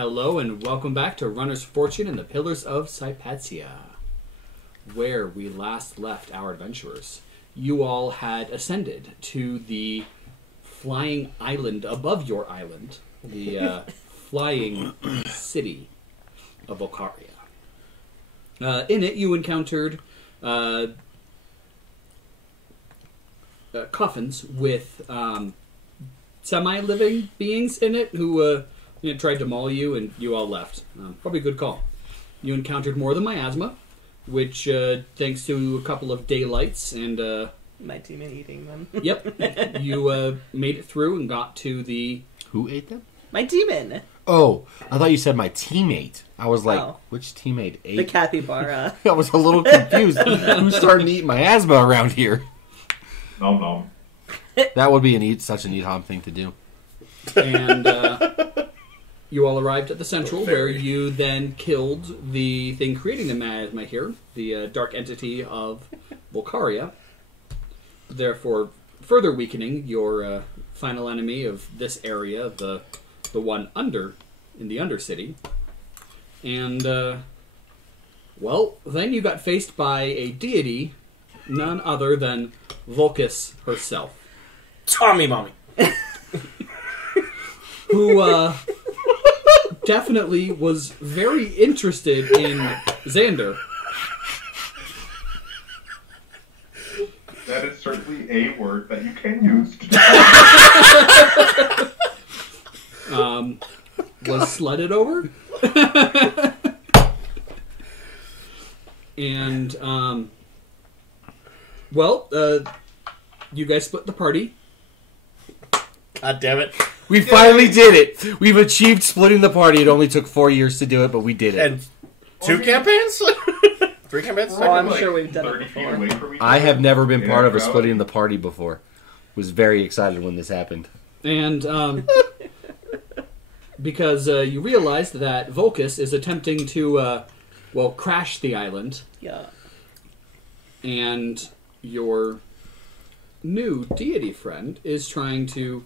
Hello and welcome back to Runner's Fortune and the Pillars of Sypetia, where we last left our adventurers. You all had ascended to the flying island above your island, the flying city of Valkyria. In it, you encountered coffins with semi-living beings in it who tried to maul you, and you all left. Probably a good call. You encountered more than miasma, which, thanks to a couple of daylights and... my demon eating them. Yep. You made it through and got to the... Who ate them? My demon. Oh, I thought you said my teammate. I was like, which teammate ate? The capybara. I was a little confused. Who's starting to eat miasma around here? Nom nom. That would be such a neat hom thing to do. And you all arrived at the Central, where you then killed the thing creating the miasma here, the dark entity of Valkyria, therefore further weakening your final enemy of this area, the one in the Undercity. And, well, then you got faced by a deity, none other than Vulcus herself. Tommy Mommy. Who, definitely was very interested in Xander. That is certainly a word that you can use. Was sledded over. And, well, you guys split the party. God damn it. We finally did it. We've achieved splitting the party. It only took 4 years to do it, but we did it. And 2 campaigns? 3 campaigns? Oh, I'm sure we've done it before. I have never been part of a splitting the party before. Was very excited when this happened. And, because you realized that Vulcus is attempting to, crash the island. Yeah. And your new deity friend is trying to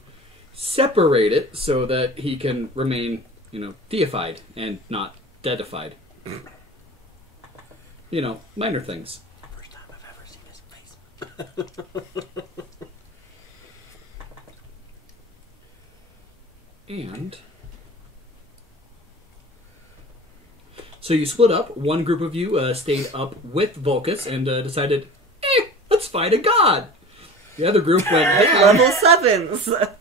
separate it so that he can remain, deified and not deadified. Minor things. First time I've ever seen his face. And so you split up. One group of you stayed up with Vulcus and decided, let's fight a god. The other group went down. Level 7s.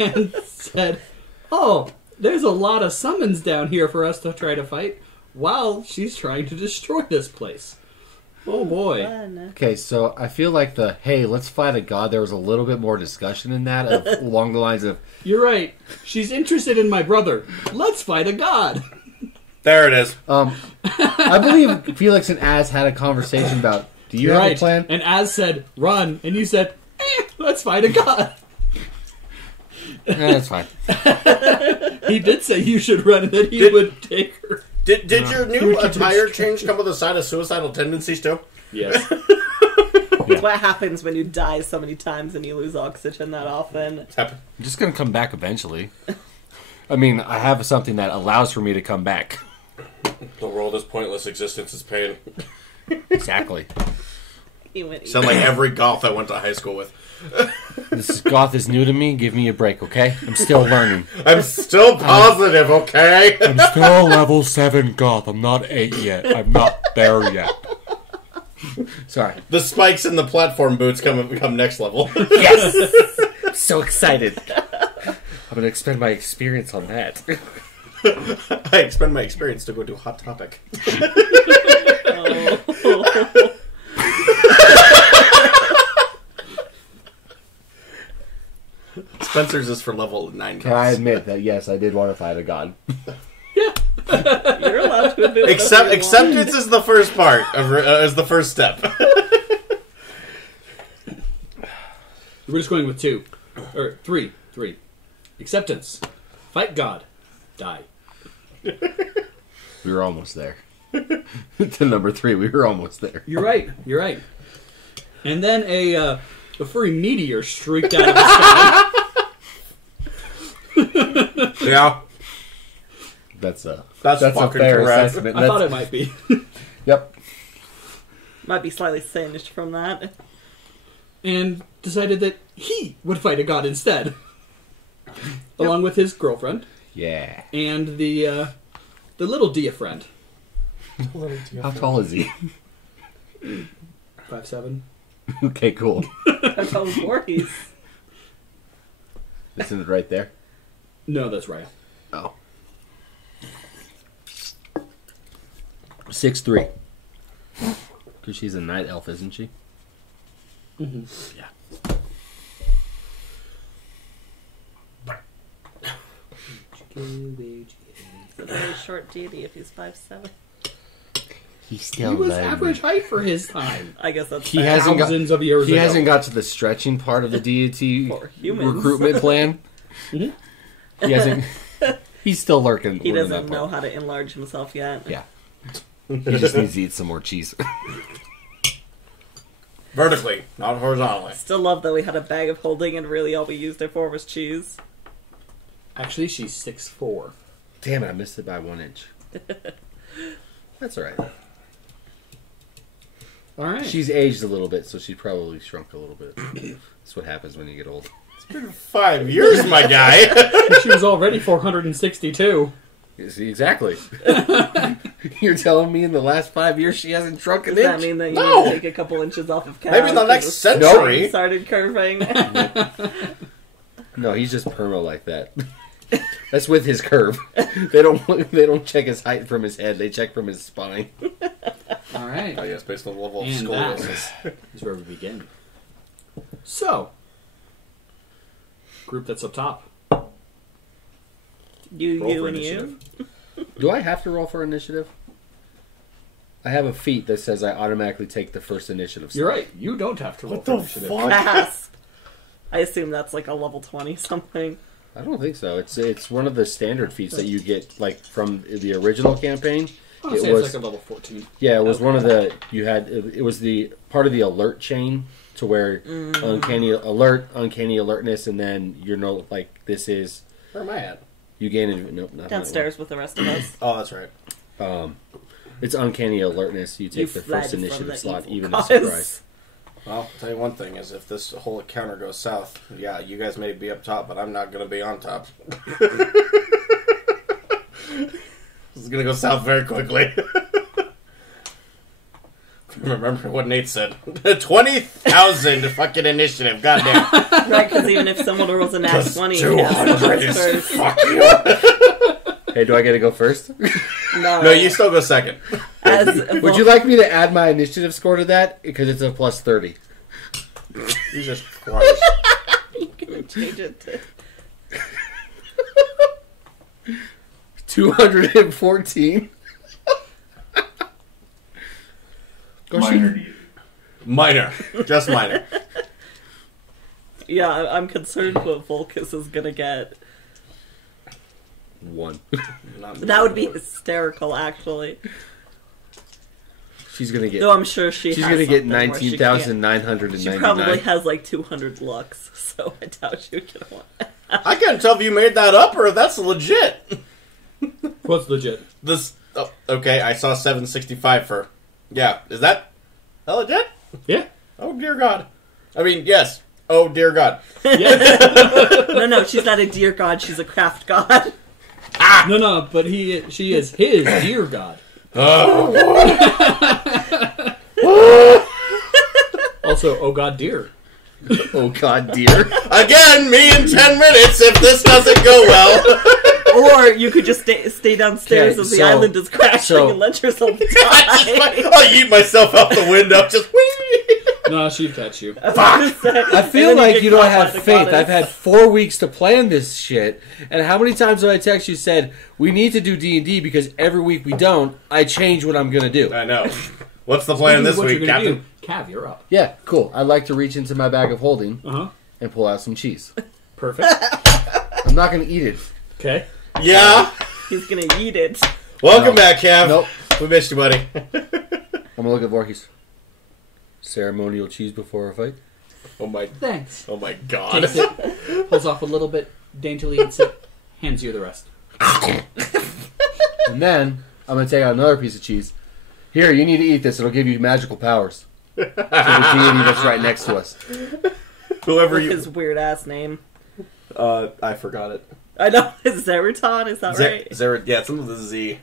And said, there's a lot of summons down here for us to try to fight while she's trying to destroy this place. Oh boy. Fun. Okay, so I feel like hey, let's fight a god, there was a little bit more discussion in that along the lines of... You're right. She's interested in my brother. Let's fight a god. There it is. I believe Felix and Az had a conversation about, do you have a plan? And Az said, run. And you said, let's fight a god. That's fine. He did say you should run and that he would take her. Did your new attire change come with a side of suicidal tendencies too? Yes. It's what happens when you die so many times and you lose oxygen that often. It's happened. I'm just going to come back eventually. I mean, I have something that allows for me to come back. The world is pointless, existence is pain. Exactly. Sound like every goth I went to high school with. This goth is new to me. Give me a break, okay? I'm still learning. I'm still positive, okay? I'm still level 7 goth. I'm not 8 yet. I'm not there yet. Sorry. The spikes in the platform boots come next level. Yes! So excited. I'm going to expend my experience on that. I expend my experience to go do Hot Topic. Spencer's is for level 9. Can I admit that, yes, I did want to fight a god. You're allowed to admit Acceptance is the first part, is the first step. We're just going with 2. Or 3. 3. Acceptance. Fight God. Die. We were almost there. To number 3, we were almost there. You're right. You're right. And then a furry meteor streaked out of the sky. Yeah. That's a fucking fair correct. assessment. I thought it might be. Yep. Might be slightly singed from that. And decided that he would fight a god instead. Along with his girlfriend. Yeah. And the little Dia friend. How tall is he? 5'7". Okay, cool. That's how Voorhees. Isn't it right there? No, that's Raya. Oh. 6'3". Because she's a night elf, isn't she? Mm-hmm. Yeah. A very short deity if he's 5'7". He's still He was lonely. average height for his time. I guess that's He fair. hasn't got. Thousands of years He ago. hasn't got to the stretching part of the deity For humans. recruitment plan. Mhm. He hasn't. He's still lurking. He within doesn't that know part. how to enlarge himself yet. Yeah. He just needs to eat some more cheese. Vertically, not horizontally. Still love that we had a bag of holding and really all we used it for was cheese. Actually, she's 6'4". Damn it! I missed it by 1 inch. That's all right. All right. She's aged a little bit, so she probably shrunk a little bit. That's what happens when you get old. It's been 5 years, my guy. She was already 462. You see, exactly. You're telling me in the last 5 years she hasn't shrunk an Does that inch? mean that you No. need to take a couple inches off of Cal? Maybe in the next because century. he started curving. No, he's just perma like that. That's with his curve. They don't check his height from his head. They check from his spine. All right. Oh, yes, based on the level of And that scoliosis. is where we begin. So, group that's up top. Roll You for and initiative. you. Do I have to roll for initiative? I have a feat that says I automatically take the first initiative slot. You're right. You don't have to roll What for the initiative. fuck? Gasp. I assume that's like a level 20 something. I don't think so. It's one of the standard feats that you get like from the original campaign. I would say was it's like a level 14. yeah, it was one of the you had it was the part of the alert chain to where uncanny alertness, and then you're no like this is Where am I at? you gain nope not that Downstairs with the rest of us. Oh, that's right. one. It's uncanny alertness. You take You the fled first from initiative the slot, evil even cause. a surprise. Well, I'll tell you one thing is if this whole encounter goes south, yeah, you guys may be up top, but I'm not going to be on top. This is going to go south very quickly. Remember what Nate said. 20,000 fucking initiative, goddamn. Right, because even if someone rolls a nat 20, he has to 200 go is first. fuck you. Hey, do I get to go first? No, you still go second. As Would you like me to add my initiative score to that? Because it's a plus 30. Jesus Christ. You're gonna change it to... 214. Minor deity. Minor. Just minor. Yeah, I'm concerned what Volcus is gonna get. 1. That would be hysterical, actually. She's gonna get. Though I'm sure she's gonna get something where she can't- 19,999. She probably has like 200 lux, so I doubt she would get one. I can't tell if you made that up or if that's legit. What's legit? This. Oh, okay, I saw 765 for. Yeah, is that legit? Yeah. Oh dear God. I mean, yes. Oh dear God. Yes. No, she's not a dear god, she's a craft god. No, but she is his dear god. Also, oh god, dear. Oh god, dear. Again, me in 10 minutes if this doesn't go well. Or you could just stay downstairs Okay, as the so- island is crashing and let yourself die. I'll yeet myself out the window. Just whee! No, she'd catch you. I feel like you don't have faith. I've had 4 weeks to plan this shit, and how many times have I text you said we need to do D&D because every week we don't. I change what I'm gonna do. I know. What's the plan this What week, you're gonna Captain? do, Cav, you're up. Yeah, cool. I'd like to reach into my bag of holding Uh-huh. and pull out some cheese. Perfect. I'm not gonna eat it. Okay. Yeah. He's gonna eat it. Welcome No. back, Cav. Nope. We missed you, buddy. I'm gonna look at Vorkis. Ceremonial cheese before a fight. Oh my. Thanks. Oh my God. Takes it, pulls off a little bit, daintily eats it, hands you the rest. And then I'm going to take out another piece of cheese. Here, you need to eat this. It'll give you magical powers. To the deity that's right next to us. Whoever With you... his weird ass name. I forgot it. I know. It's Zeraton, is that right? Yeah, it's with a Z.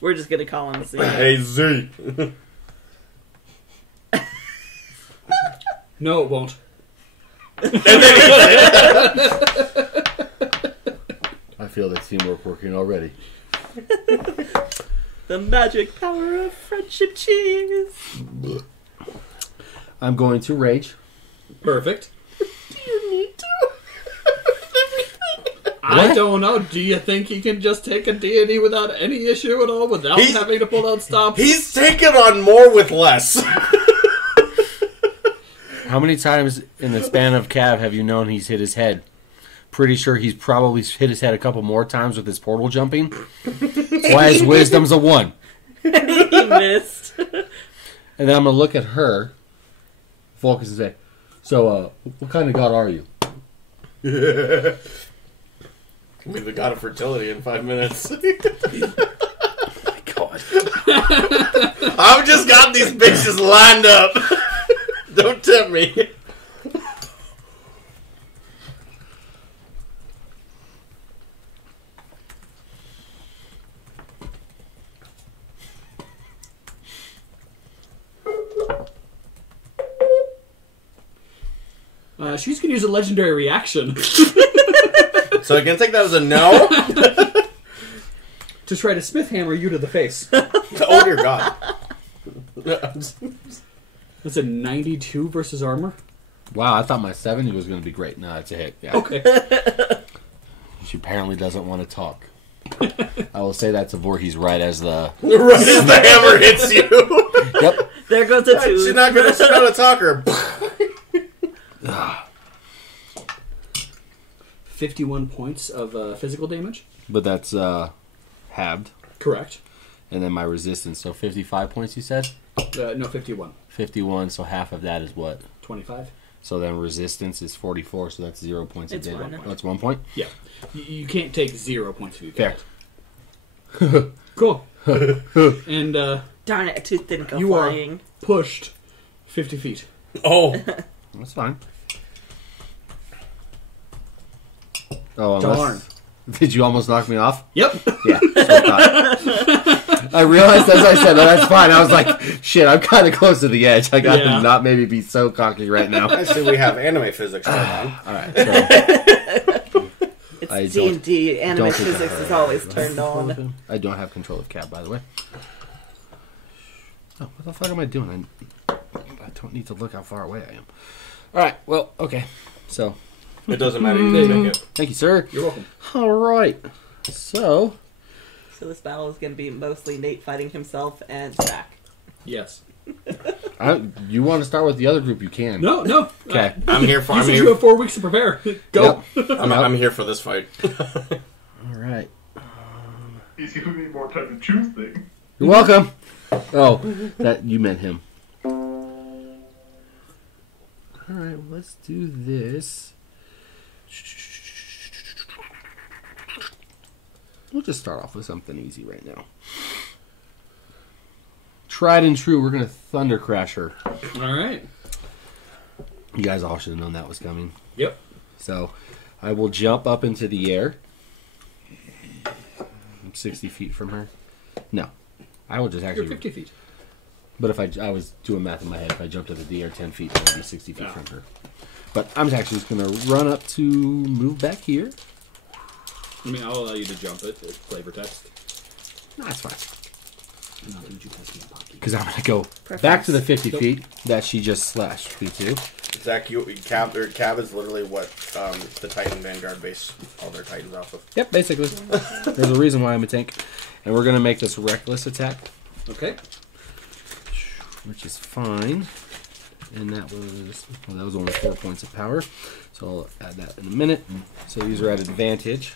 We're just gonna call him Z. Hey, Z. No, it won't. I feel the teamwork working already. The magic power of friendship cheese. I'm going to rage. Perfect. Do you need to? I don't know. Do you think he can just take a deity without any issue at all, without having to pull out stops? He's taken on more with less. How many times in the span of Cav have you known he's hit his head? Pretty sure he's probably hit his head a couple more times with his portal jumping. That's why his wisdom's a 1. He missed. And then I'm going to look at her, focus, and say, so, what kind of god are you? Be the god of fertility in 5 minutes. My god. I've just got these bitches lined up. Don't tempt me. She's going to use a legendary reaction. So I can take that as a no? To try to smith hammer you to the face. Oh dear god. That's a 92 versus armor. Wow, I thought my 70 was going to be great. No, it's a hit. Yeah. Okay. She apparently doesn't want to talk. I will say that to Voorhees right as the... Right as the hammer hits you. Yep. There goes the tooth. She's not going to talk her. 51 points of physical damage. But that's halved. Correct. And then my resistance. So 55 points, you said? No, 51. 51, so half of that is what? 25. So then resistance is 44, so that's 0 points of It's damage. 1. Oh, that's 1 point? Yeah. You can't take 0 points if you Fair. get. Cool. And Darn it, a tooth didn't go you flying. are pushed 50 feet. Oh. That's fine. Oh, unless... Darn. Did you almost knock me off? Yep. Yeah. I realized as I said, "Oh, that's fine." I was like, "Shit, I'm kind of close to the edge. I got to not maybe be so cocky right now." I see we have anime physics going on. All right. So It's D&D. Anime physics is always turned on. I don't have control of Cab, by the way. Oh, what the fuck am I doing? I don't need to look how far away I am. All right. Well, okay. So It doesn't matter. You can make it. thank you, sir. You're welcome. All right. So So this battle is going to be mostly Nate fighting himself and Zach. Yes. you want to start with the other group? You can. No. Okay. I'm here for. You I'm said here. you have 4 weeks to prepare. Go. Yep. I'm here for this fight. All right. He's giving me more time to choose things. You're welcome. Oh, that you meant him. All right, let's do this. We'll just start off with something easy right now. Tried and true, we're going to Thunder Crash her. All right. You guys all should have known that was coming. Yep. So, I will jump up into the air. I'm 60 feet from her. No. I will just actually... You're 50 feet. But if I was doing math in my head, if I jumped up the air 10 feet, I would be 60 feet from her. But I'm actually just going to run up to move back here. I mean, I'll allow you to jump it. It's flavor text. No, that's fine. Because Because I'm going to go back to the 50 feet that she just slashed me to. Zach, Cab is literally what the Titan Vanguard base all their Titans off of. Yep, basically. There's a reason why I'm a tank. And we're going to make this reckless attack. Okay. Which is fine. And that was only 4 points of power. So I'll add that in a minute. So these are at advantage.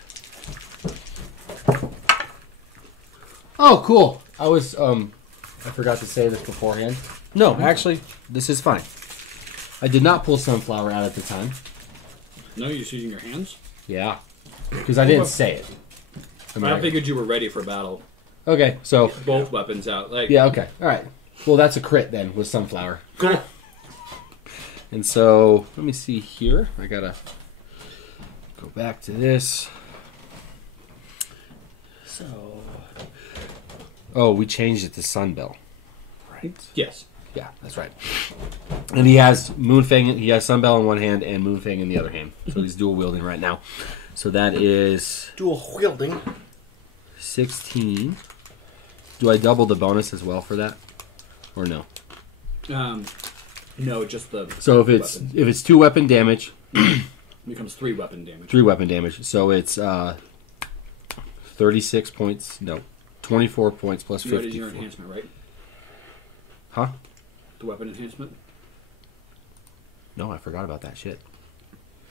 Oh, cool. I forgot to say this beforehand. No, actually, this is fine. I did not pull Sunflower out at the time. No, you're just using your hands? Yeah. Because I didn't say it. I figured you were ready for battle. Okay, so both weapons out. Like yeah, okay, all right. Well, that's a crit then with sunflower. cool. And so let me see here. I gotta go back to this. So, oh, we changed it to Sunbell, right? Yes. Yeah, that's right. And he has Moonfang. He has Sunbell in one hand and Moonfang in the other hand. So he's dual wielding right now. So that is Dual wielding. 16. Do I double the bonus as well for that, or no? No, just the. So if weapon. it's 2 weapon damage, becomes 3 weapon damage. 3 weapon damage. So it's 36 points. No, 24 points plus 50. That is your enhancement, right? Huh? The weapon enhancement. No, I forgot about that shit.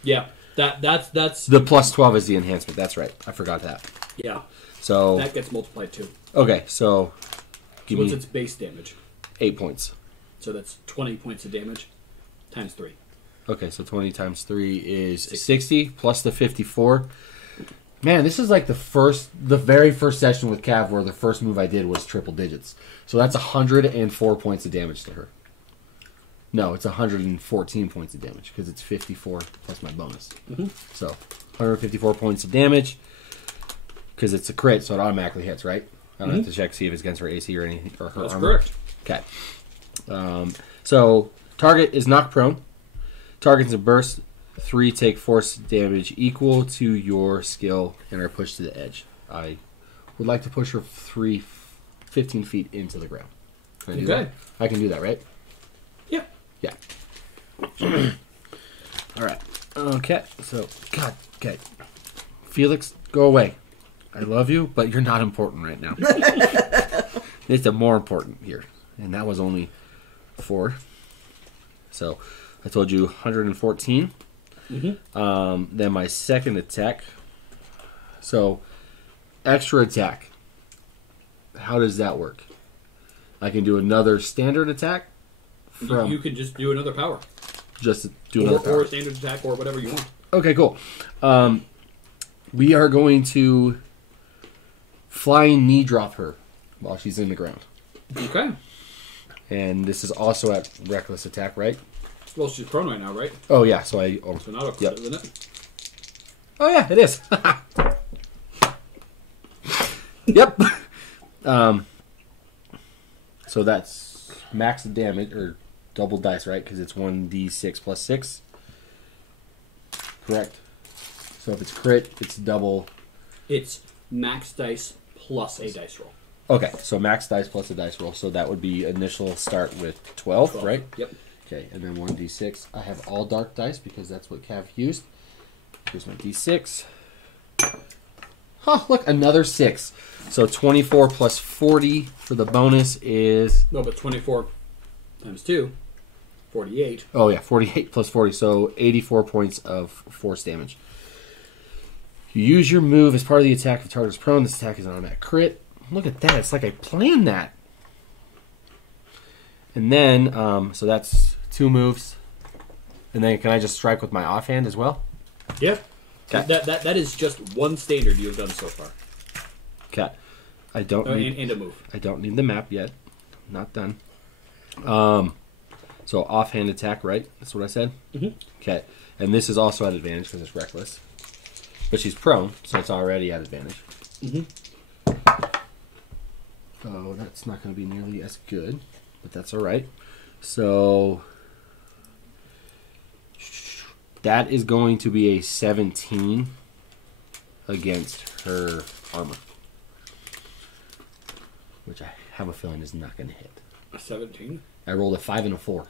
Yeah, that's The plus 12 is the enhancement. That's right. I forgot that. yeah. So That gets multiplied too. okay, so So give what's me its base damage? 8 points. So that's 20 points of damage times 3. Okay, so 20 times 3 is 60 plus the 54. Man, this is like the very first session with Cav where the first move I did was triple digits. So that's 104 points of damage to her. No, it's 114 points of damage because it's 54 plus my bonus. Mm-hmm. So 154 points of damage because it's a crit, so it automatically hits, right? I don't have to check see if it's against her AC or anything or her That's armor. correct. Okay. So target is knocked prone. Targets a burst. 3 take force damage equal to your skill and are pushed to the edge. I would like to push her 15 feet into the ground. Can I do that? I can do that, right? Yeah. Yeah. All right. Okay. So, God. Okay. Felix, go away. I love you, but you're not important right now. It's a more important here. And that was only 4. So, I told you 114. Mm-hmm. Then my second attack. So, extra attack. How does that work? I can do another standard attack. You could just do another power. Just do another power. Or a standard attack or whatever you want. Okay, cool. We are going to flying knee drop her while she's in the ground. Okay. And this is also at reckless attack, right? Well, she's prone right now, right? Oh, yeah. So So not a yep. isn't it? Oh, yeah, it is. Yep. So that's max damage, or double dice, right? Because it's 1d6 plus 6. Correct. So if it's crit, it's double. It's max dice plus a dice roll. Okay, so max dice plus a dice roll. So that would be initial start with 12, right? Yep. Okay, and then 1d6. I have all dark dice because that's what Cav used. Here's my d6. Oh, look, another 6. So 24 plus 40 for the bonus is... No, but 24 times 2, 48. Oh, yeah, 48 plus 40. So 84 points of force damage. You use your move as part of the attack if the target is prone. This attack is an automatic crit. Look at that. It's like I planned that. And then, so that's 2 moves. And then can I just strike with my offhand as well? Yeah. Okay. That is just one standard you've done so far. Okay. I don't need... And a move. I don't need the map yet. I'm not done. So offhand attack, right? That's what I said? Mm-hmm. Okay. And this is also at advantage because it's reckless. But she's prone, so it's already at advantage. Mm-hmm. So that's not going to be nearly as good, but that's all right. So that is going to be a 17 against her armor, which I have a feeling is not going to hit. A 17? I rolled a 5 and a 4,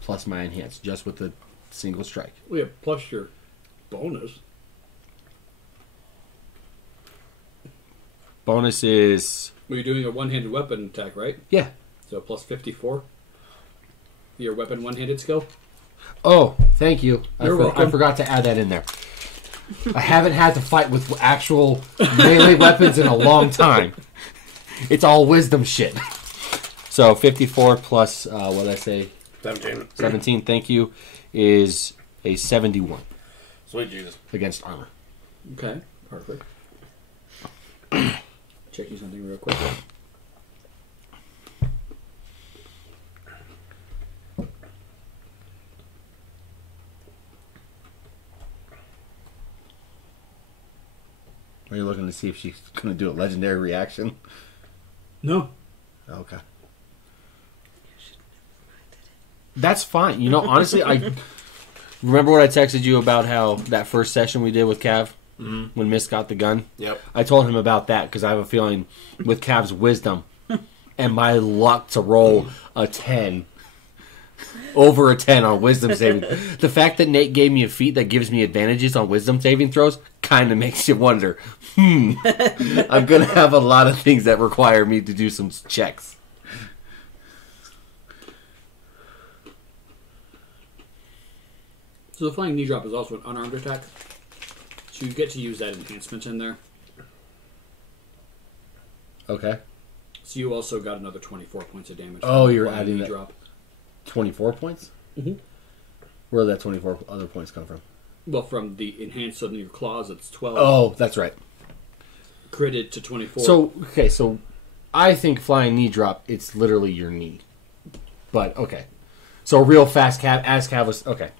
plus my enhance, just with the single strike. Well, yeah, plus your bonus. Bonus is... Well, you're doing a one-handed weapon attack, right? Yeah. So plus 54. Your weapon one-handed skill? Oh, thank you. You're welcome. I forgot to add that in there. I haven't had to fight with actual melee weapons in a long time. It's all wisdom shit. So 54 plus, what did I say? 17. 17, thank you, is a 71 Sweet Jesus. against armor. Okay, perfect. Checking something real quick. Are you looking to see if she's going to do a legendary reaction? No. Okay. That's fine. You know, honestly, I remember when I texted you about how that first session we did with Cav when Mist got the gun. Yep. I told him about that because I have a feeling with Cav's wisdom and my luck to roll a 10, over a 10 on wisdom saving. The fact that Nate gave me a feat that gives me advantages on wisdom saving throws kind of makes you wonder, I'm going to have a lot of things that require me to do some checks. So the flying knee drop is also an unarmed attack. So you get to use that enhancement in there. Okay. So you also got another 24 points of damage. Oh, from the you're flying adding knee that. drop. 24 points? Mm-hmm. Where did that 24 other points come from? Well, from the enhanced on your claws, it's 12. Oh, that's right. Critted to 24. So, okay, so I think flying knee drop, it's literally your knee. But, okay. So real fast Cav was... Okay.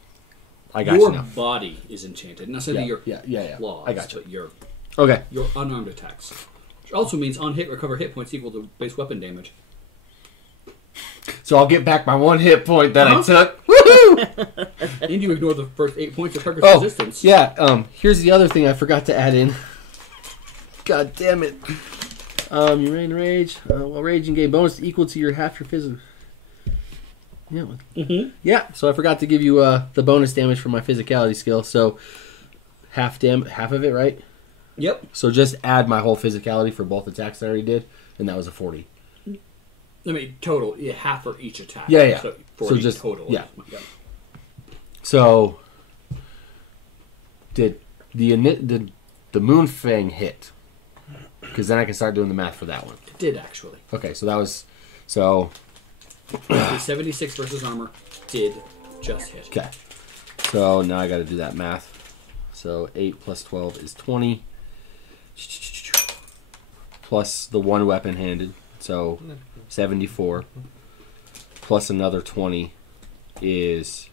I got your you now. body is enchanted. Not necessarily your Yeah. claws, I got you. but your Okay. unarmed attacks. Which also means on hit, recover hit points equal to base weapon damage. So I'll get back my 1 hit point that I took. Woohoo! And you ignore the first 8 points of target resistance. Yeah, here's the other thing I forgot to add in. God damn it. You rain rage. While raging, gain bonus equal to your half your physical. Yeah. Mm-hmm. Yeah, so I forgot to give you the bonus damage for my physicality skill. So half of it, right? Yep. So just add my whole physicality for both attacks that I already did, and that was a 40. I mean, total, half for each attack. Yeah. So 40 just total. Yeah. So did the moon fang hit? Because then I can start doing the math for that one. It did, actually. Okay, so that was... The 76 versus armor did just hit. Okay. So now I got to do that math. So 8 plus 12 is 20. Plus the one weapon handed. So 74. Plus another 20 is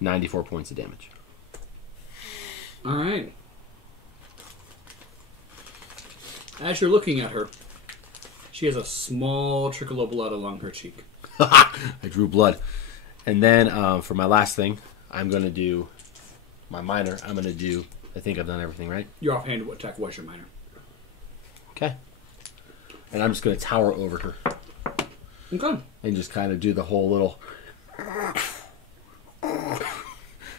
94 points of damage. All right. As you're looking at her, she has a small trickle of blood along her cheek. I drew blood. And then for my last thing, I'm going to do my minor. I'm going to do... I think I've done everything, right? Your offhand attack was your minor. Okay. And I'm just going to tower over her. Okay. And just kind of do the whole little...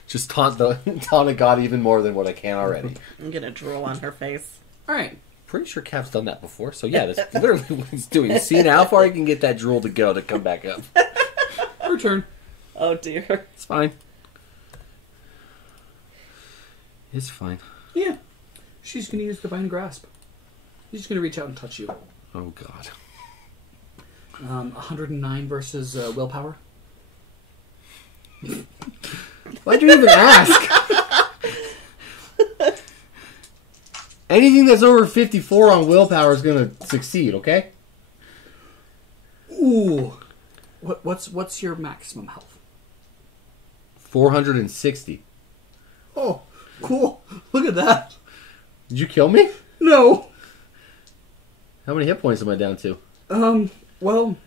just taunt a god even more than what I can already. I'm gonna drool on her face. All right. Pretty sure Cap's done that before. So yeah, that's literally what he's doing. See how far he can get that drool to go to come back up. Her turn. Oh dear. It's fine. It's fine. Yeah. She's going to use Divine Grasp. She's just going to reach out and touch you. Oh god. 109 versus willpower. Why'd you even ask? Anything that's over 54 on willpower is going to succeed, okay? Ooh. What's your maximum health? 460. Oh, cool. Look at that. Did you kill me? No. How many hit points am I down to? Well,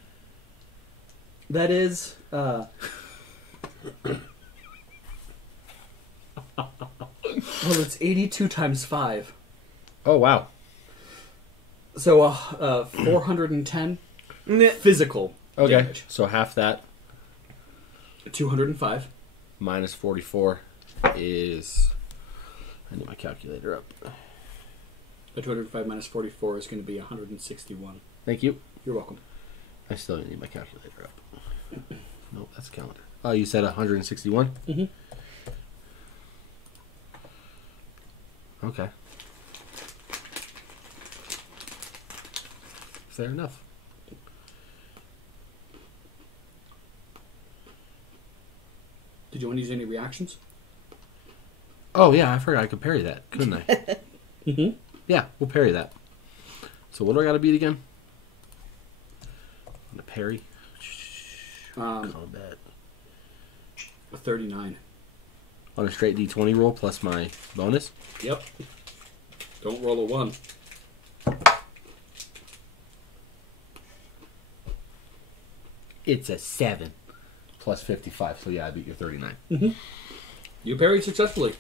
that is, well, it's 82 times 5. Oh, wow. So, 410 physical Okay, damage. so half that 205. minus 44 is... I need my calculator up. The 205 minus 44 is going to be 161. Thank you. You're welcome. I still need my calculator up. Nope, that's calendar. Oh, you said 161? Mm-hmm. Okay. Fair enough. Did you want to use any reactions? Oh, yeah, I forgot I could parry that, couldn't I? Mm-hmm. Yeah, we'll parry that. So what do I got to beat again? The parry. Combat. A 39. On a straight D20 roll plus my bonus. Yep. Don't roll a 1. It's a 7. Plus 55, so yeah, I beat your 39. You parried successfully.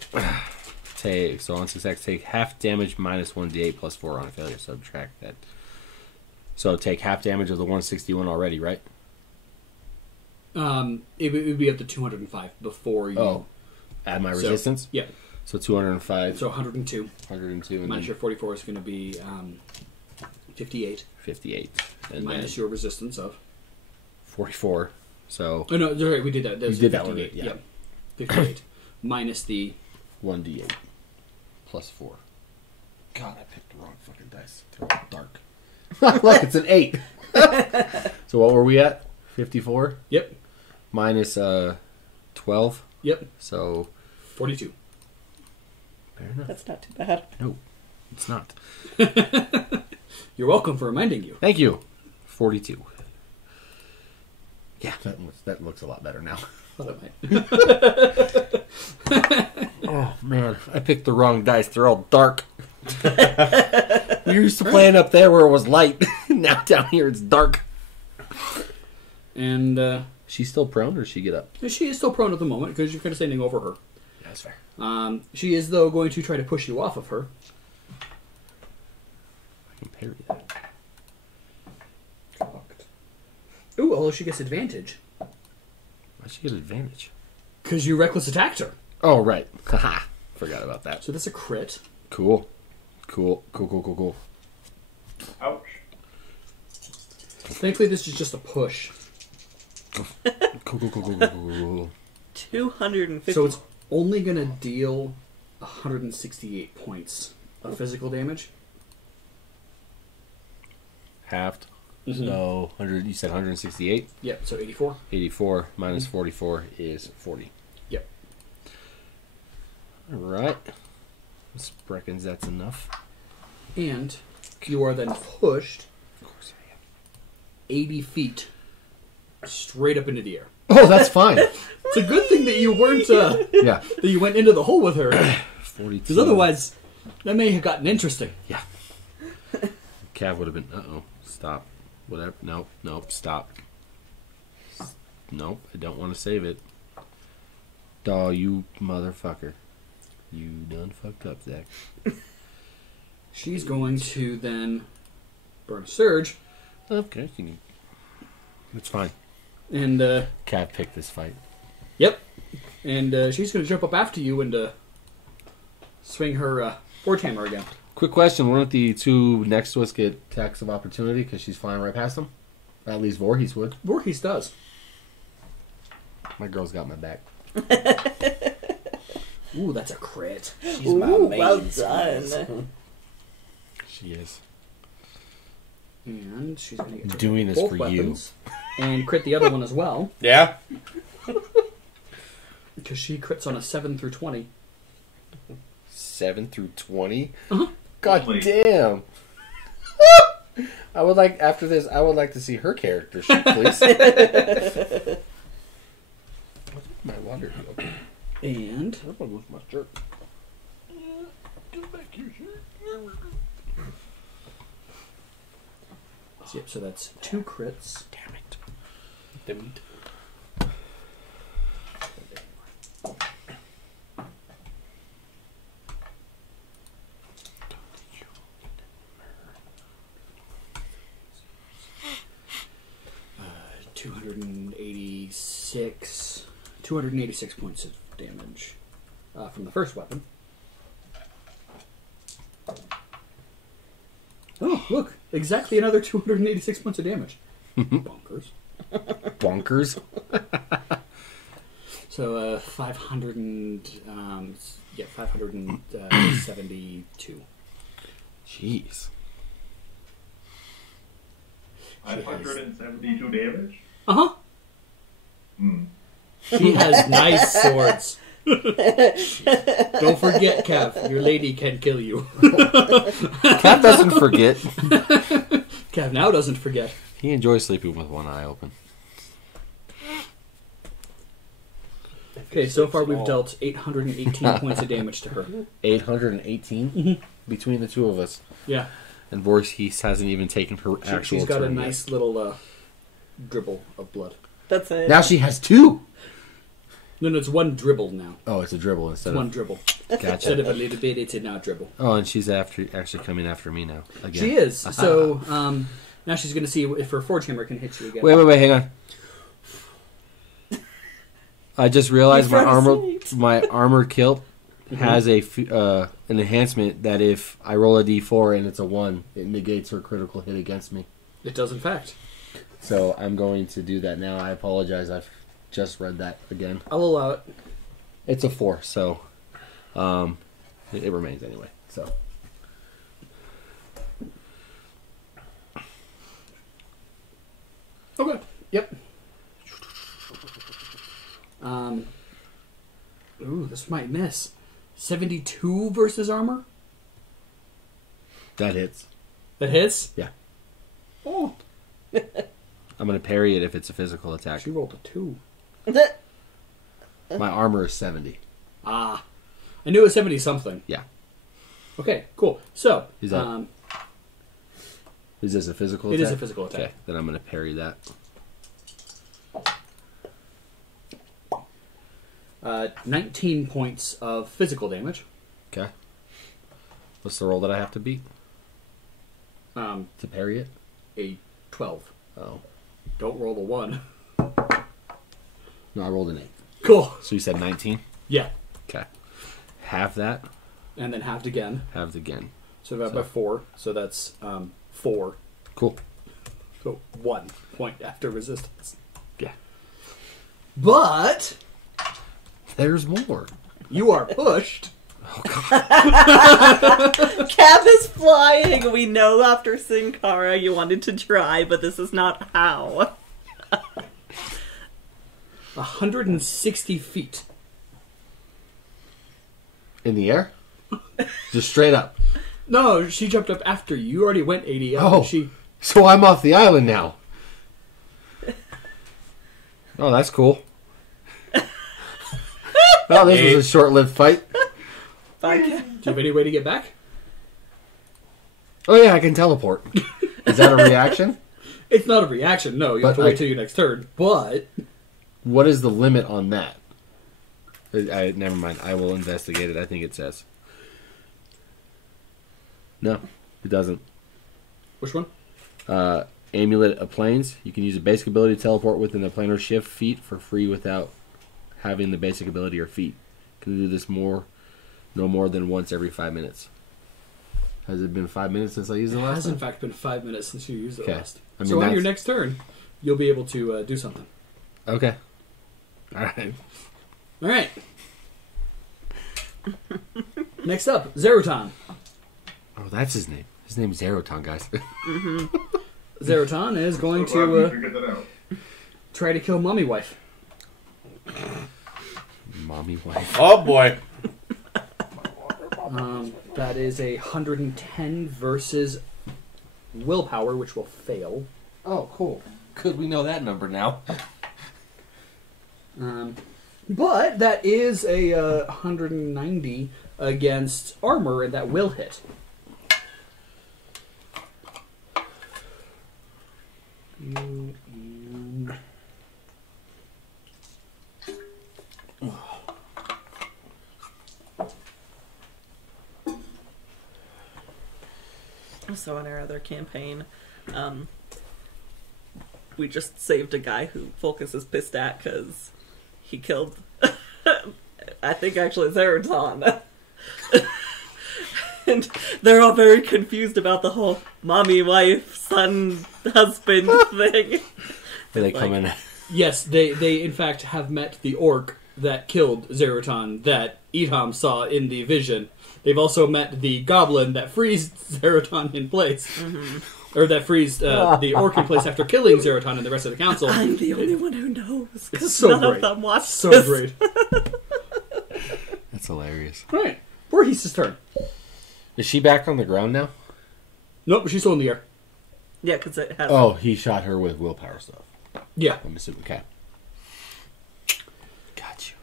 So on success, take half damage minus 1d8 plus 4 on a failure. Subtract that. So take half damage of the 161 already, right? It would be up to 205 before you... Oh. Add my resistance? Yeah. So 205. So 102. 102. And Minus then your 44 is going to be 58. 58. And Minus your resistance of... 44. So... Oh, no, right, we did that. We did that one, yeah. Yep. 58. Minus the... 1d8. Plus 4. God, I picked the wrong fucking dice. They're all dark. Look, it's an 8. So what were we at? 54? Yep. Minus 12? Yep. So... 42. Fair enough. That's not too bad. No, it's not. You're welcome for reminding you. Thank you. 42. Yeah, that looks a lot better now. Thought it might. Oh, man. I picked the wrong dice. They're all dark. We used to playing up there where it was light. Now down here it's dark. And She's still prone, or does she get up? she is still prone at the moment because you're kind of standing over her. Yeah, that's fair. She is, though, going to try to push you off of her. I can parry that. Ooh, although she gets advantage. Why'd she get advantage? Because you reckless attacked her. Oh, right. Haha. Forgot about that. So that's a crit. Cool. Cool. Ouch. Thankfully, this is just a push. Cool. 250. So it's only going to deal 168 points of physical damage. Halved. Mhm. So 100. You said 168. Yep, so 84. 84 minus 44 is 40. Yep. All right. This reckons that's enough. And you are then pushed Of course I am. 80 feet straight up into the air. Oh, that's fine. It's a good thing that you weren't, Yeah. that you went into the hole with her. 42. Because otherwise, that may have gotten interesting. Yeah. Cav would have been, stop. Whatever. Nope, stop. Nope, I don't want to save it. Daw, you motherfucker. You done fucked up, Zach. She's going to then burn a surge. Okay, it's fine. And, Cav picked this fight. yep. And she's going to jump up after you and swing her forge hammer again. Quick question: wouldn't the two next to us get attacks of opportunity because she's flying right past them? At least Voorhees would. Voorhees does. My girl's got my back. Ooh, that's a crit. She's Ooh, my main well skills. done. She is. And she's going to get to Doing this both for weapons and crit the other one as well. Yeah? Because she crits on a 7 through 20. 7 through 20. Uh-huh. God Wait. damn! I would like after this. I would like to see her character sheet, please. My water. Okay. And I'm gonna lose my shirt. yep, so that's 2 crits. Damn it! Didn't. Uh, 286 points of damage from the first weapon. Oh, look! Exactly another 286 points of damage. Bonkers. Bonkers. So 572. Jeez. 572 damage? Uh huh. Hmm. She has nice swords. Don't forget, Cav, your lady can kill you. Cat doesn't forget. Cav now doesn't forget. He enjoys sleeping with one eye open. Okay, so far we've dealt 818 points of damage to her. 818 between the two of us. Yeah. And Voorhees hasn't even taken her actual She's got a turn yet. nice little dribble of blood. That's it. Now she has two. No, it's one dribble now. Oh, it's a dribble instead It's one of... dribble. Gotcha. Instead of a little bit, it's a now dribble. Oh, and she's actually coming after me now. Again. She is. So now she's going to see if her Forge Hammer can hit you again. Wait, hang on. I just realized my armor kilt has an enhancement that if I roll a d4 and it's a 1, it negates her critical hit against me. It does, in fact. So I'm going to do that now. I apologize. I've just read that again. I'll allow it. It's a 4, so it remains anyway. So Okay. Yep. Ooh, this might miss. 72 versus armor? that hits. That hits? Yeah. Oh, I'm going to parry it if it's a physical attack. she rolled a 2. My armor is 70. Ah. I knew it was 70 something. Yeah. Okay, cool. So, Is that- Is this a physical it attack? is a physical attack. Okay, then I'm going to parry that. 19 points of physical damage. Okay. What's the roll that I have to beat to parry it? A 12. Oh. Don't roll the 1. No, I rolled an 8. Cool. So you said 19? Yeah. Okay. Half that, And then halved again. halved again. So divided by 4. So that's 4. Cool. So 1 point after resistance. Yeah. But There's more. you are pushed. Cav is flying. We know after Sinkara you wanted to try, but this is not how. 160 feet. In the air? Just straight up. No, she jumped up after you. You already went 80 up. Oh. She So I'm off the island now. Oh, that's cool. Well, this was a short-lived fight. Bye, Cav. Do you have any way to get back? Oh yeah, I can teleport. Is that a reaction? It's not a reaction, no. You have But to wait till your next turn. But What is the limit on that? Never mind. I will investigate it. I think it says. No, it doesn't. which one? Amulet of Planes. You can use a basic ability to teleport within the planar shift feat for free without having the basic ability or feat. Can do this no more than once every 5 minutes. Has it been 5 minutes since I used it It last has in time? fact been 5 minutes since you used it Okay. last. I mean, So on that's- your next turn, you'll be able to do something. Okay. All right. All right. Next up, Zeroton. Oh, that's his name. His name's Zeroton, guys. Zeroton is going So glad we to figured that out. try to kill Mommy Wife. Mommy wife. Oh boy. That is a 110 versus willpower, which will fail. Oh, cool. Good, we know that number now. But that is a 190 against armor, and that will hit. So in our other campaign, we just saved a guy who Fulcus is pissed at because he killed, I think actually Zeroton. And they're all very confused about the whole mommy, wife, son, husband thing. They come in. Yes, they in fact have met the orc that killed Zeroton that Edom saw in the vision. They've also met the goblin that freezed Zeroton in place. Mm-hmm. Or that freezed the orc in place after killing Zeroton and the rest of the council. I'm the only one who knows, because so none great. of them watched So this. great. That's hilarious. All right. Voorhees' turn. Is she back on the ground now? Nope, she's still in the air. Yeah, because it has. Oh, he shot her with willpower stuff. Yeah. I'm assuming. Okay. Got you.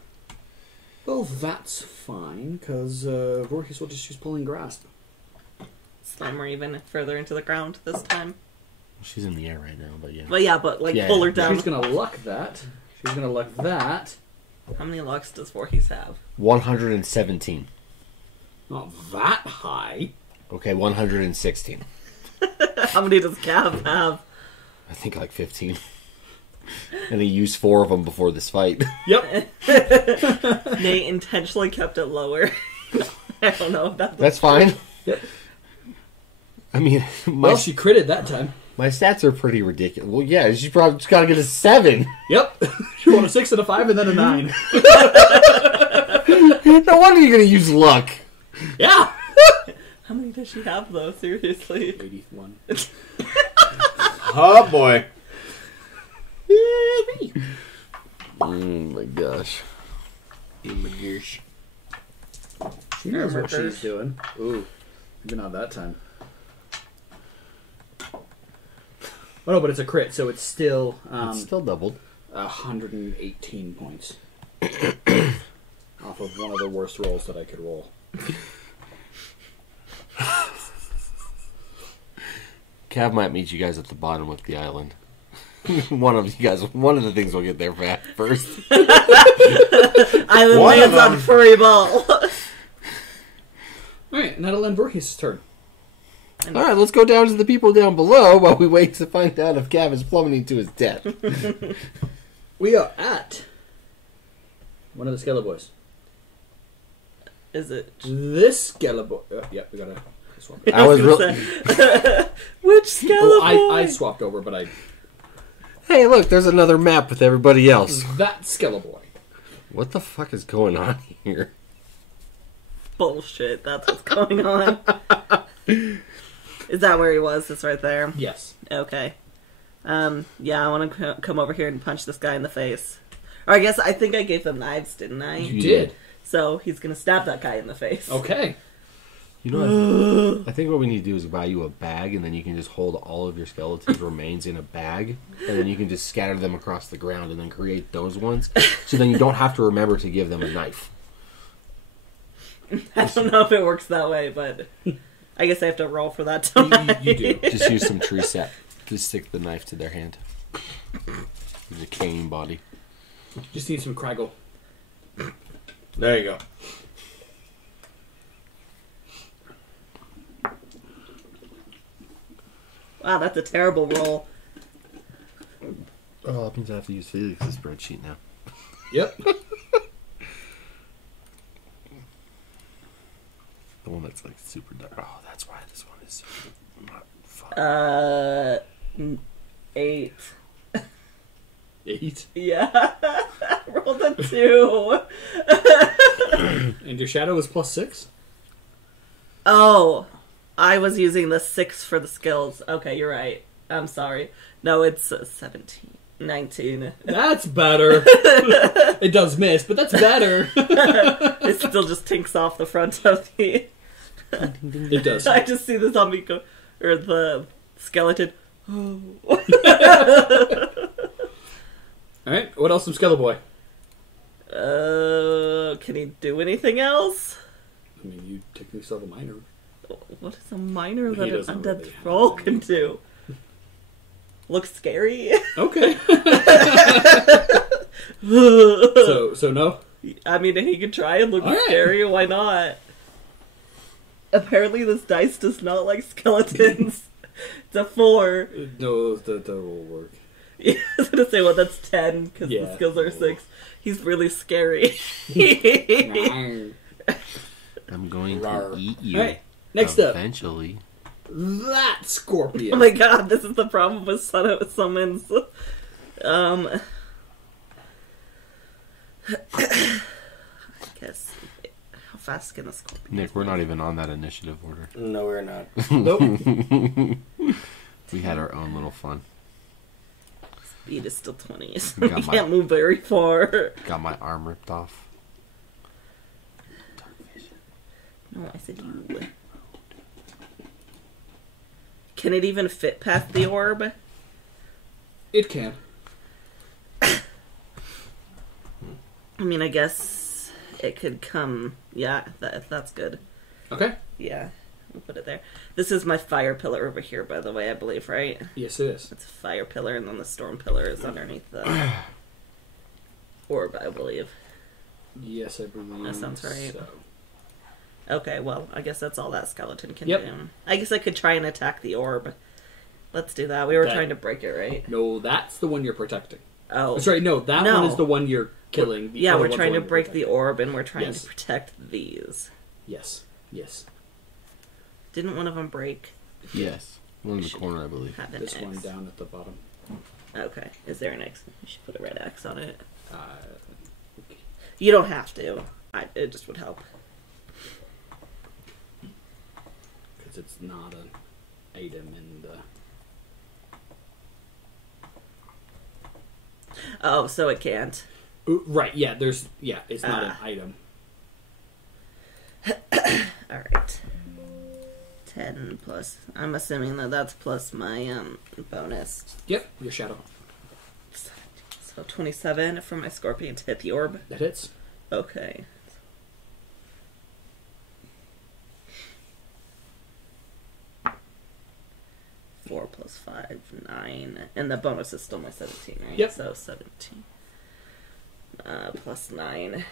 Well, that's fine, because Voorhees will just use Pulling Grasp. Slam her even further into the ground this time. She's in the air right now, but yeah. But yeah, but like Yeah, pull her yeah. down. She's going to luck that. She's going to luck that. How many lucks does Voorhees have? 117. Not that high. Okay, 116. How many does Cav have? I think like 15. And he used 4 of them before this fight. Yep. Nate intentionally kept it lower. I don't know if That's fine. Yep. I mean, Well, she critted that time. my stats are pretty ridiculous. Well, yeah, she probably just got to get a 7. Yep. She rolled a 6 and a 5 and then a 9. No wonder you're going to use luck. Yeah. How many does she have though? Seriously. 81. Oh boy. Oh my gosh. She knows what she's doing. Ooh. Maybe not that time. Oh no, but it's a crit, so it's still It's still doubled. 118 points. Off of one of the worst rolls that I could roll. Cav might meet you guys at the bottom of the island. One of the things will get there first. Island One of lands on them. furry ball. Alright, now to Len Voorhees' turn. Alright, let's go down to the people down below while we wait to find out if Cav is plummeting to his death. We are at one of the Skeleton Boys. Is it? This Skeleton Boy. Yep, we gotta swap. I was gonna say, which skeleton? I swapped over, but Hey, look, there's another map with everybody else. that Skeleton Boy. What the fuck is going on here? Bullshit. That's what's going on. Is that where he was? It's right there. Yes. Okay. Yeah, I want to come over here and punch this guy in the face. Or I think I gave them knives, didn't I? You did. So he's gonna stab that guy in the face. Okay. You know, I think what we need to do is buy you a bag, and then you can just hold all of your skeleton's remains in a bag, and then you can just scatter them across the ground, and then create those ones. So then you don't have to remember to give them a knife. I don't know if it works that way, but I guess I have to roll for that time. You do. Just use some tree sap to stick the knife to their hand. The decaying body. Just need some Craggle. There you go. Wow, that's a terrible roll. Oh, that means I have to use Felix's spreadsheet now. Yep. The one that's like super dark. Oh, that's why this one is not fun. 8. 8. Yeah. Rolled a 2. And your shadow is +6? Oh, I was using the 6 for the skills. Okay, you're right. I'm sorry. No, it's 17. 19. That's better. It does miss, but that's better. It still just tinks off the front of the... It does. I just see the zombie go... Or the skeleton. Oh. Alright, what else from Skeleton Boy? Can he do anything else? I mean, you technically still have a minor. What is a minor He that an doesn't undead really have troll one. can do? Looks scary. Okay. So no? I mean, he could try and look All right. scary. Why not? Apparently, this dice does not like skeletons. It's a 4. No, that will work. Yeah, I was gonna say, well, that's 10 because the Yeah. skills are 6. He's really scary. I'm going to Rawr. eat you. Alright, next up. Eventually. That Scorpion. Oh my god, this is the problem with summons. I guess. How fast can a scorpion? Nick, we're not even on that initiative order. No, we're not. Nope. We had our own little fun. Speed is still 20, so We we got can't move very far. Got my arm ripped off. No, I said you. Can it even fit past the orb? It can. I mean, I guess it could come... Yeah, that's good. Okay. Yeah, we'll put it there. This is my fire pillar over here, by the way, I believe, right? Yes, it is. It's a fire pillar, and then the storm pillar is underneath the orb, I believe. Yes, I believe That sounds right. so. Okay, well, I guess that's all that skeleton can Yep. do. I guess I could try and attack the orb. Let's do that. We were That- trying to break it, right? No, that's the one you're protecting. Oh. Sorry, no, that No. one is the one you're killing. The Yeah, other we're one's trying the to one you're break the protecting. orb, and we're trying Yes. to protect these. Yes. Yes. Didn't one of them break? Yes. One in the corner, I believe. Have an This X. one down at the bottom. Okay. Is there an X? You should put a red X on it. Okay. You don't have to. It just would help. Because it's not an item in the... Oh, so it can't. Ooh, right, yeah, it's not an Ah. item. Alright. 10 plus. I'm assuming that's plus my bonus. Yep, your shadow. So 27 for my scorpion to hit the orb. That hits. Okay. Four plus 5, 9. And the bonus is still my 17, right? Yep. So 17. Plus 9.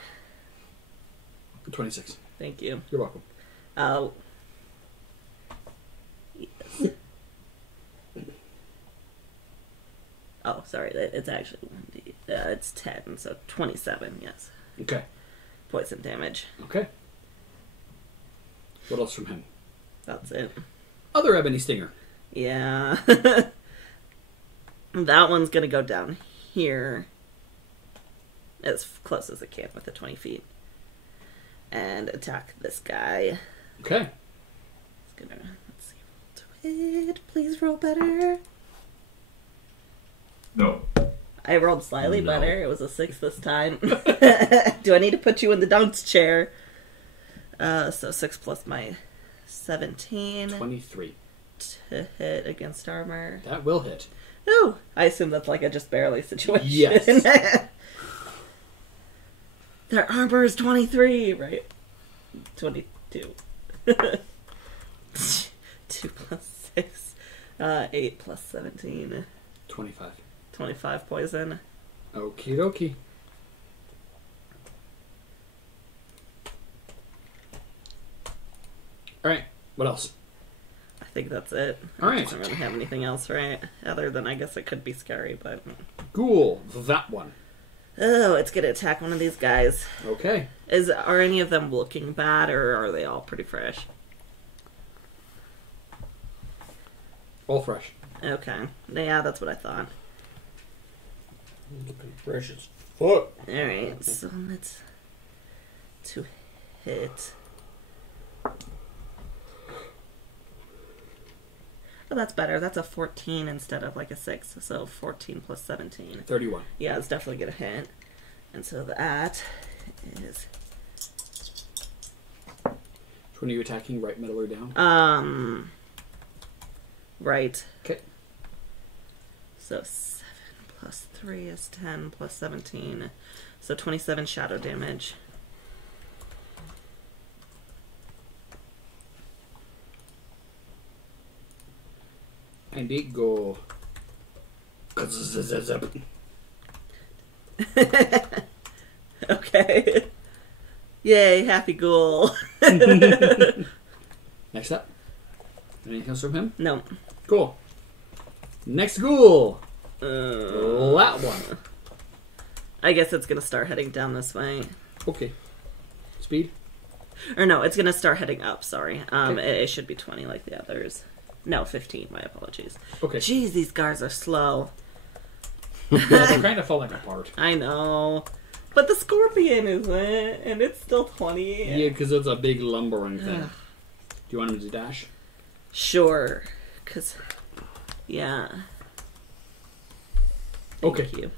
26. Thank you. You're welcome. Oh. Yes. Oh, sorry. It's actually 1d. It's 10, so 27, yes. Okay. Poison damage. Okay. What else from him? That's it. Other Ebony Stinger. Yeah. That one's gonna go down here. As close as it can with the 20 feet. And attack this guy. Okay. It's gonna... Let's see. Roll to it. Please roll better. No. I rolled slightly No. better. It was a 6 this time. Do I need to put you in the dunce chair? So 6 plus my 17 23. to hit against armor. That will hit. Oh, I assume that's like a just barely situation. Yes. Their armor is 23, right? 22. 2 plus 6. 8 plus 17. 25. 25 poison. Okie dokie. Alright, what else? I think that's it. All I right. don't really have anything else, right? Other than I guess it could be scary, but... Ghoul, that one. Oh, it's gonna attack one of these guys. Okay. Are any of them looking bad, or are they all pretty fresh? All fresh. Okay. Yeah, that's what I thought. Looking fresh as fuck. Alright, so let's... To hit... Oh, that's better. That's a 14 instead of like a 6. So 14 plus 17. 31. Yeah, it's definitely gonna hit. And so that is... Which one are you attacking? Right, middle, or down? Right. Okay. So 7 plus 3 is 10 plus 17. So 27 shadow damage. And it go... Okay. Yay, happy ghoul. Next up. Anything else from him? No. Cool. Next ghoul. Uh, That one. I guess it's gonna start heading down this way. Okay. Speed? Or no, it's gonna start heading up, sorry. Okay. It should be 20 like the others. No, 15, my apologies. Okay. Jeez, these guards are slow. Yeah, they're kind of falling apart. I know. But the scorpion isn't, and it's still 20. Yeah, because it's a big lumbering thing. Do you want him to dash? Sure. Because, yeah. Okay. Thank you.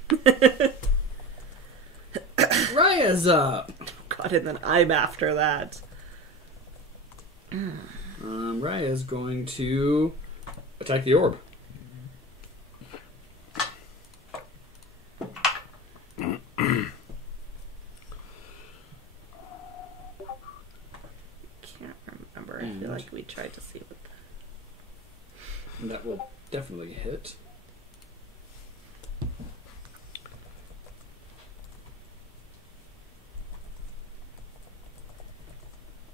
Raya's up. God, and then I'm after that. Raya is going to attack the orb. Can't remember. I feel like we tried to see what. And that will definitely hit.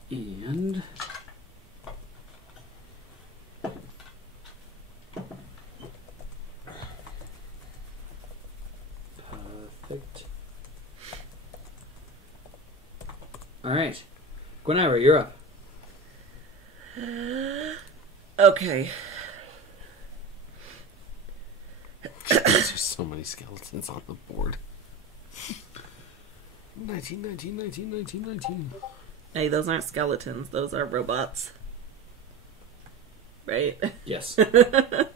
And perfect. All right, Gwyneira, you're up. Okay. There's so many skeletons on the board. 19. Hey, those aren't skeletons. Those are robots. Right? Yes. I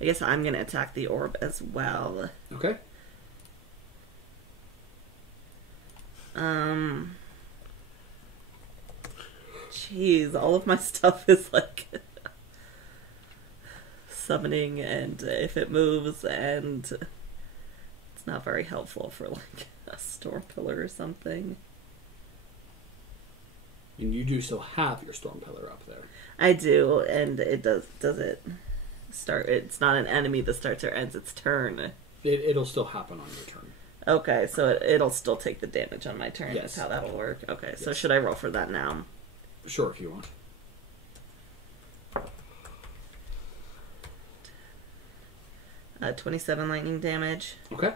guess I'm going to attack the orb as well. Okay. Jeez, all of my stuff is like summoning, and if it moves, and it's not very helpful for like a storm pillar or something. And you do still have your storm pillar up there. I do, and it does it start? It's not an enemy that starts or ends its turn. It'll still happen on your turn. Okay, so it'll still take the damage on my turn. Yes. That's how that'll work. Okay, so Yes. should I roll for that now? Sure, if you want. 27 lightning damage. Okay.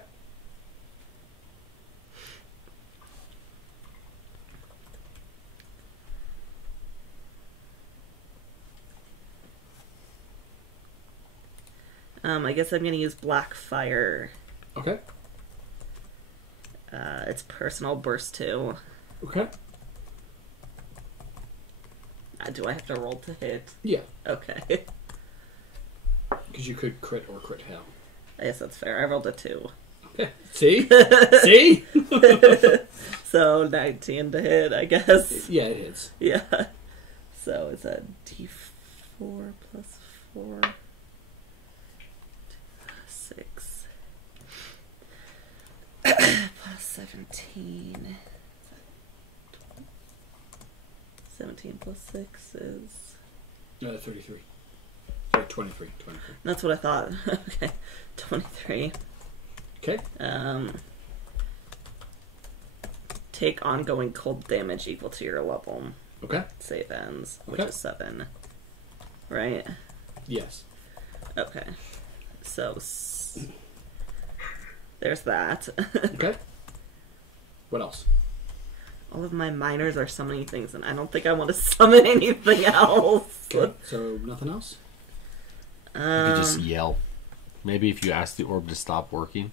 I guess I'm going to use Black Fire. Okay. It's personal burst 2. Okay. Do I have to roll to hit? Yeah, Okay. because you could crit or crit hail. I guess that's fair. I rolled a 2. Okay. See? See? So 19 to hit, I guess. Yeah, it hits. Yeah. So it's a d4 plus 4. 6. Plus 17. 17 plus 6 is... 33. Sorry, 23. That's what I thought. Okay. 23. Okay. Take ongoing cold damage equal to your level. Okay. Save ends, which Okay. is 7. Right? Yes. Okay. So, there's that. Okay. What else? All of my minors are summoning things, and I don't think I want to summon anything else. Okay. So, nothing else? You could just yell. Maybe if you ask the orb to stop working,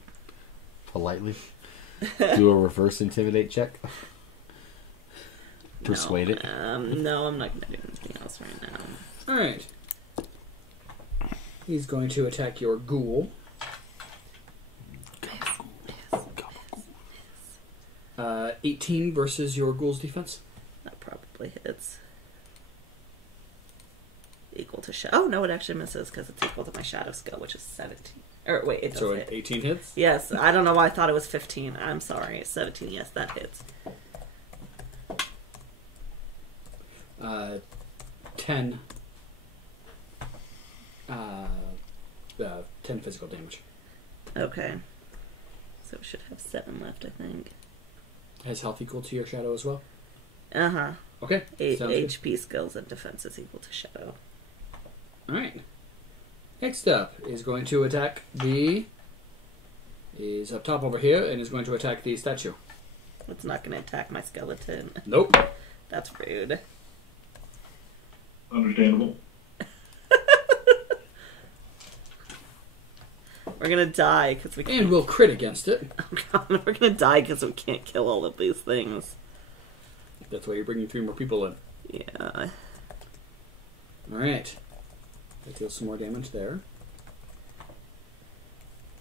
politely, do a reverse intimidate check. Persuade it. No, I'm not going to do anything else right now. Alright. He's going to attack your ghoul. 18 versus your ghoul's defense. That probably hits. Equal to shadow. Oh, no, it actually misses because it's equal to my shadow skill, which is 17. Or wait, it does So hit. 18 hits? Yes, I don't know why I thought it was 15. I'm sorry. 17, yes, that hits. 10. 10 physical damage. Okay. So we should have 7 left, I think. Has health equal to your shadow as well? Uh-huh. Okay. 8 sounds good. HP skills and defense is equal to shadow. Alright. Next up is going to attack the... is up top over here and is going to attack the statue. It's not going to attack my skeleton. Nope. That's rude. Understandable. We're going to die because we can't... And we'll crit against it. Oh, God, we're going to die because we can't kill all of these things. That's why you're bringing 3 more people in. Yeah. Alright. That deals some more damage there.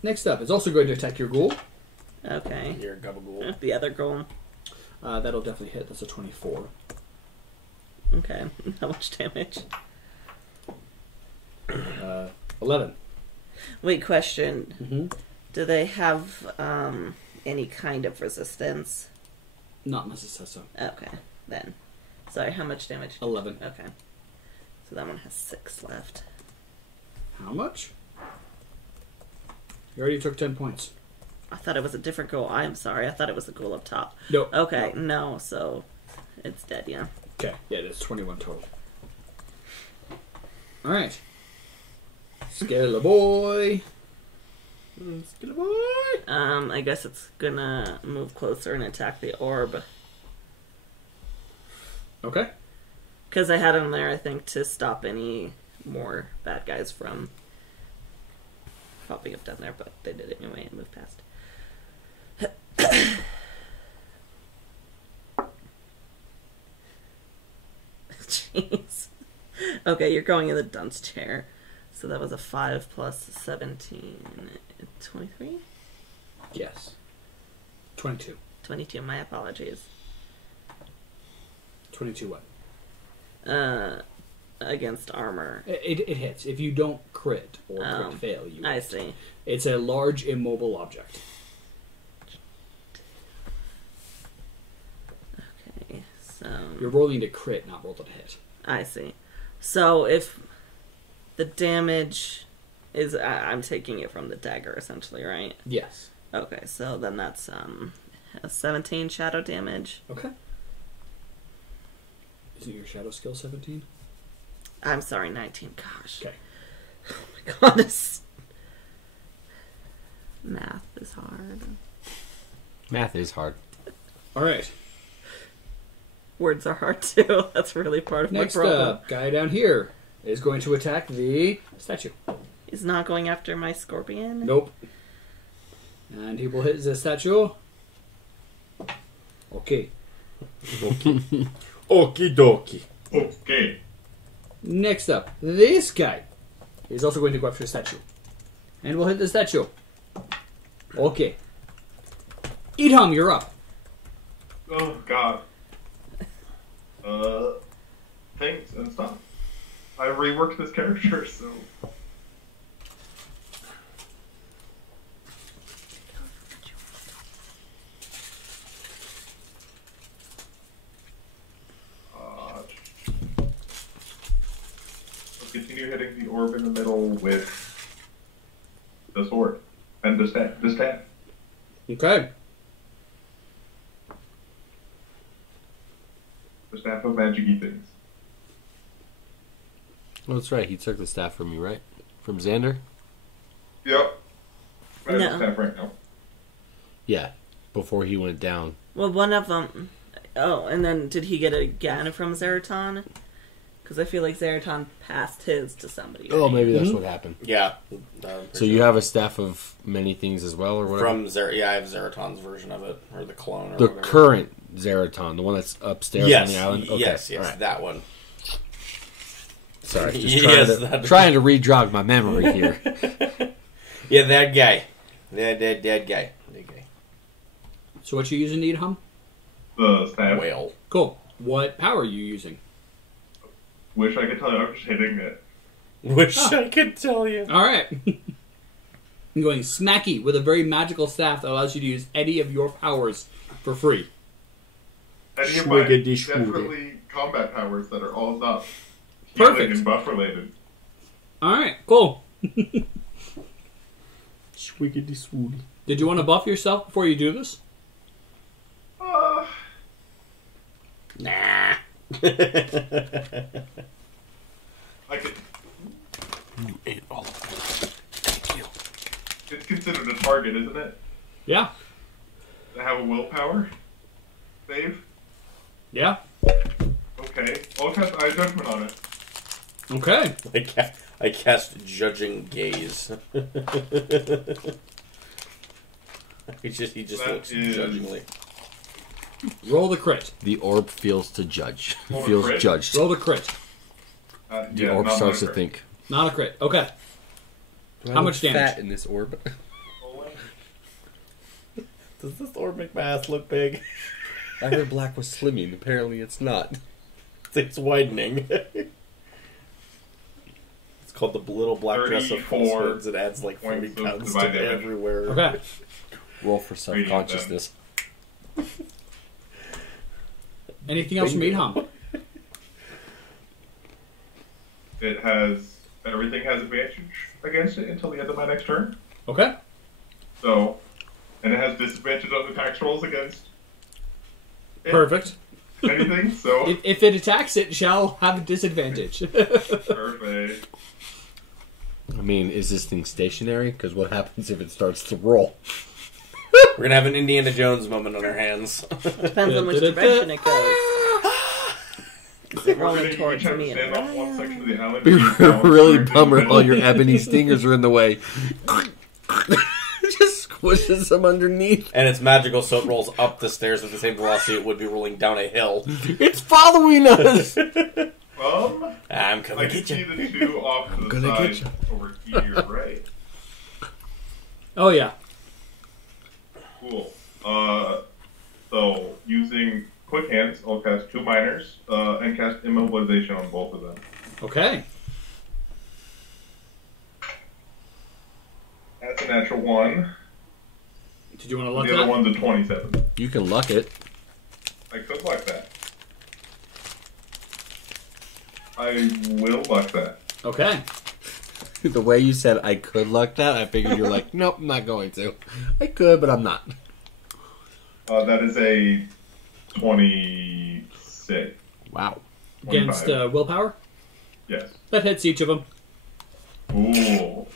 Next up is also going to attack your ghoul. Okay. You're a gabagool. The other goal. That'll definitely hit. That's a 24. Okay. How much damage? 11. Wait, question. Mm-hmm. Do they have any kind of resistance? Not necessarily. Okay, then. Sorry, how much damage? 11. Okay. So that one has 6 left. How much? You already took 10 points. I thought it was a different goal. I'm sorry. I thought it was the goal up top. No. Okay, no, so it's dead, yeah. Okay, yeah, it is 21 total. Alright. Skeleton boy. Skeleton boy. I guess it's gonna move closer and attack the orb. Okay. Because I had him there, I think, to stop any more bad guys from popping up down there, but they did it anyway and moved past. Jeez. Okay, you're going in the dunce chair. So that was a 5 plus 17. 23? Yes. 22. 22, my apologies. 22 what? Against armor. It hits. If you don't crit or Oh, crit fail, you I hit. see. It's a large immobile object. Okay, so... You're rolling to crit, not roll to hit. I see. So if the damage is... I'm taking it from the dagger, essentially, right? Yes. Okay, so then that's a 17 shadow damage. Okay. Isn't your shadow skill 17? I'm sorry, 19. Gosh. Okay. Oh my god, this... Math is hard. Math is hard. Alright. Words are hard, too. That's really part of Next my problem. up, guy down here is going to attack the statue. He's not going after my scorpion? Nope. And he will hit the statue. Okay. Okie dokie. Okay. Next up, this guy is also going to go after the statue. And we'll hit the statue. Okay. Idham, you're up. Oh, God. Things and stuff. I reworked this character, so... Continue hitting the orb in the middle with the sword and the staff. Okay. The staff of magic-y things. Oh, that's right. He took the staff from you, right? From Xander? Yep. I have No. the staff right now. Yeah. Before he went down. Well, one of them... Oh, and then did he get it again from Zeraton? Because I feel like Zeraton passed his to somebody. Oh, right? maybe that's what happened. Yeah. So you have a staff of many things as well, or whatever? From yeah, I have Zeraton's version of it, or the clone, or The whatever. current Zeraton, the one that's upstairs Yes, on the island? Okay. yes, all right. that one. Sorry, just Yes, trying to re-jog my memory here. Yeah, that guy. That guy. So what you using, Idham? The staff. Whale. Cool. What power are you using? Wish I could tell you, I'm just hitting it. Wish I could tell you. Alright. I'm going smacky with a very magical staff that allows you to use any of your powers for free. Any of my Schwiggity schwoogie. definitely combat powers that are all up. Perfect. Healing and buff related. Alright, cool. Schwiggity swoody. Did you want to buff yourself before you do this? Nah. I could. You ate all of it. Thank you. It's considered a target, isn't it? Yeah. To have a willpower save. Yeah. Okay. I'll cast Eye Judgment on it. Okay. I cast Judging Gaze. he just That looks is- judgingly. Roll the crit. The orb feels to judge. Roll a Feels crit? judged. Roll the crit. The orb not starts my to crit. think. Not a crit. Okay. How much damage? Fat in this orb. Does this orb make my ass look big? I heard black was slimming. Apparently it's not. It's widening. It's called the little black dress of 34 falsehoods. It adds like 40 points of pounds to divine damage. everywhere. Okay. Roll for self-consciousness. Anything else from Edom? It has everything has advantage against it until the end of my next turn. Okay. So, and it has disadvantage on attack rolls against it, Perfect. anything. So If it attacks, it shall have a disadvantage. perfect. I mean, is this thing stationary? Because what happens if it starts to roll? We're gonna have an Indiana Jones moment on our hands. Depends on which direction it goes. Is it We're rolling gonna each towards have to me and stand off one Raya? section of the island. Be and use balance really direction bummer. to All the your middle. ebony stingers are in the way. Just squishes them underneath. And it's magical, so it rolls up the stairs at the same velocity it would be rolling down a hill. It's following us. I'm I coming can to see get you. the two off to the gonna get side over here, right? Oh, yeah. Cool. So using quick hands, I'll cast 2 minors and cast immobilization on both of them. Okay. That's a natural 1. Did you want to look The at other that? one's a 27. You can luck it. I could luck that. I will luck that. Okay. The way you said I could luck that, I figured you're like, nope, I'm not going to. I could, but I'm not. That is a 26. Wow. Against 25. willpower? Yes. That hits each of them. Ooh.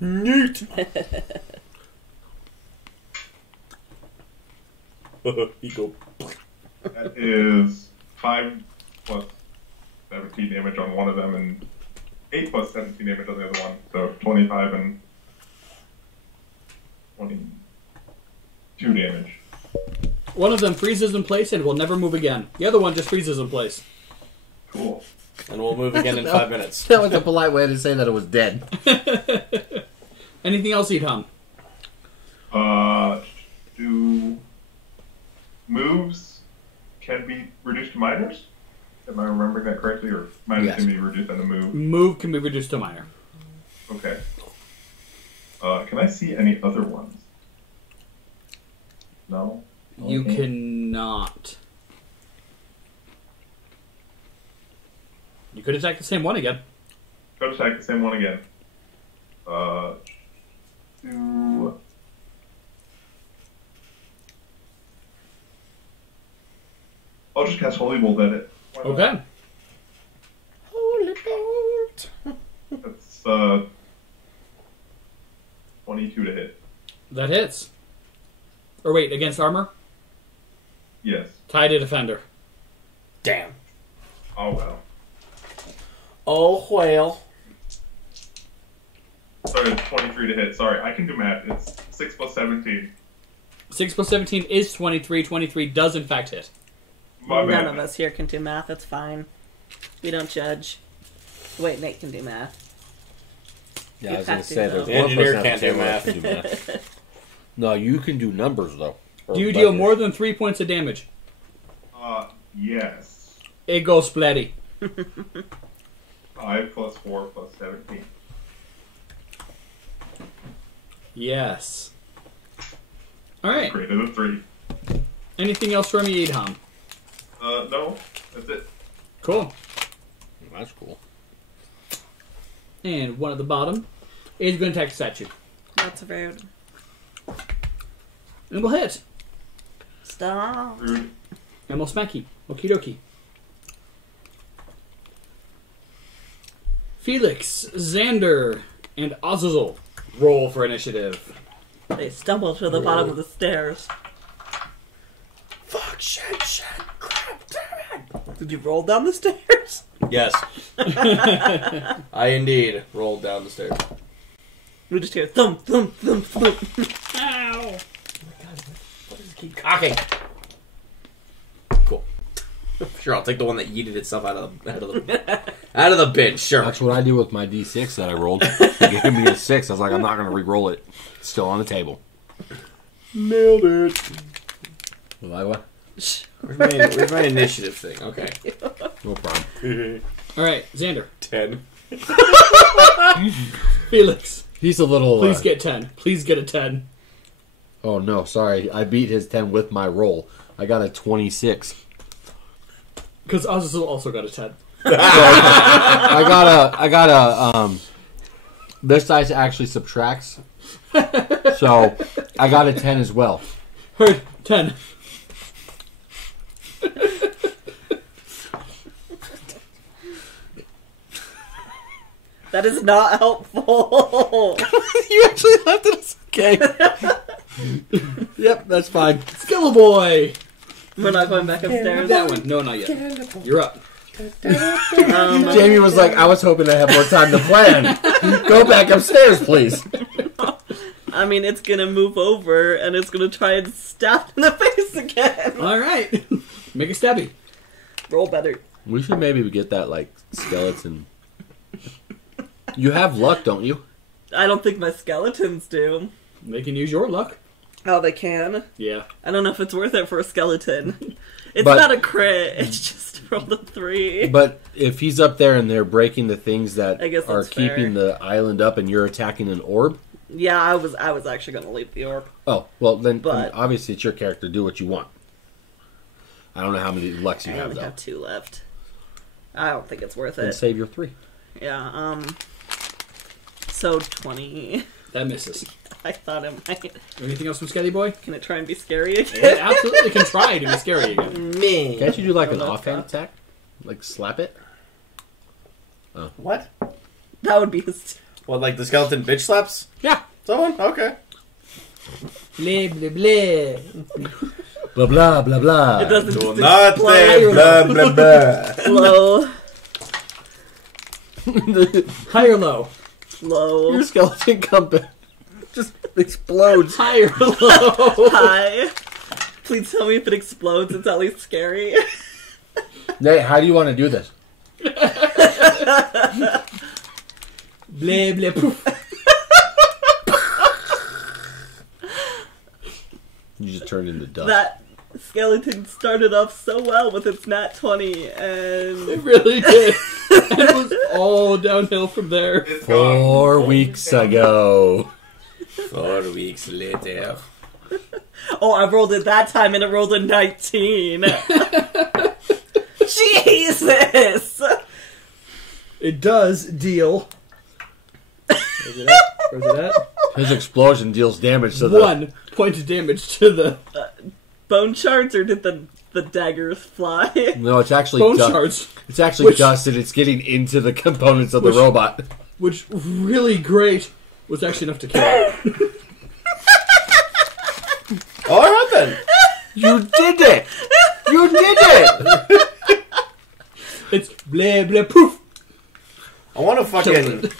Neat! You go. That is 5 plus 17 damage on one of them and 8 plus 17 damage on the other one. So 25 and 22 damage. One of them freezes in place and will never move again. The other one just freezes in place. Cool. And we'll move again in 5 minutes. That was a polite way to say that it was dead. Anything else, Edom? Do moves can be reduced to minors? Am I remembering that correctly? Or minors Yes. can be reduced on a move? Move can be reduced to minor. Okay. Can I see any other ones? No? You Okay. cannot. You could attack the same one again. Go to attack the same one again. I'll just cast Holy Bolt at it. Why not? Okay. Holy bolt! That's 22 to hit. That hits. Or wait, against armor? Yes. Tie to defender. Damn. Oh well. Oh, whale. Sorry, it's 23 to hit. Sorry, I can do math. It's 6 plus 17. 6 plus 17 is 23. 23 does in fact hit. My None bad. of us here can do math. It's fine. We don't judge. Wait, Nate can do math. Yeah, You I was going have to to, say, though. there's The one engineer person can't at the table do that can do math. No, you can do numbers, though. Or Do you deal letters. more than 3 points of damage? Yes. It goes splatty. 5 plus 4 plus 17. Yes. Alright. Created a 3. Anything else from you, Edom? No. That's it. Cool. That's cool. And one at the bottom is going to attack the statue. That's rude. And will hit. Stop. Rude. And will smack you. Okie dokie. Felix, Xander, and Azazel roll for initiative. They stumble to the bottom of the stairs. Fuck, shit, crap, damn it! Did you roll down the stairs? Yes. I indeed rolled down the stairs. We just hear thump, thump, thump, thump. Ow! Keep cocking. Cool. Sure, I'll take the one that yeeted itself out of the bin. Sure. That's what I do with my D6 that I rolled. They gave me a 6. I was like, I'm not going to re-roll it. It's still on the table. Nailed it. What? Where's my initiative thing? Okay. No problem. All right, Xander. 10. Felix. He's a little... Please get 10. Please get a 10. Oh, no, sorry. I beat his 10 with my roll. I got a 26. Because Azazel also got a 10. I got a this dice actually subtracts. So, I got a 10 as well. Heard 10. That is not helpful. You actually left it as okay. Yep, that's fine. Skeleton. We're not going back upstairs. That one. No, not yet. You're up. Jaimie was like, I was hoping I had more time to plan. Go back upstairs, please. I mean, it's gonna move over and it's gonna try and stab in the face again. All right. Make a stabby. Roll better. We should maybe get that, like, skeleton. You have luck, don't you? I don't think my skeletons do. They can use your luck. Oh, they can? Yeah. I don't know if it's worth it for a skeleton. It's But- not a crit. It's just roll a 3. But if he's up there and they're breaking the things that I guess are that's keeping the island up and you're attacking an orb... Yeah, I was actually gonna leave the orb. Oh, well, then But- obviously it's your character. Do what you want. I don't know how many lucks you I have, only though. have 2 left. I don't think it's worth Then it. save your 3. Yeah, so 20. That misses. I thought it might. Anything else from Skelly Boy? Can it try and be scary again? It absolutely can try to be scary again. Me. Can't you do like an that's offhand not- attack? Like slap it? What? That would be his. What, like the skeleton bitch slaps? Yeah. Someone? Okay. Blah, blah, blah. Blah, blah, blah, blah. It doesn't Do just not explode. say blah blah blah. Low. High or low? Low. Your skeleton compass just explodes. High or low? High. Please tell me if it explodes, it's at least scary. Nate, how do you want to do this? Blah, blah, poof. You just turned into dust. That skeleton started off so well with its nat 20, It and really did. It was all downhill from there. It's gone. 4 weeks ago. 4 weeks later. oh, I rolled it that time and it rolled a 19. Jesus! It does deal. Where's it at? Where's it at? His explosion deals damage to the... 1 point of damage to the Bone shards, or did the daggers fly? No, it's actually bone dust. shards, It's actually dust, and it's getting into the components of the Which- robot. which really great was actually enough to kill it. Alright then. You did it! You did it! It's blah blah poof. I want to fucking.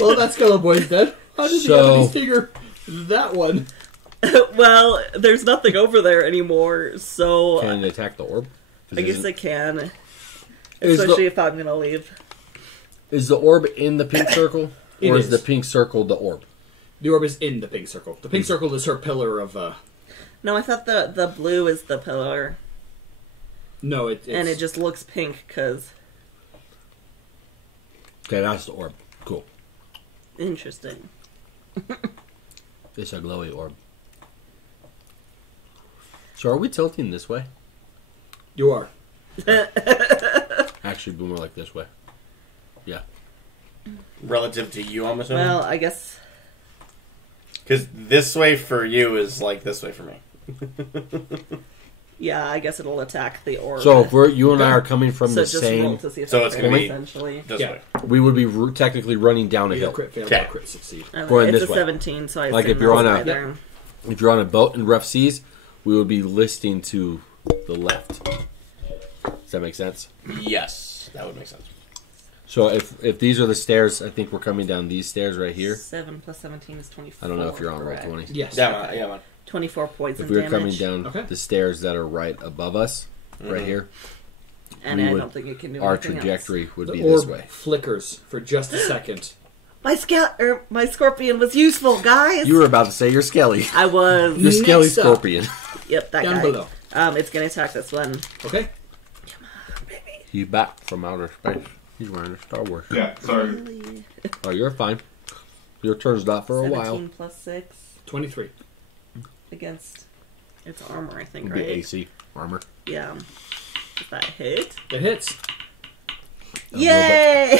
Well, that Skeleton Boy's dead. How did the So- enemy figure that one? Well, there's nothing over there anymore, so Can it attack the orb? I guess I can. Is Especially the, if I'm gonna leave. is the orb in the pink circle? It Or is is. the pink circle the orb? The orb is in the pink circle. The pink circle is her pillar of. No, I thought the blue is the pillar, No, it's and it just looks pink because Okay, that's the orb. Cool. interesting. It's a glowy orb. So are we tilting this way? You are. Actually, be more like this way. Yeah. Relative to you, I'm assuming? Well, I guess Because this way for you is like this way for me. yeah, I guess it'll attack the orb. So if you and I are coming from So the just roll same, to see if So it it's gonna crits, be- essentially. This Yeah. way. we would be technically running down a Either hill. crit fail Okay. or crit succeed. Okay, Going it's this a way. 17, so I Like assume if you're that's on a- either. If you're on a boat in rough seas, we would be listing to the left. Does that make sense? Yes, that would make sense. So if these are the stairs, I think we're coming down these stairs right here. 7 plus 17 is 24. I don't know if you're on roll correct. 20. Yes. Yeah, man. 24 poison If we were damage. coming down Okay. the stairs that are right above us, right here, And we I would- don't think it can do our anything trajectory would The be orb this way. flickers for just a second, my scorpion was useful, guys. You were about to say you're skelly. I was. You're skelly Next up. scorpion. Yep, that Down guy. below. It's gonna attack this one. Okay. He's back from outer space. He's wearing a Star Wars shirt. Yeah, sorry. Really? Oh, you're fine. Your turn's not for a 17 while. plus 6 23. against its armor, I think, It'd be right? AC armor. Yeah. Does that hit? It hits. Yay!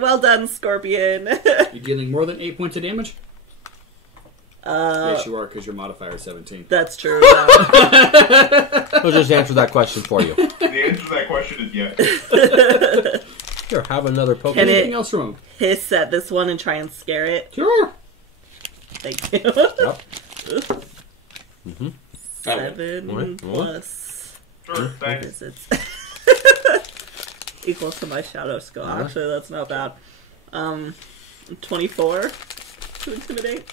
Well done, Scorpion. You're dealing more than 8 points of damage? Yes, you are, because your modifier is 17. That's true. Yeah. I'll just answer that question for you. The answer to that question is yes. Here, have another Pokemon. Can it- Anything else wrong? Hiss at this one and try and scare it. Sure. Thank you. Yep. 7 What? plus Sure, thanks. visits. Equals to my shadow skill. Uh-huh. Actually, that's not bad. 24 to intimidate.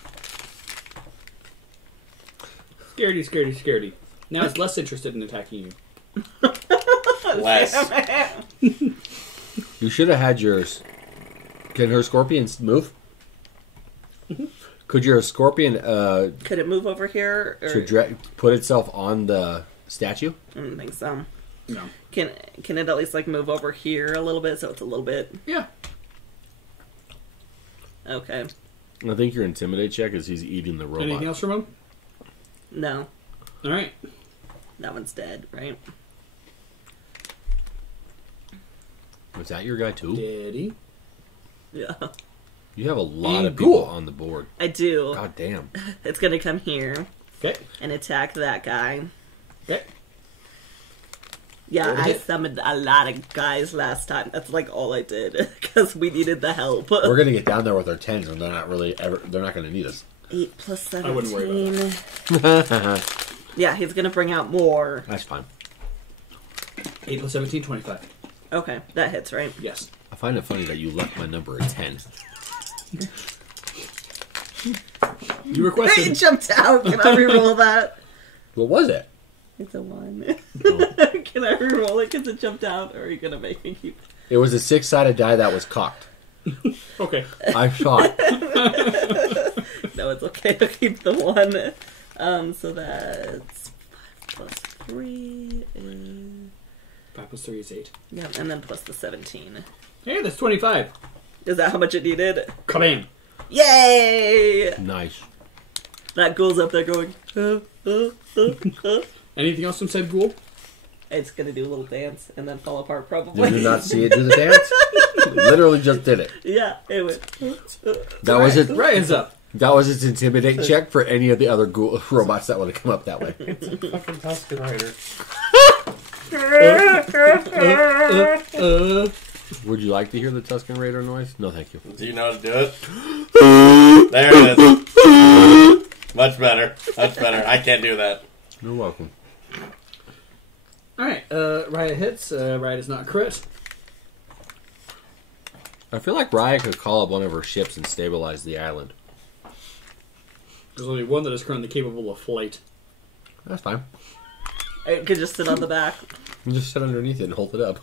Scaredy. Now it's less interested in attacking you. Less. You should have had yours. Can her scorpions move? Could your scorpion Could it move over here? Or... put itself on the statue? I don't think so. No. Can it at least like move over here a little bit so it's a little bit Yeah. okay? I think your intimidate check is he's eating the robot. Anything else from him? No, All right. that one's dead, right? Was that your guy too? Daddy. Yeah, You have a lot And of people ghoul. on the board. I do. God damn. It's gonna come here Okay. and attack that guy. Okay. Yeah, Go I ahead. summoned a lot of guys last time. That's like all I did because we needed the help. We're gonna get down there with our tens, and they're not really ever. They're not gonna need us. 8 plus 17. I wouldn't worry about Yeah, he's gonna bring out more. That's fine. 8 plus 17, 25. Okay, that hits, right? Yes. I find it funny that you left my number at 10. You It requested. jumped out. Can I reroll that? What was it? It's a 1. Oh. Can I reroll it because it jumped out, or are you gonna make me keep? It was a 6-sided die that was cocked. Okay. I shot. No, it's okay. I'll keep the 1. So that's 5 plus 3 is 5 plus 3 is 8. yeah, and then plus the 17. Hey, that's 25. Is that how much it needed? Kabam. Yay! Nice. That ghoul's up there going. Anything else from said ghoul? It's gonna do a little dance and then fall apart probably. Did you not see it do the dance? It literally just did it. Yeah, it went. That was it. Raya's up. That was its intimidate check for any of the other ghoul robots that would have come up that way. It's a fucking Tusken Rider. Would you like to hear the Tusken Raider noise? No, thank you. Do you know how to do it? There it is. Much better. Much better. I can't do that. You're welcome. Alright, Raya hits. Raya does not crit. I feel like Raya could call up one of her ships and stabilize the island. There's only one that is currently capable of flight. That's fine. It could just sit on the back. You just sit underneath it and hold it up.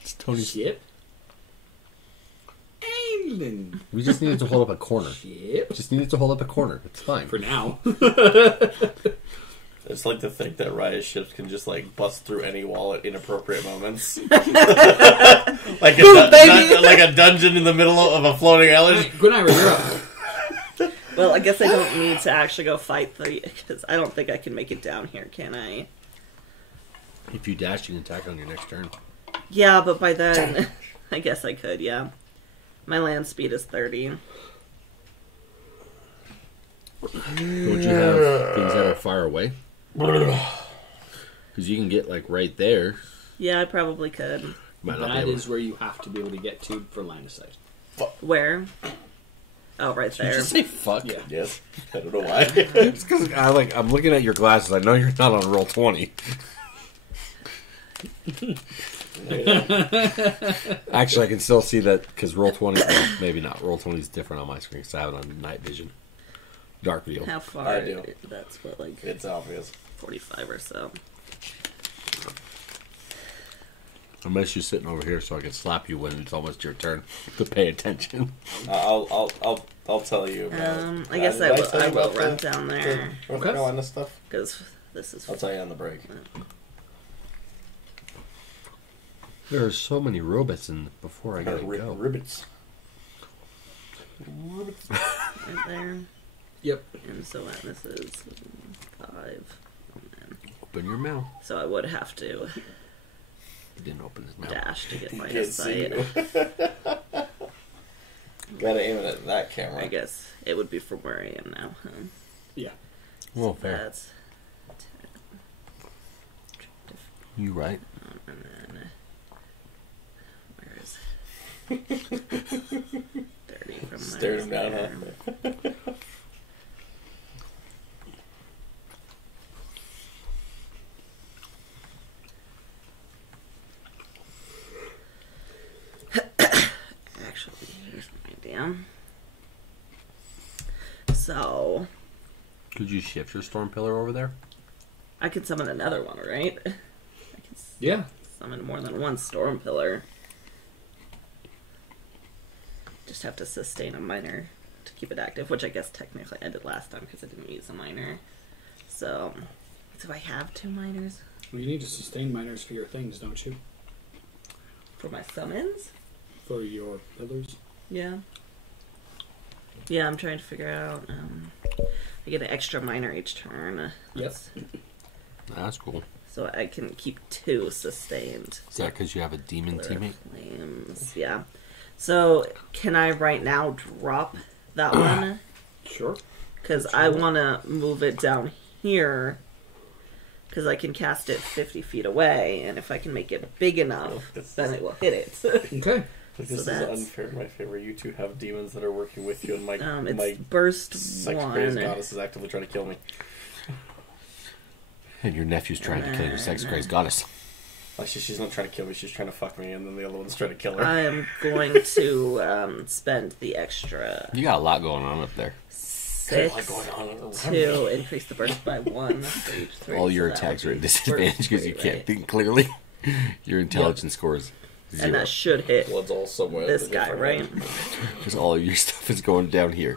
It's Tony's. Ship. Island. We just needed to hold up a corner. Ship. Just needed to hold up a corner. It's fine. For now. It's like to think that Raya's ships can just like bust through any wall at inappropriate moments. like a dungeon in the middle of a floating island. Gwyneira, you're up. Well, I guess I don't need to actually go fight because I don't think I can make it down here, can I? If you dash, you can attack on your next turn. Yeah, but by then, I guess I could. Yeah, my land speed is 30. Don't you have things that are far away? Because you can get like right there. Yeah, I probably could. Might not be That able is where you have to be able to get to for line of sight. Where? Oh, right Did you there. just say fuck? Yeah. Yes. I don't know why. It's because I'm looking at your glasses. I know you're not on roll 20. Actually, I can still see that because roll 20. Well, maybe not. Roll 20 is different on my screen because I have it on night vision, dark view. How far? I do. That's what, like It's obvious. 45 or so. Unless you're sitting over here so I can slap you when it's almost your turn to pay attention. I'll tell you. I guess I will run down there. North Carolina stuff. Because this is... I'll tell you on the break. There are so many robots in before I gotta go. Ribbits. Right there. Yep. And so this is 5. Open your mouth. So I would have to He didn't open his mouth. dash to get line of Can't see sight. you. Gotta aim it at that camera. I guess it would be from where I am now. Huh? Yeah. Well, So fair. that's You right. and then where is 30 from Stared him down, there. Actually, here's my idea. So Could you shift your storm pillar over there? I could summon another one, right? I can Yeah. summon more than one storm pillar. Just have to sustain a minor to keep it active, which I guess technically I did last time because I didn't use a minor. So I have 2 minors Well, you need to sustain minors for your things, don't you? for my summons. For your pillars. Yeah. Yeah, I'm trying to figure out. I get an extra minor each turn. Yep. That's cool. So I can keep 2 sustained. Is that because you have a demon Pillar of teammate? Flames. Yeah. So can I right now drop that one? Sure. Because I want to move it down here. Because I can cast it 50 feet away, and if I can make it big enough, then it will hit it. Okay. This So is that's- unfair in my favor. You two have demons that are working with you, and my It's my burst sex 1. crazed goddess is actively trying to kill me. And your nephew's trying to kill your sex crazed goddess. Actually, she's not trying to kill me. She's trying to fuck me, and then the other one's trying to kill her. I am going to spend the extra You got a lot going on up there. 6 What's going on around to increase the burst by 1 for each 3. All your so that attacks would are at be disadvantage burst because you 3, can't right? think clearly. Your intelligence score is 0. And that should hit Blood's all somewhere. this guy, right? Because all of your stuff is going down here.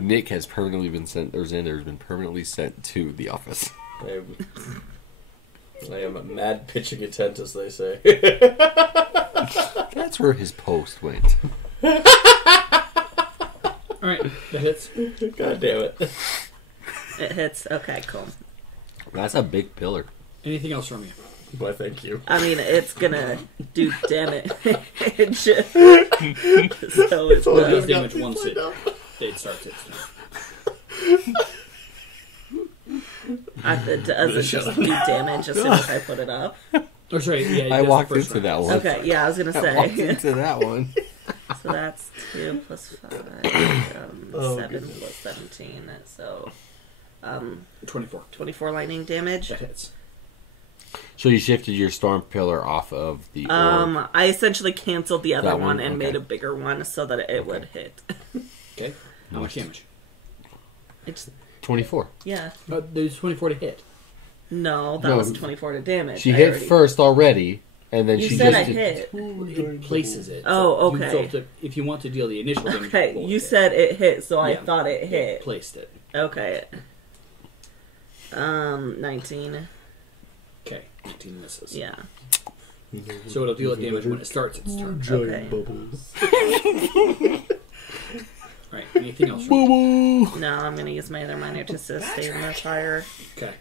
Nick has permanently been sent, or Xander has been permanently sent to the office. I am a mad pitching intent, as they say. That's where his post went. Alright, that hits. God damn it. It hits. Okay, cool. That's a big pillar. Anything else from you? Why, thank you. I mean, it's gonna do damage. So it's It does not. damage once it starts its turn. Does it just do damage as soon as I put it up? Oh, sorry, yeah. it I does the walked first into round. that one. Okay, yeah, I was gonna I walked say. into that one. So that's 2 plus 5, 7 plus 17. So, 24. 24 lightning damage. That hits. So you shifted your storm pillar off of the orb. I essentially canceled the other That one one? and Okay. made a bigger one so that it would hit. Okay. How much damage? It's 24. yeah. There's 24 to hit. No, that No, was 24 to damage. She I hit already- first already, and then You she said just I did- hit. It places it. Oh, You okay. felt it- if you want to deal the initial damage, Okay, roll you it. said it hit, so I Yeah. thought it hit. Placed it. Okay. 19. Okay. 19 misses. Yeah. So it'll deal it damage when it starts its turn. Okay. Alright, anything else? From you? No, I'm gonna use my other minor to sustain the fire. Okay.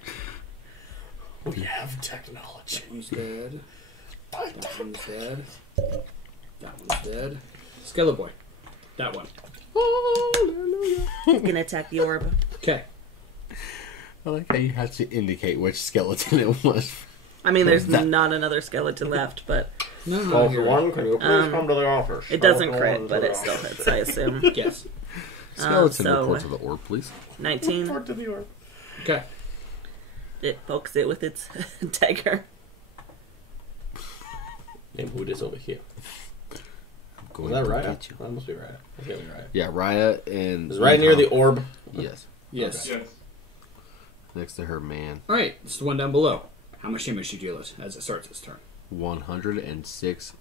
We have technology. That one's dead. That one's dead. That one's dead. Skeleton boy. That one. Gonna attack the orb. Okay. I like how you had to indicate which skeleton it was. I mean, there's That- not another skeleton left, but No, no, Call for you're one, can you please come to the office? it doesn't Call for crit, one but to it the still office. hits, I assume. right. Yes. Skeleton so- report to the orb, please. 19. Report to the orb. Okay. It pokes it with its dagger. Name who it is over here. I'm going Was that to Raya? get you. That must be Raya. That's gotta be Raya. Yeah, Raya and... Is right near the orb. Yes. Yes. Yes. Next to her man. Alright, it's the one down below. How much damage do you deal it as it starts its turn? 106.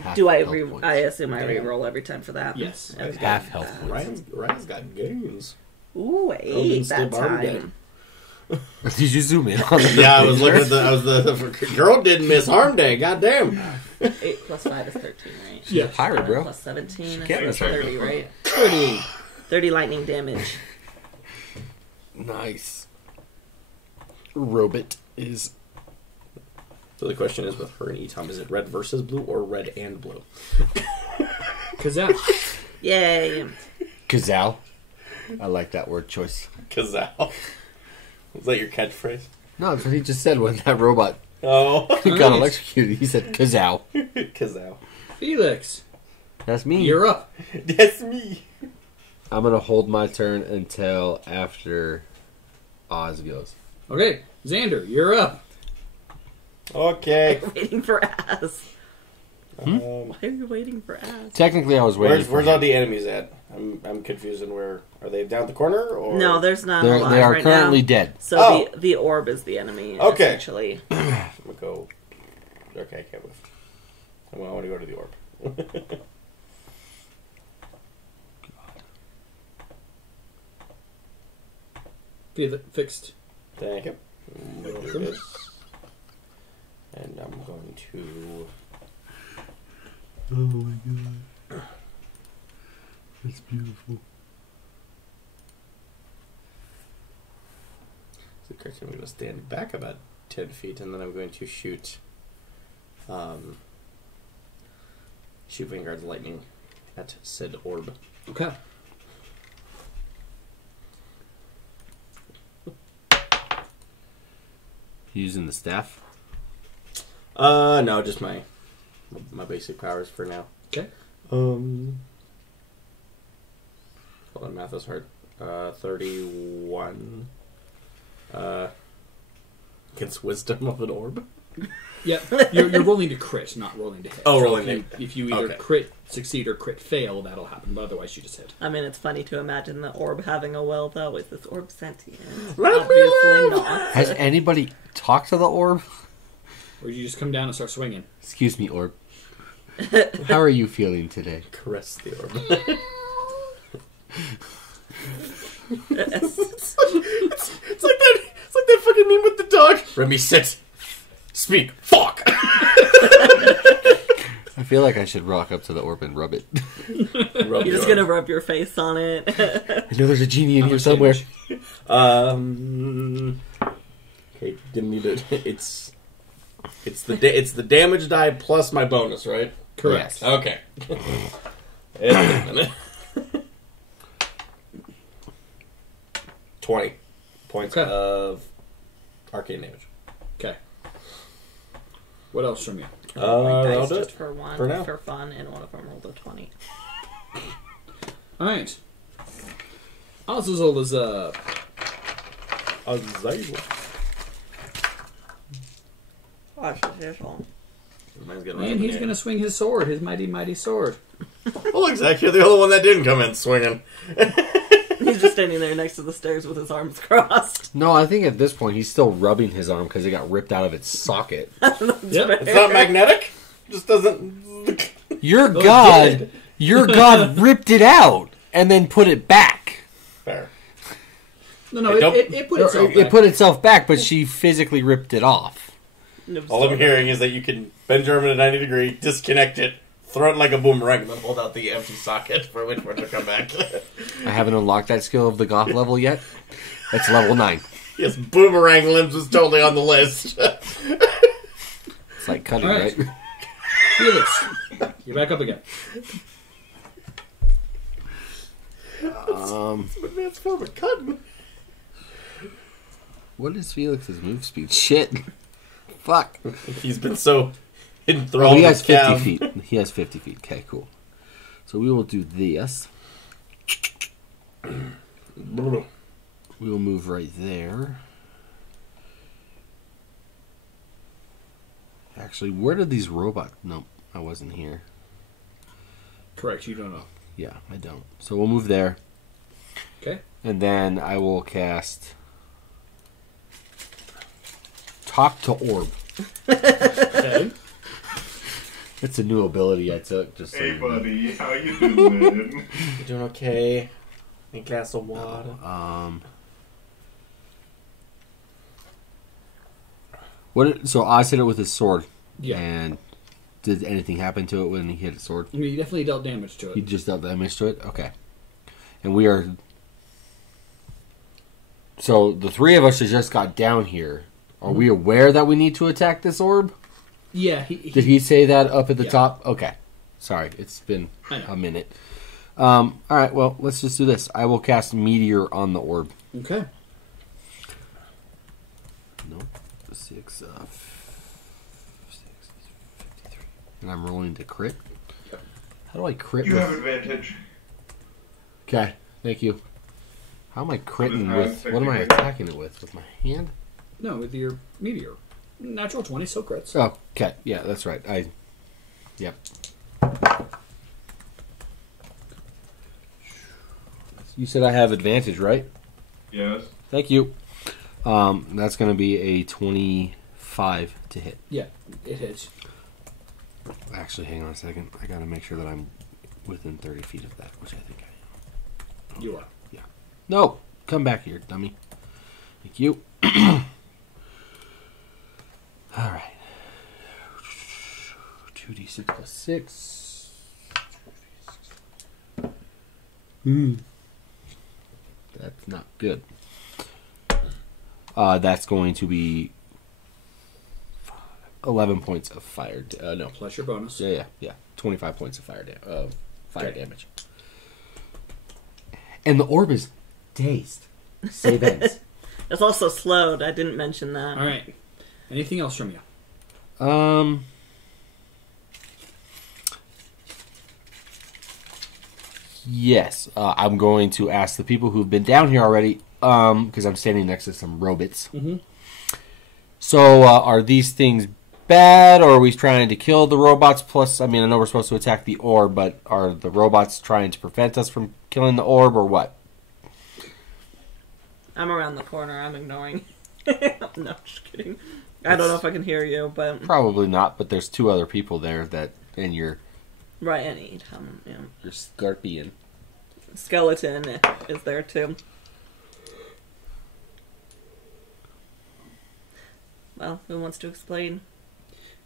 Half Do I health re? points. I assume I re-roll every time for that. Yes. Okay. Half health points. Ryan's got gains. Ooh, 8 that time. Did you zoom in on the Yeah, I was looking at the girl didn't miss harm day. Goddamn. 8 plus 5 is 13, right? Yeah. Pirate, 7 bro. plus 17 can't is miss 30, right? 30. 30 lightning damage. Nice. Robot is... So the question is with her and Etom, is it red versus blue or red and blue? Kazak. Yay. Kazal. I like that word choice. Kazal. Was that your catchphrase? No, that's what he just said when that robot Oh. got electrocuted. He said Kazal. Kazal. Felix, That's me. you're up. That's me. I'm going to hold my turn until after Oz goes. Okay, Xander, you're up. Okay. Waiting for ass. Um, Why are you waiting for ass? Technically, I was waiting where's for all him. the enemies at? I'm confused on where. Are they down at the corner? Or? No, there's none They alive are right currently now. dead. So Oh. the orb is the enemy, Okay. essentially. I'm gonna go. Okay, I can't move. I want to go to the orb. Fixed. Thank you. I'm gonna do this. And I'm going to. Oh my god. It's beautiful. So correct, I'm going to stand back about 10 feet, and then I'm going to shoot. Shoot Vanguard's lightning at said orb. Okay. Using the staff. No, just my basic powers for now. Okay. Hold on, math is hard. 31. Against wisdom of an orb. Yeah, you're rolling to crit, not rolling to hit. Oh, So rolling if you either okay. crit succeed or crit fail, that'll happen. But otherwise, you just hit. I mean, it's funny to imagine the orb having a will, though. Is this orb sentient? Let me Obviously live! not. Has anybody talked to the orb? Or you just come down and start swinging. Excuse me, orb. How are you feeling today? Caress the orb. It's like that fucking meme with the dog. Remy, sit. Speak. Fuck. I feel like I should rock up to the orb and rub it. You're just gonna rub your face on it. I know there's a genie in How here much somewhere. damage? Okay, didn't need it. It's the damage die plus my bonus, right? Correct. Okay. Wait a minute. 20 points Okay. of arcane damage. Okay. What else from you? Like I'll dice do just it. for one, For now. for fun, and one of them rolled a 20. All right. Azazel is up. Azazel. Mine's getting And he's going to swing his sword, his mighty, mighty sword. Oh, look, Zach, you're the only one that didn't come in swinging. He's just standing there next to the stairs with his arms crossed. No, I think at this point he's still rubbing his arm because it got ripped out of its socket. Yep. It's not magnetic. Just doesn't. Your Oh, god, good. your god ripped it out and then put it back. Fair. No, Hey, don't- it put itself It back. put itself back, but she physically ripped it off. All I'm hearing is that you can bend your arm at a 90 degree, disconnect it, throw it like a boomerang, and then hold out the empty socket for it to come back. I haven't unlocked that skill of the goth level yet. That's level 9. Yes, boomerang limbs was totally on the list. It's like cutting, All right. right? Felix, you're back up again. Advanced form of cutting. What is Felix's move speed? Shit. Fuck. He's been so enthralled. Oh, he with has 50 Cav. feet. He has 50 feet. Okay, cool. So we will do this. We will move right there. Actually, where did these robots... Nope, I wasn't here. Correct, you don't know. Yeah, I don't. So we'll move there. Okay. And then I will cast... Talk to orb. Okay. It's a new ability I took. Just so Hey, you know. buddy, how you doing? You doing okay? Need a glass of water? So Oz hit it with his sword. Yeah. And did anything happen to it when he hit his sword? You definitely dealt damage to He it. just dealt damage to it? Okay. And we are... So the three of us that just got down here, are we aware that we need to attack this orb? Yeah. Did he say that up at the Yeah. top? Okay. Sorry, it's been I know. a minute. Alright, well, let's just do this. I will cast Meteor on the orb. Okay. Nope. 6, 53. And I'm rolling to crit. Yep. How do I crit? You with- have advantage. Okay, thank you. How am I critting What with? is What am I technically- attacking it with? With my hand? No, with your meteor. Natural 20, so crits. Oh, okay. Yeah, that's right. Yep. You said I have advantage, right? Yes. Thank you. That's going to be a 25 to hit. Yeah, it hits. Actually, hang on a second. I got to make sure that I'm within 30 feet of that, which I think I am. You are. Yeah. No! Come back here, dummy. Thank you. Alright. 2d6 plus 6. That's not good. That's going to be 11 points of fire. No. Plus your bonus. Yeah. 25 points of fire Okay. damage. And the orb is dazed. Save ends. It's also slowed. I didn't mention that. All right. Anything else from you? Yes. I'm going to ask the people who've been down here already, because I'm standing next to some robots. Mm-hmm. So, are these things bad, or are we trying to kill the robots? Plus, I mean, I know we're supposed to attack the orb, but are the robots trying to prevent us from killing the orb, or what? I'm around the corner. I'm ignoring. No, just kidding. I don't know if I can hear you, but Probably not, but there's two other people there and you're right, I need yeah. Scorpion. Skeleton is there too. Well, who wants to explain?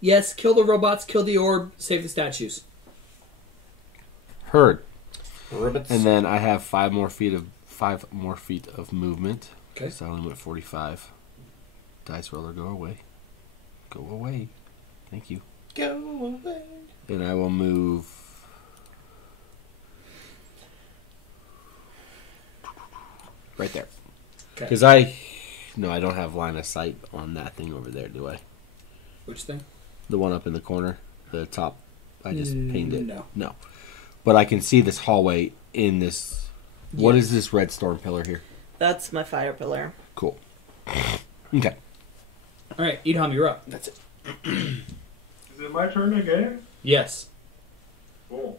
Yes, kill the robots, kill the orb, save the statues. Heard. Ribbits. And then I have 5 more feet of movement. Okay. So I only went 45. Dice roller, go away. Go away. Thank you. Go away. And I will move. Right there. Okay. Because I don't have line of sight on that thing over there, do I? Which thing? The one up in the corner, the top. I just pinged it. No. But I can see this hallway in this. What is this red storm pillar here? That's my fire pillar. Cool. Okay. All right, Edom, you're up. That's it. Is it my turn again? Yes. Cool.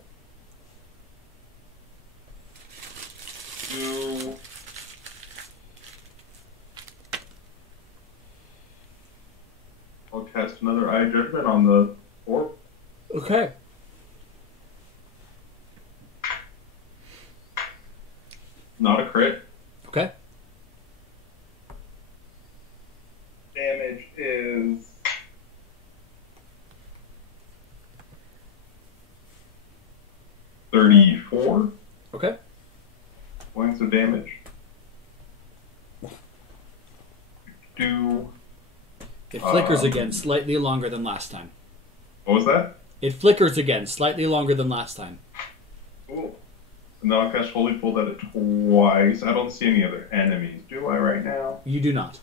So, I'll cast another Eye of Judgment on the orb. Okay. Not a crit. Okay. Damage is 34 Okay. points of damage. It flickers again, slightly longer than last time. What was that? It flickers again, slightly longer than last time. Cool. And then I'll cast Holy Bolt at it twice. I don't see any other enemies, do I, right now? You do not.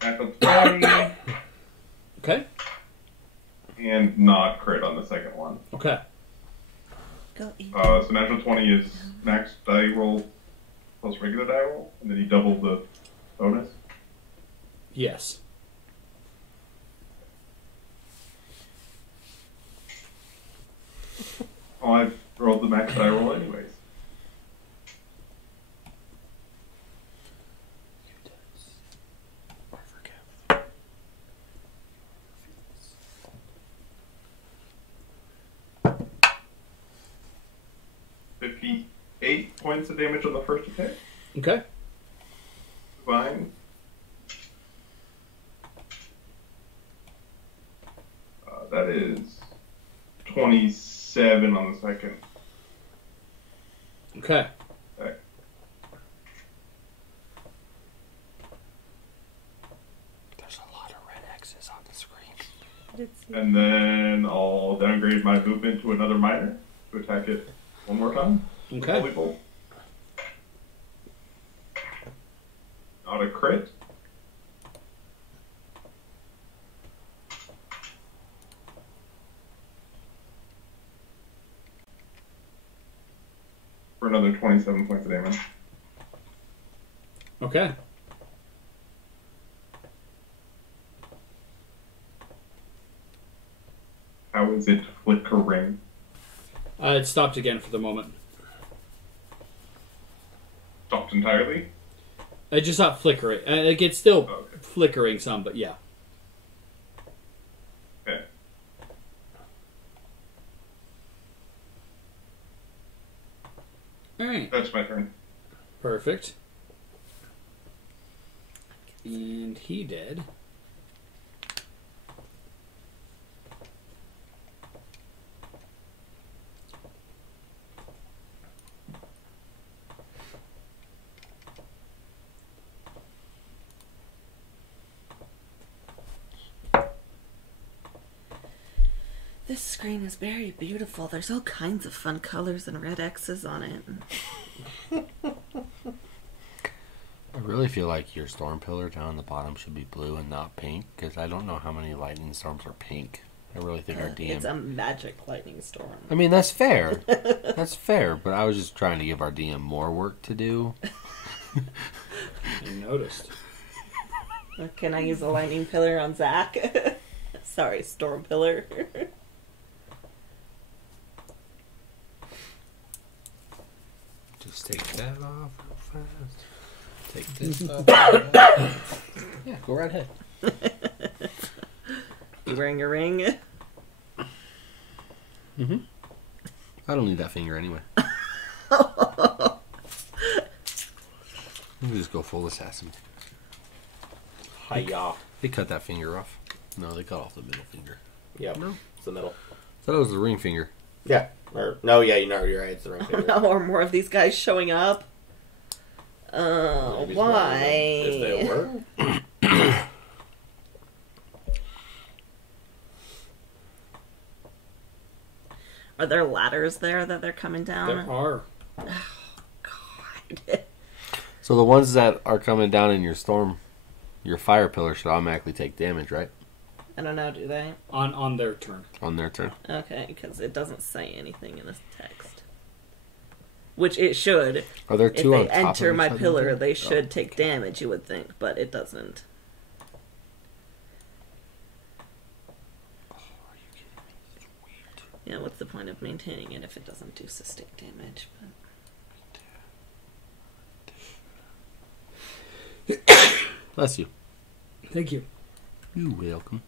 Back up 20, Okay. and not crit on the second one. Okay. Go eat. So natural 20 is max die roll plus regular die roll, and then you double the bonus. Yes. Oh, I rolled the max die roll anyways. points of damage on the first attack. Okay. Fine. That is 27 on the second. Okay. Okay. There's a lot of red X's on the screen. And then I'll downgrade my movement to another minor to attack it one more time. Okay. Holy bolt. Not a crit. For another 27 points of damage. Okay. How is it flickering? It stopped again for the moment. Stopped entirely? It just stopped flickering. Like it's still Oh, okay. flickering some, but yeah. Okay. All right. That's my turn. Perfect. And he did. This screen is very beautiful. There's all kinds of fun colors and red X's on it. I really feel like your storm pillar down on the bottom should be blue and not pink, because I don't know how many lightning storms are pink. I really think our DM... It's a magic lightning storm. I mean, that's fair. That's fair, but I was just trying to give our DM more work to do. I noticed. Can I use a lightning pillar on Zach? Sorry, storm pillar. Just take that off real fast. Take this off. Yeah, go right ahead. You wearing a ring? Mm-hmm. I don't need that finger anyway. Let me just go full assassin. Hiya. They cut that finger off. No, they cut off the middle finger. Yep. No. It's the middle. I thought it was the ring finger. Yeah. Or, no, yeah, you know, you're right. It's the right finger. Or more of these guys showing up? Maybe it's Why? If they were. Are there ladders there that they're coming down? There are. God. So the ones that are coming down in your storm, your fire pillar should automatically take damage, right? I don't know, do they? On their turn. On their turn. Okay, because it doesn't say anything in this text. Which it should. Are there If two they on top enter of my each other? pillar, they Oh, should take okay. damage, you would think, but it doesn't. Yeah, what's the point of maintaining it if it doesn't do sustained damage? Bless you. Thank you. You're welcome.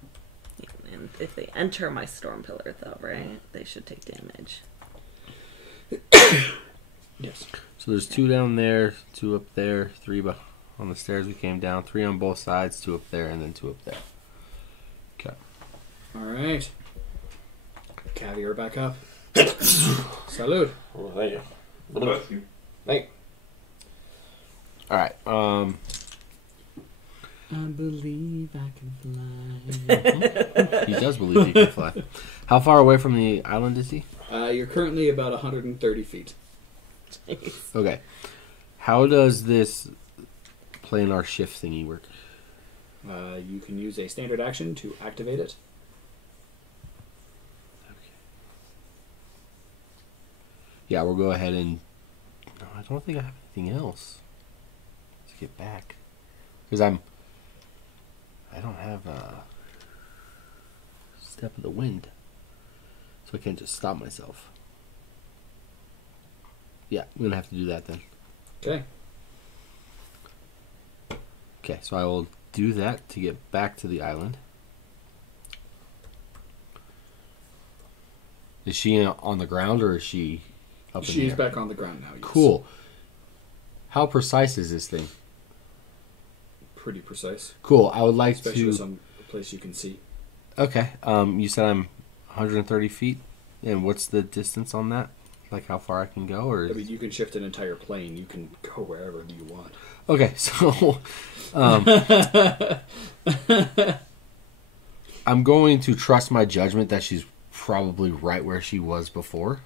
And if they enter my storm pillar, though, right? They should take damage. Yes. So there's two down there, two up there, three on the stairs we came down, three on both sides, two up there, and then two up there. Okay. All right. Caviar back up. Salute. Oh, thank you. Bless you. Thank All right. I believe I can fly. He does believe he can fly. How far away from the island is he? You're currently about 130 feet. Okay. How does this planar shift thingy work? You can use a standard action to activate it. Yeah, we'll go ahead and... No, I don't think I have anything else. Let's get back. Because I don't have a step of the wind. So I can't just stop myself. Yeah, I'm going to have to do that then. Okay. Okay, so I will do that to get back to the island. Is she on the ground or is she up in the She's air? back on the ground now. Yes. Cool. How precise is this thing? Pretty precise, Cool. I would like especially to. with some place you can see. Okay. You said I'm 130 feet, and what's the distance on that? Like how far I can go, or? I mean, you can shift an entire plane. You can go wherever you want. Okay, so I'm going to trust my judgment that she's probably right where she was before.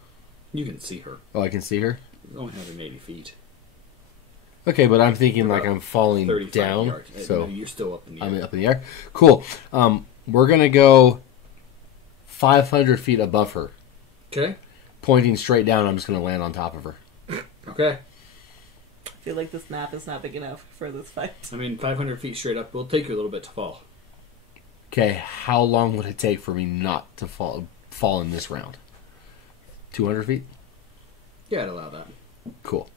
You can see her. Oh, I can see her? It's only 180 feet. Okay, but I'm thinking like About I'm falling 35 down. yards. So No, you're still up in the air. I'm up in the air. Cool. We're going to go 500 feet above her. Okay. Pointing straight down, I'm just going to land on top of her. Okay. I feel like this map is not big enough for this fight. I mean, 500 feet straight up will take you a little bit to fall. Okay, how long would it take for me not to fall in this round? 200 feet? Yeah, I'd allow that. Cool.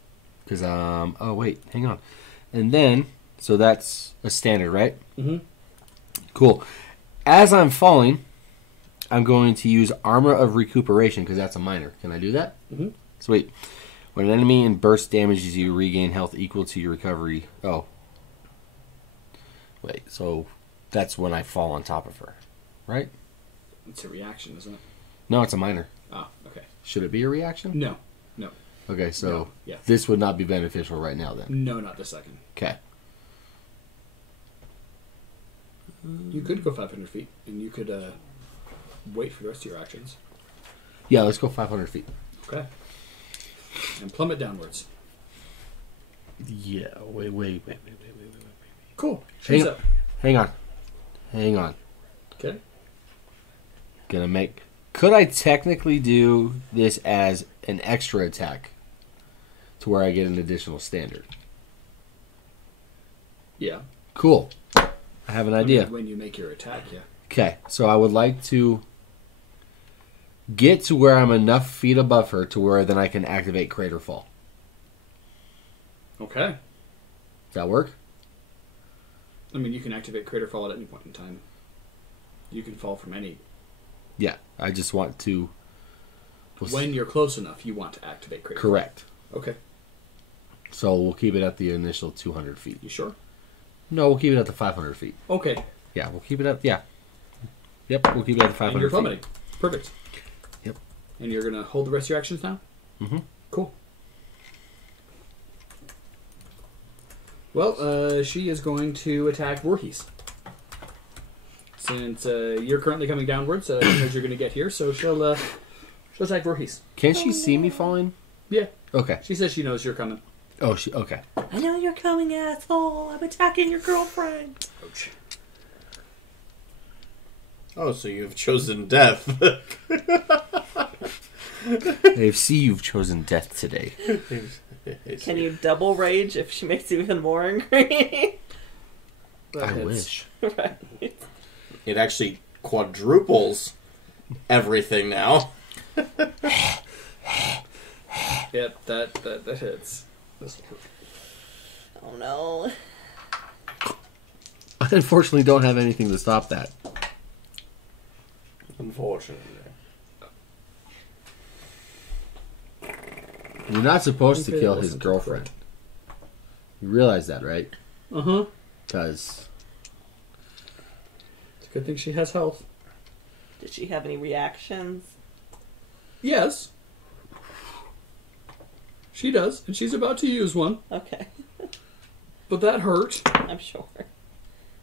Because, oh wait, hang on. And then, so that's a standard, right? Mm-hmm. Cool. As I'm falling, I'm going to use Armor of Recuperation because that's a minor. Can I do that? Mm-hmm. Sweet. When an enemy in burst damages you, regain health equal to your recovery. Oh. Wait, so that's when I fall on top of her, right? It's a reaction, isn't it? No, it's a minor. Oh, okay. Should it be a reaction? No. Okay, so No, yeah. this would not be beneficial right now then. No, not the second. Okay. You could go 500 feet, and you could wait for the rest of your actions. Yeah, let's go 500 feet. Okay. And plummet downwards. Yeah, wait. Cool. She's Hang, up. hang on. Okay. Gonna make... Could I technically do this as an extra attack to where I get an additional standard? Yeah. Cool. I have an idea. I mean, when you make your attack, yeah. Okay, so I would like to get to where I'm enough feet above her to where then I can activate Crater Fall. Okay. Does that work? I mean, you can activate Crater Fall at any point in time. You can fall from any... Yeah, I just want to... When you're close enough, you want to activate Crater Correct. Fall. Okay. So we'll keep it at the initial 200 feet. You sure? No, we'll keep it at the 500 feet. Okay. Yeah, we'll keep it at... Yeah. Yep, we'll keep it at the 500 And you're feet. plummeting. Perfect. Yep. And you're going to hold the rest of your actions now? Mm-hmm. Cool. Well, she is going to attack Voorhees. Since you're currently coming downwards, because you're going to get here, so she'll attack Voorhees. Can she see me falling? Yeah. Okay. She says she knows you're coming. Oh, okay. I know you're coming, asshole. I'm attacking your girlfriend. Ouch. Oh, so you've chosen death. I see you've chosen death today. Can you double rage if she makes you even more angry? That I hits. wish. Right. It actually quadruples everything now. Yep, that hits. This will hurt. Oh no. I unfortunately don't have anything to stop that. Unfortunately. You're not supposed to Okay, kill that his wasn't girlfriend. You realize that, right? Uh-huh. Because... It's a good thing she has health. Did she have any reactions? Yes. She does, and she's about to use one. Okay. But that hurt. I'm sure.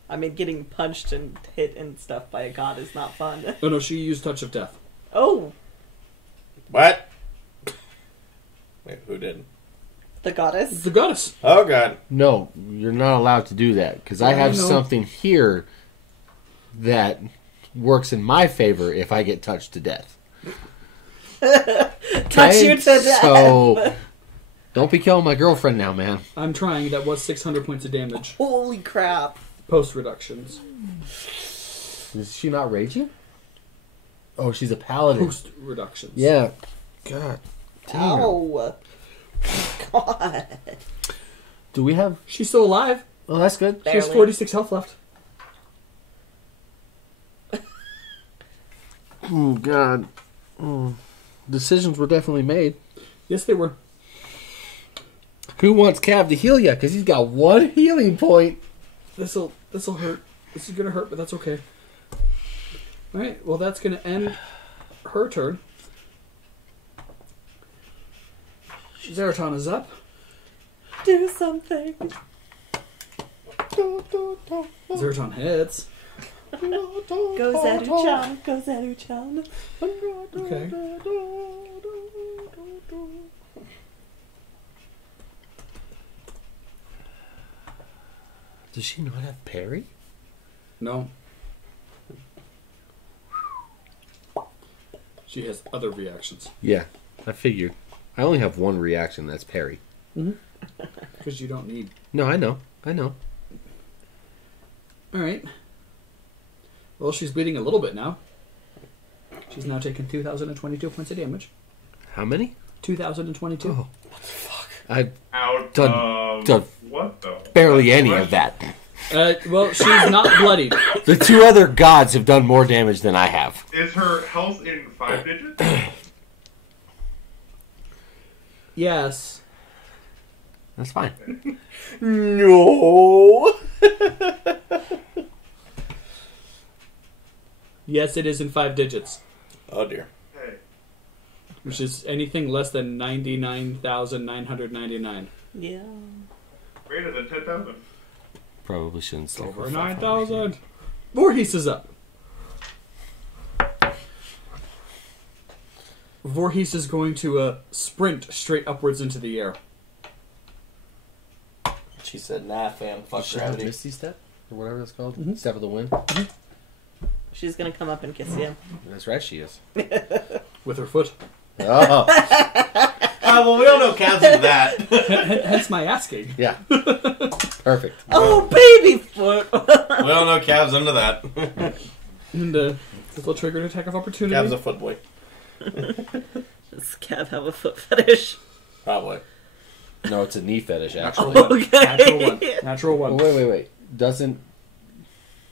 I mean, getting punched and hit and stuff by a god is not fun. Oh no, she used Touch of Death. Oh, What? Wait, who did? the goddess. The goddess. Oh, God. No, you're not allowed to do that. Because I Yeah, I have know. something here that works in my favor if I get touched to death. Touch you to death. So, don't be killing my girlfriend now, man. I'm trying. That was 600 points of damage. Holy crap. Post reductions. Is she not raging? Oh, she's a paladin. Post reductions. Yeah. God. Damn. Ow. God. Do we have... She's still alive. Oh, that's good. She has Barely. 46 health left. Oh, God. Oh. Decisions were definitely made. Yes, they were. Who wants Cav to heal ya? Because he's got 1 healing point. This'll hurt. This is gonna hurt, but that's okay. Alright, well that's gonna end her turn. Zeraton is up. Do something. Zeraton hits. Go Zaru-chan. Go Zaru-chan. Okay. Does she not have parry? No. She has other reactions. Yeah, I figured. I only have 1 reaction, that's parry. Because you don't need... No, I know. Alright. Well, she's bleeding a little bit now. She's now taken 2,022 points of damage. How many? 2,022. Oh, what the fuck? I've Out done what though? barely any of that. Well, she's not bloodied. The 2 other gods have done more damage than I have. Is her health in 5 digits? Yes. That's fine. No. Yes, it is in 5 digits. Oh dear. Hey. Which is anything less than 99,999. Yeah. Greater than 10,000. Probably shouldn't stick Over with 9,000. Voorhees is up. Voorhees is going to sprint straight upwards into the air. She said, "Nah, fam, fuck gravity." Misty Step? Or whatever it's called? Step of the Wind? She's gonna come up and kiss you. That's right, she is. With her foot. Oh, Well, we don't know Cavs into that. Hence my asking. yeah. Perfect. Oh, baby foot! We don't know Cavs into that. And this will trigger an attack of opportunity. Cavs a foot boy. Does Cav have a foot fetish? Probably. No, it's a knee fetish, actually. Natural one. Okay. Natural one. Natural Oh, one. wait. Doesn't...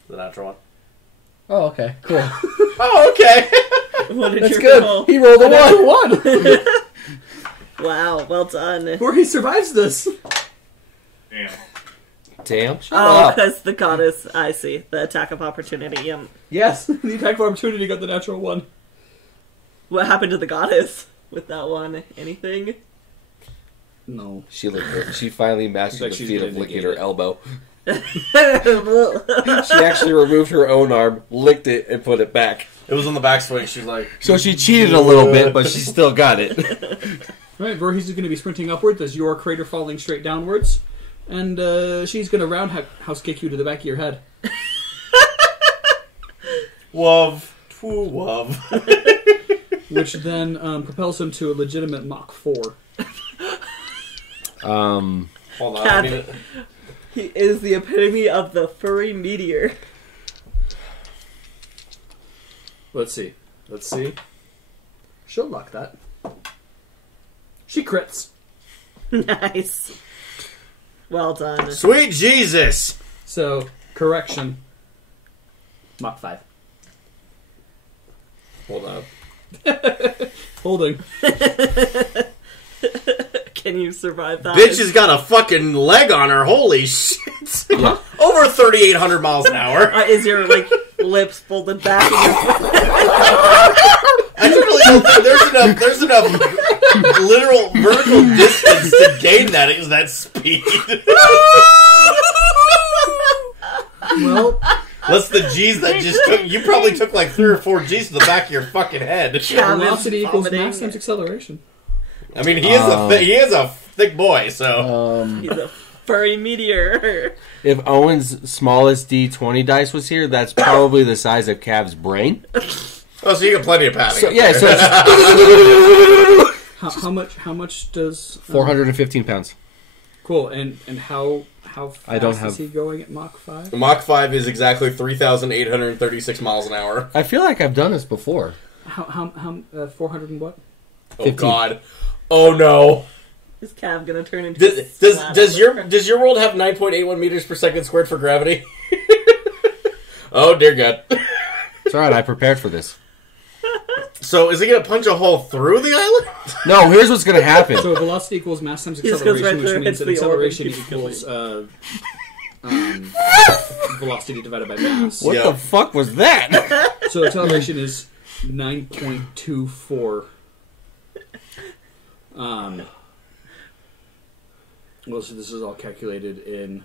The natural one. Oh, okay. Cool. Oh, okay. What did That's you good. roll? He rolled a Natural 1. one. Wow, well done. Voorhees survives this. Damn. Damn. Shut Oh, up. because the goddess, I see. The attack of opportunity. Yes, the attack of opportunity got the natural one. What happened to the goddess with that one? Anything? No. She finally mastered Like the she's feat gonna of licking negate her it. elbow. She actually removed her own arm, licked it, and put it back. It was on the backswing. She's like, So she cheated a little bit, but she still got it. Alright, Voorhees is going to be sprinting upwards as your crater falling straight downwards. And she's going to roundhouse kick you to the back of your head. "Wov, twoo wov." Which then propels him to a legitimate Mach 4. Hold on. I Cav, need it. he is the epitome of the furry meteor. Let's see. She'll luck that. She crits. Nice. Well done. Sweet Jesus. So, correction. Mach 5. Hold on. Holding. Can you survive that? Bitch has got a fucking leg on her. Holy shit. Yeah. Over 3,800 miles an hour. Is your lips folded back? In your... I really don't think there's enough literal vertical distance to gain that speed. Well, Less the G's that just took. You probably took like 3 or 4 G's to the back of your fucking head. Cav is velocity equals vomiting. mass times acceleration. I mean, he is a thick boy, so. He's a furry meteor. If Owen's smallest D20 dice was here, that's probably the size of Cav's brain. Oh, so you got plenty of padding. So, yeah, so it's How much does 415 pounds. Cool, and how fast I don't is have- he going at Mach 5? Mach 5 is exactly 3,836 miles an hour. I feel like I've done this before. How 400 and what? Oh 15. God! Oh no! Is Cav gonna turn into? Does your world have 9.81 meters per second squared for gravity? Oh dear God! It's alright, I prepared for this. So is he going to punch a hole through the island? No, here's what's going to happen. So velocity equals mass times He just goes right acceleration, through, which means hits that the orb, and acceleration keeps equals velocity divided by mass. What Yeah. the fuck was that? So acceleration is 9.24. Well, so this is all calculated in.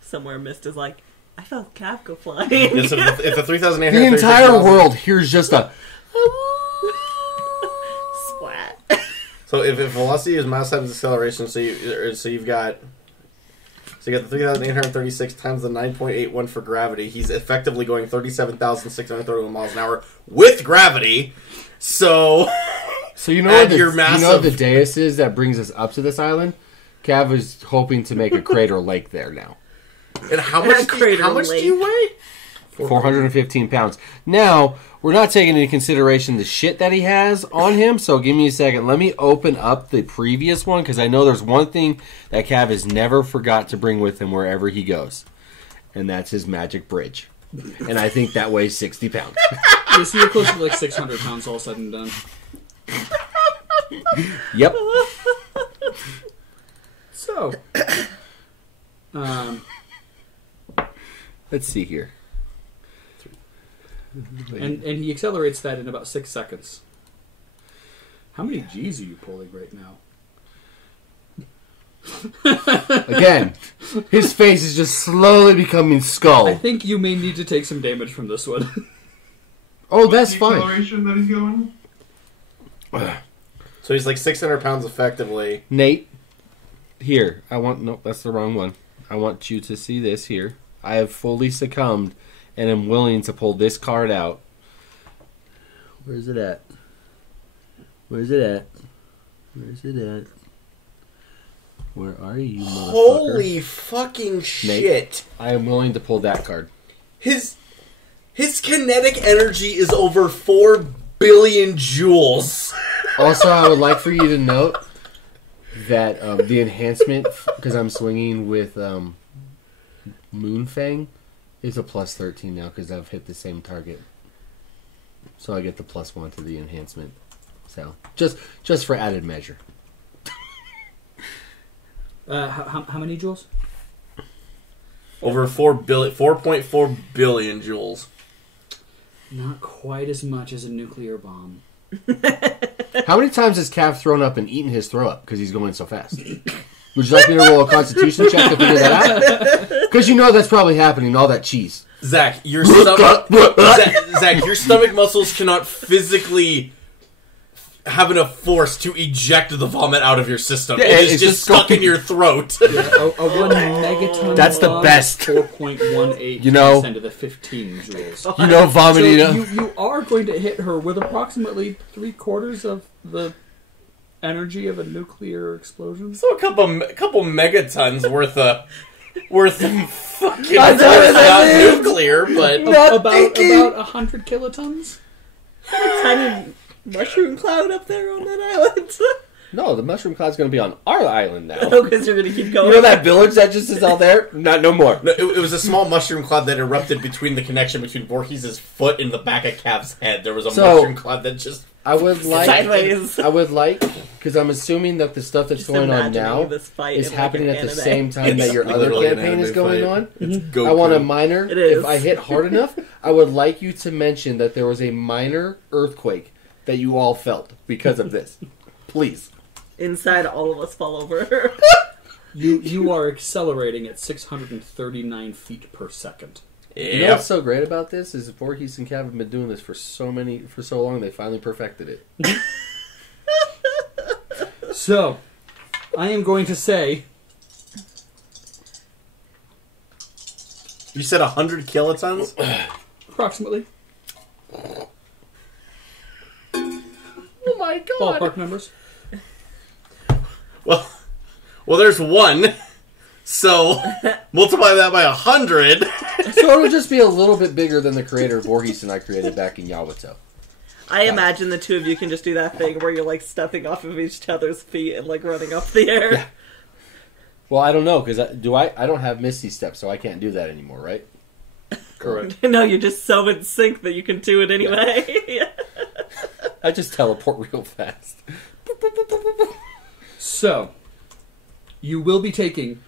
Somewhere Mist is like, I felt Kafka flying. Yes, if the 3,800... The entire world hears just a... Splat. So if velocity is mass times acceleration, so you've got... So you got the 3,836 times the 9.81 for gravity. He's effectively going 37,631 miles an hour with gravity. So... So you know Add what your you massive- know what the dais is that brings us up to this island? Cav is hoping to make a crater lake there now. And how much do you weigh? 415 pounds. Now, we're not taking into consideration the shit that he has on him, so give me a second. Let me open up the previous one, because I know there's one thing that Cav has never forgot to bring with him wherever he goes, and that's his magic bridge. And I think that weighs 60 pounds. Yeah, so you're close to like 600 pounds all said and done. Yep. So, Let's see here. and he accelerates that in about 6 seconds. How many G's are you pulling right now? Again, his face is just slowly becoming I skull. think you may need to take some damage from this one. Oh, that's the fine. acceleration that he's going? So he's like 600 pounds effectively. Nate, here. Nope, that's the wrong one. I want you to see this here. I have fully succumbed and am willing to pull this card out. Where's it at? Where's it at? Where's it at? Where are you, motherfucker? Holy fucking shit. I am willing to pull that card. His kinetic energy is over 4 billion joules. Also, I would like for you to note that the enhancement, because I'm swinging with Moonfang, is a plus 13 now because I've hit the same target. So I get the +1 to the enhancement. So, just for added measure. How many joules? Over 4.4 billion joules. Not quite as much as a nuclear bomb. How many times has Cav thrown up and eaten his throw up because he's going so fast? Would you like me to roll a Constitution check to figure that out? Because you know that's probably happening. All that cheese. Zach, your stomach muscles cannot physically have enough force to eject the vomit out of your system. Yeah, it is it's just just stuck going- in your throat. A 1 megaton That's the bomb best. 4.18 You know- to the 15 joules. You know, vomiting. So you are going to hit her with approximately 3/4 of the energy of a nuclear explosion. So a couple megatons worth of fucking I know what that not is. nuclear, but About 100 kilotons. Tiny mushroom cloud up there on that island. No, the mushroom cloud's going to be on our island now. Oh, because you're going to keep going. You know that village that just is out there? No more. no, it was a small mushroom cloud that erupted between the connection between Voorhees' foot and the back of Cav's head. There was a So- mushroom cloud that just I would like, Sideways. because I'm assuming that the stuff that's Just going on imagining now this fight is in, like, happening an at the anime. same time that It's your other literally an campaign is anime going fight. on. It's Goku. I want a minor. It is. If I hit hard enough, I would like you to mention that there was a minor earthquake that you all felt because of this. Please. Inside, all of us fall over. You are accelerating at 639 feet per second. You know what's so great about this is Voorhees and Cav have been doing this for so long they finally perfected it. So, I am going to say You said 100 kilotons? approximately Oh my god! ballpark numbers. Well, there's one. So multiply that by 100. So it'll just be a little bit bigger than the creator Voorhees and I created back in Yawato. I imagine the two of you can just do that thing where you're like stepping off of each other's feet and like running up the air. Yeah. Well, I don't know because I don't have Misty Step, so I can't do that anymore, right? Correct. No, you're just so in sync that you can do it anyway. Yeah. I just teleport real fast. So, you will be taking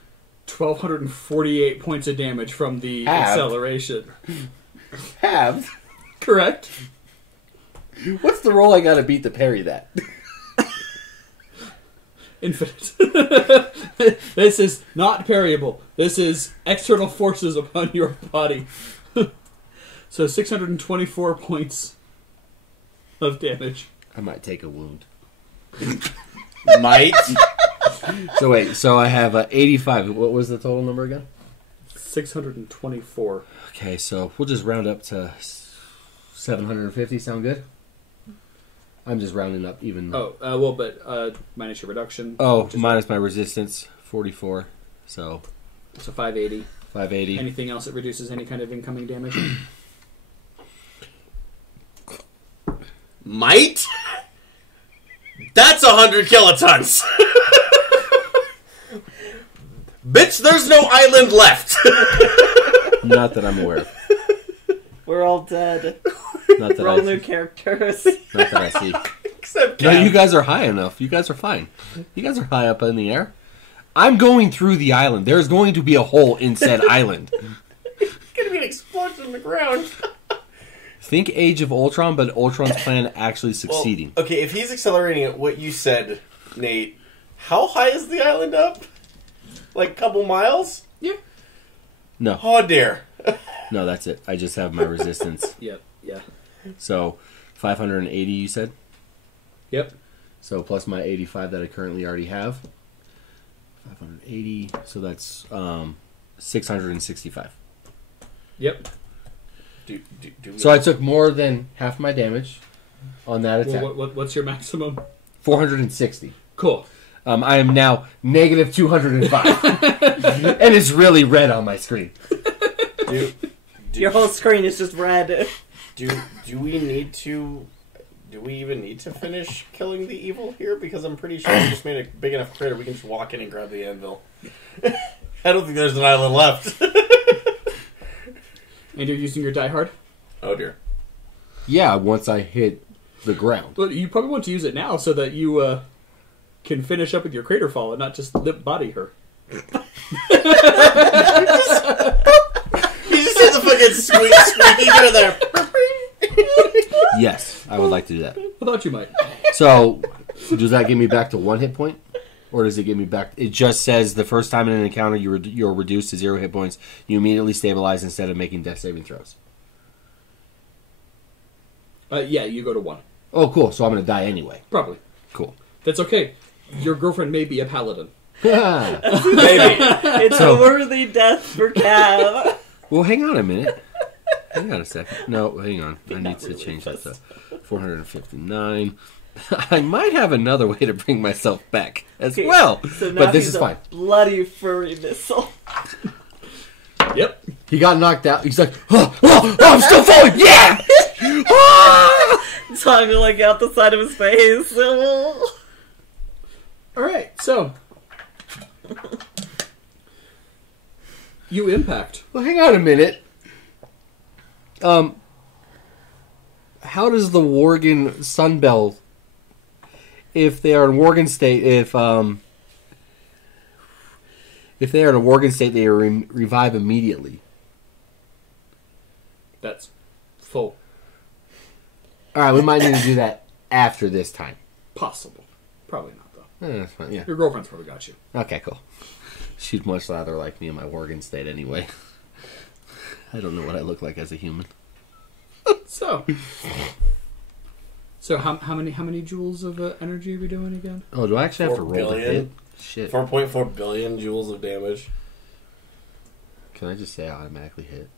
1,248 points of damage from the acceleration. Halved? Correct. What's the roll I gotta beat to parry that? Infinite. This is not parryable. This is external forces upon your body. So 624 points of damage. I might take a wound. Might. So wait, so I have 85. What was the total number again? 624. Okay, so we'll just round up to 750. Sound good? I'm just rounding up even. But minus your reduction. Oh, minus my resistance, 44. So 580. 580. Anything else that reduces any kind of incoming damage? Might? That's 100 kilotons. Bitch, there's no island left. Not that I'm aware of. We're all dead. Not that We're all new characters. Not that I see. Except No, Cav. you guys are high enough. You guys are fine. You guys are high up in the air. I'm going through the island. There's going to be a hole in said island. It's gonna be an explosion in the ground. Think Age of Ultron, but Ultron's plan actually succeeding. Well, okay, if he's accelerating at what you said, Nate, how high is the island up? Like a couple miles? Yeah. No. Oh dear. No, that's it. I just have my resistance. Yep. Yeah. So, 580 you said? Yep. So, plus my 85 that I currently already have. 580, so that's 665. Yep. So I took more than half my damage on that attack. Well, what's your maximum? 460. Cool. I am now negative 205. And it's really red on my screen. Your whole screen is just red. Do we need to... Do we even need to finish killing the evil here? Because I'm pretty sure we just made a big enough crater we can just walk in and grab the anvil. I don't think there's an island left. And you're using your die hard? Oh dear. Yeah, once I hit the ground. Well, you probably want to use it now so that you can finish up with your crater fall and not just lip body her. You just hit the fucking squeaky out of there. Yes, I would like to do that. I thought you might. So, does that get me back to 1 hit point? Or does it get me back? It just says the first time in an encounter you're reduced to 0 hit points, you immediately stabilize instead of making death saving throws. Yeah, you go to 1. Oh, cool. So I'm going to die anyway. Probably. Cool. That's okay. Your girlfriend may be a paladin. Maybe. It's a worthy death for Cav. Well, hang on a minute. Hang on a second. No, hang on. I need to change that to 459. I might have another way to bring myself back as well. So now but this he's is fine. Bloody furry missile. Yep. He got knocked out. He's like, I'm still falling. Yeah! Ah! Toggling out the side of his face. Alright, so. You impact. Well, hang on a minute. How does the Worgen Sunbell, if they are in Worgen state, if they are in a Worgen state, they revive immediately? That's full. All right, we might need to do that after this time. Possible. Probably not, though. That's fine. Yeah. Your girlfriend's probably got you. Okay, cool. She'd much rather like me in my Worgen state anyway. I don't know what I look like as a human. So how many joules of energy are we doing again? Oh, do I actually have to 4 roll the billion? hit? Shit. 4.4 billion joules of damage. Can I just say I automatically hit?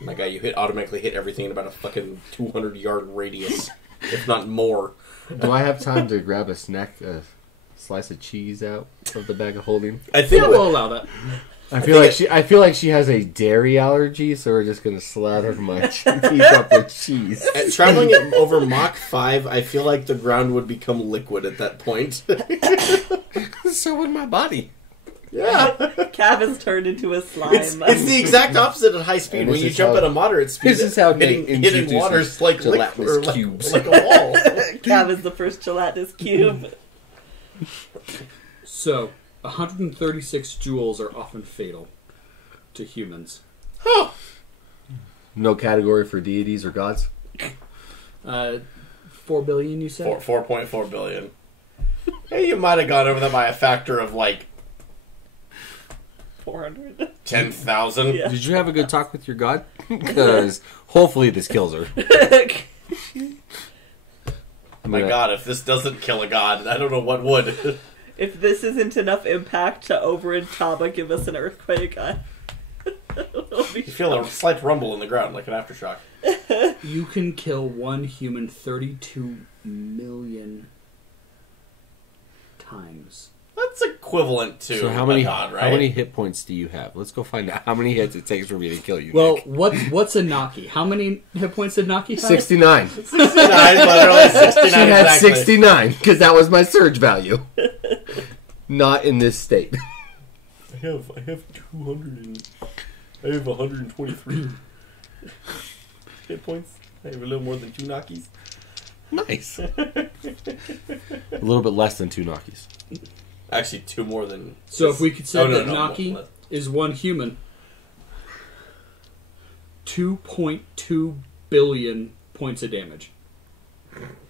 My God, you automatically hit everything in about a fucking 200-yard radius, if not more. Do I have time to grab a slice of cheese out of the bag of holding? I think Yeah, we'll allow that. I feel like she has a dairy allergy, so we're just gonna slather my teeth up with cheese. traveling it over Mach 5, I feel like the ground would become liquid at that point. So would my body. Yeah. Cav has turned into a slime. It's the exact opposite at high speed. And When this you is jump how- at a moderate speed, this is how hitting Nate hitting water's introduces like gelatinous cubes. like a wall. Cav is the first gelatinous cube. So, 136 jewels are often fatal to humans. No category for deities or gods? 4 billion, you said? 4.4 billion. Hey, you might have gone over that by a factor of like 400. 10,000. Yeah. Did you have a good talk with your god? Because hopefully this kills her. My God, if this doesn't kill a god, I don't know what would. If this isn't enough impact to over in Taba give us an earthquake, You feel a slight rumble in the ground, like an aftershock. You can kill one human 32 million times. That's equivalent to So how many a god, right? how many hit points do you have? Let's go find out how many hits it takes for me to kill you. Well, Nick. what's a Naki? How many hit points did Naki have? 69. 69, literally 69 She had exactly. 69 because that was my surge value. Not in this state. I have 123 hit points. I have a little more than 2 Nakis. Nice. A little bit less than 2 Nakis. Actually, 2 more than. So if we could say that no, Naki less. is one human, 2.2 billion points of damage.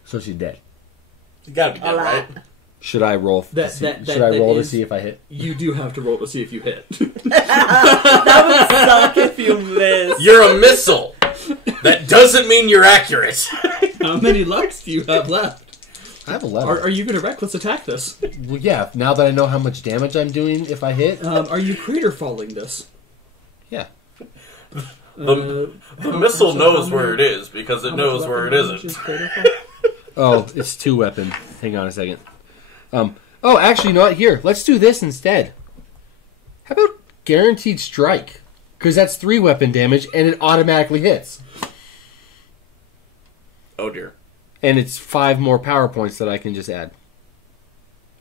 So she's dead. You gotta be dead, A lot. right? Should I roll? That to is- see if I hit? You do have to roll to see if you hit. that would suck if you miss. You're a missile. That doesn't mean you're accurate. How many lucks do you have left? I have 11. Are you going to reckless attack this? Well, yeah. Now that I know how much damage I'm doing, if I hit, Are you crater falling this? yeah. The missile knows where it is because it knows where it isn't. Oh, it's 2 weapon. Hang on a second. Oh, actually, you know what? Here, let's do this instead. How about guaranteed strike? Because that's 3 weapon damage, and it automatically hits. Oh dear. And it's 5 more power points that I can just add.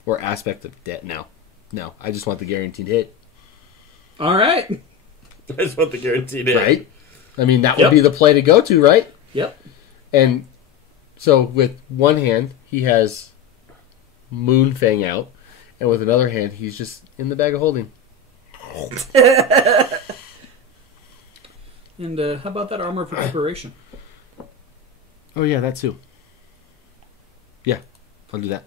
Or aspect of debt now. No, I just want the guaranteed hit. All right. I just want the guaranteed hit. Right? I mean, that would Yep. be the play to go to, right? Yep. And so with one hand, he has Moonfang out, and with another hand, he's just in the bag of holding. And how about that armor of recuperation? Oh, yeah, that too. Yeah, I'll do that.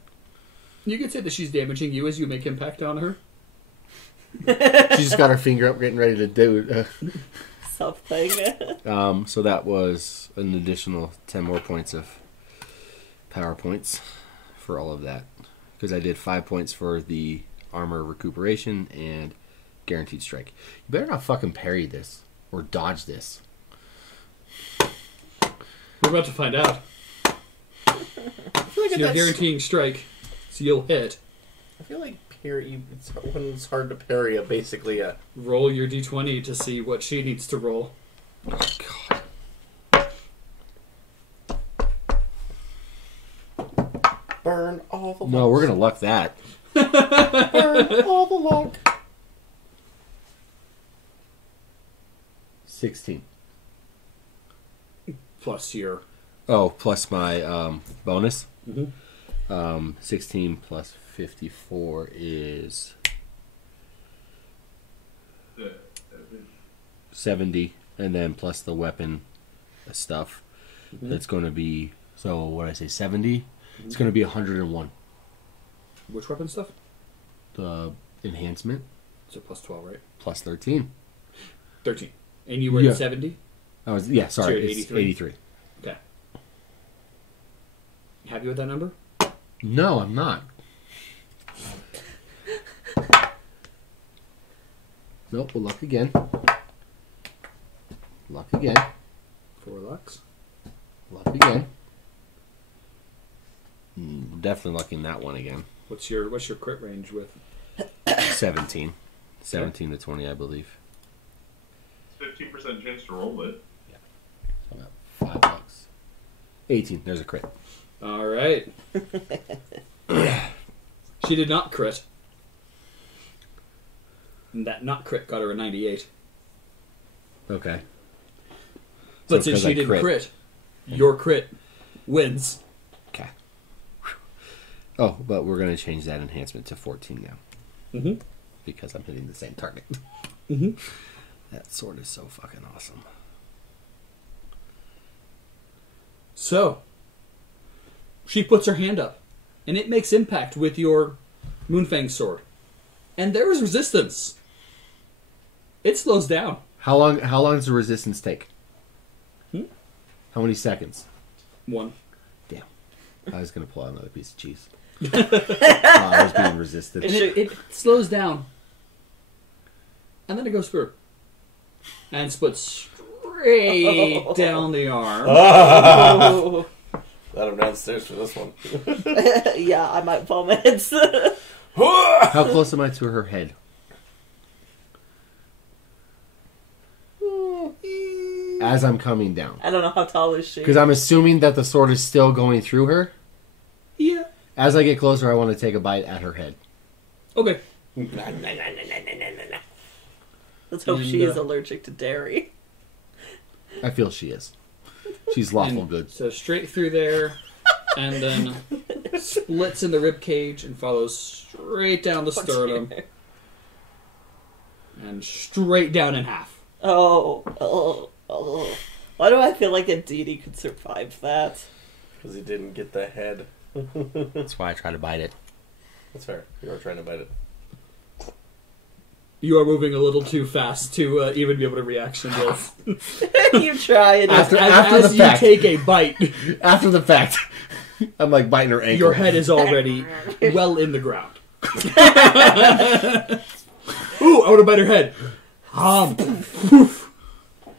You could say that she's damaging you as you make impact on her. She just got her finger up, getting ready to do Something. So that was an additional 10 more points of power points for all of that. Because I did 5 points for the armor recuperation and guaranteed strike. You better not fucking parry this or dodge this. We're about to find out. I feel like So you're guaranteeing strike, so you'll hit. I feel like parry. When it's hard to parry, basically a. Roll your d20 to see what she needs to roll. Oh, God. Burn all the. No, we're going to luck that. burn all the luck. 16. Plus your... Oh, plus my bonus. Mm-hmm. 16 plus 54 is 70, and then plus the weapon stuff. Mm-hmm. That's going to be, so what did I say, 70? It's going to be 101. Which weapon stuff? The enhancement, So plus 12, right? plus 13. 13. And you were Yeah. at 70? I was, yeah, So sorry, you're at it's 83? 83. Okay. Happy with that number? No, I'm not. Nope, we'll luck again. Luck again. 4 lucks. Luck again. Definitely lucking that one again. What's your crit range with? 17. 17 to 20, I believe. 15% chance to roll it. So I'm at $5. 18. There's a crit. All right. She did not crit. And that not crit got her a 98. Okay. But So since 'cause I she didn't crit, your crit wins. Okay. Oh, but we're going to change that enhancement to 14 now. Mm-hmm. Because I'm hitting the same target. Mm-hmm. That sword is so fucking awesome. So, she puts her hand up, and it makes impact with your Moonfang sword. And there is resistance. It slows down. How long does the resistance take? Hmm? How many seconds? 1. Damn. I was going to pull out another piece of cheese. I was being resisted. And it slows down. And then it goes through. And splits straight down the arm. Oh. Let him downstairs for this one. Yeah, I might vomit. How close am I to her head? As I'm coming down. I don't know how tall is she. Because I'm assuming that the sword is still going through her. Yeah. As I get closer, I want to take a bite at her head. Okay. Let's hope And, she is allergic to dairy. I feel she is. She's lawful And good. So straight through there, and then splits in the rib cage and follows straight down the sternum, and straight down in half. Oh. Why do I feel like a deity could survive that? Because he didn't get the head. That's why I try to bite it. That's fair. You were trying to bite it. You are moving a little too fast to even be able to reaction this. You try it. After As the you fact. take a bite, After the fact. I'm like biting her ankle. your head is already well in the ground. Ooh, I want to bite her head.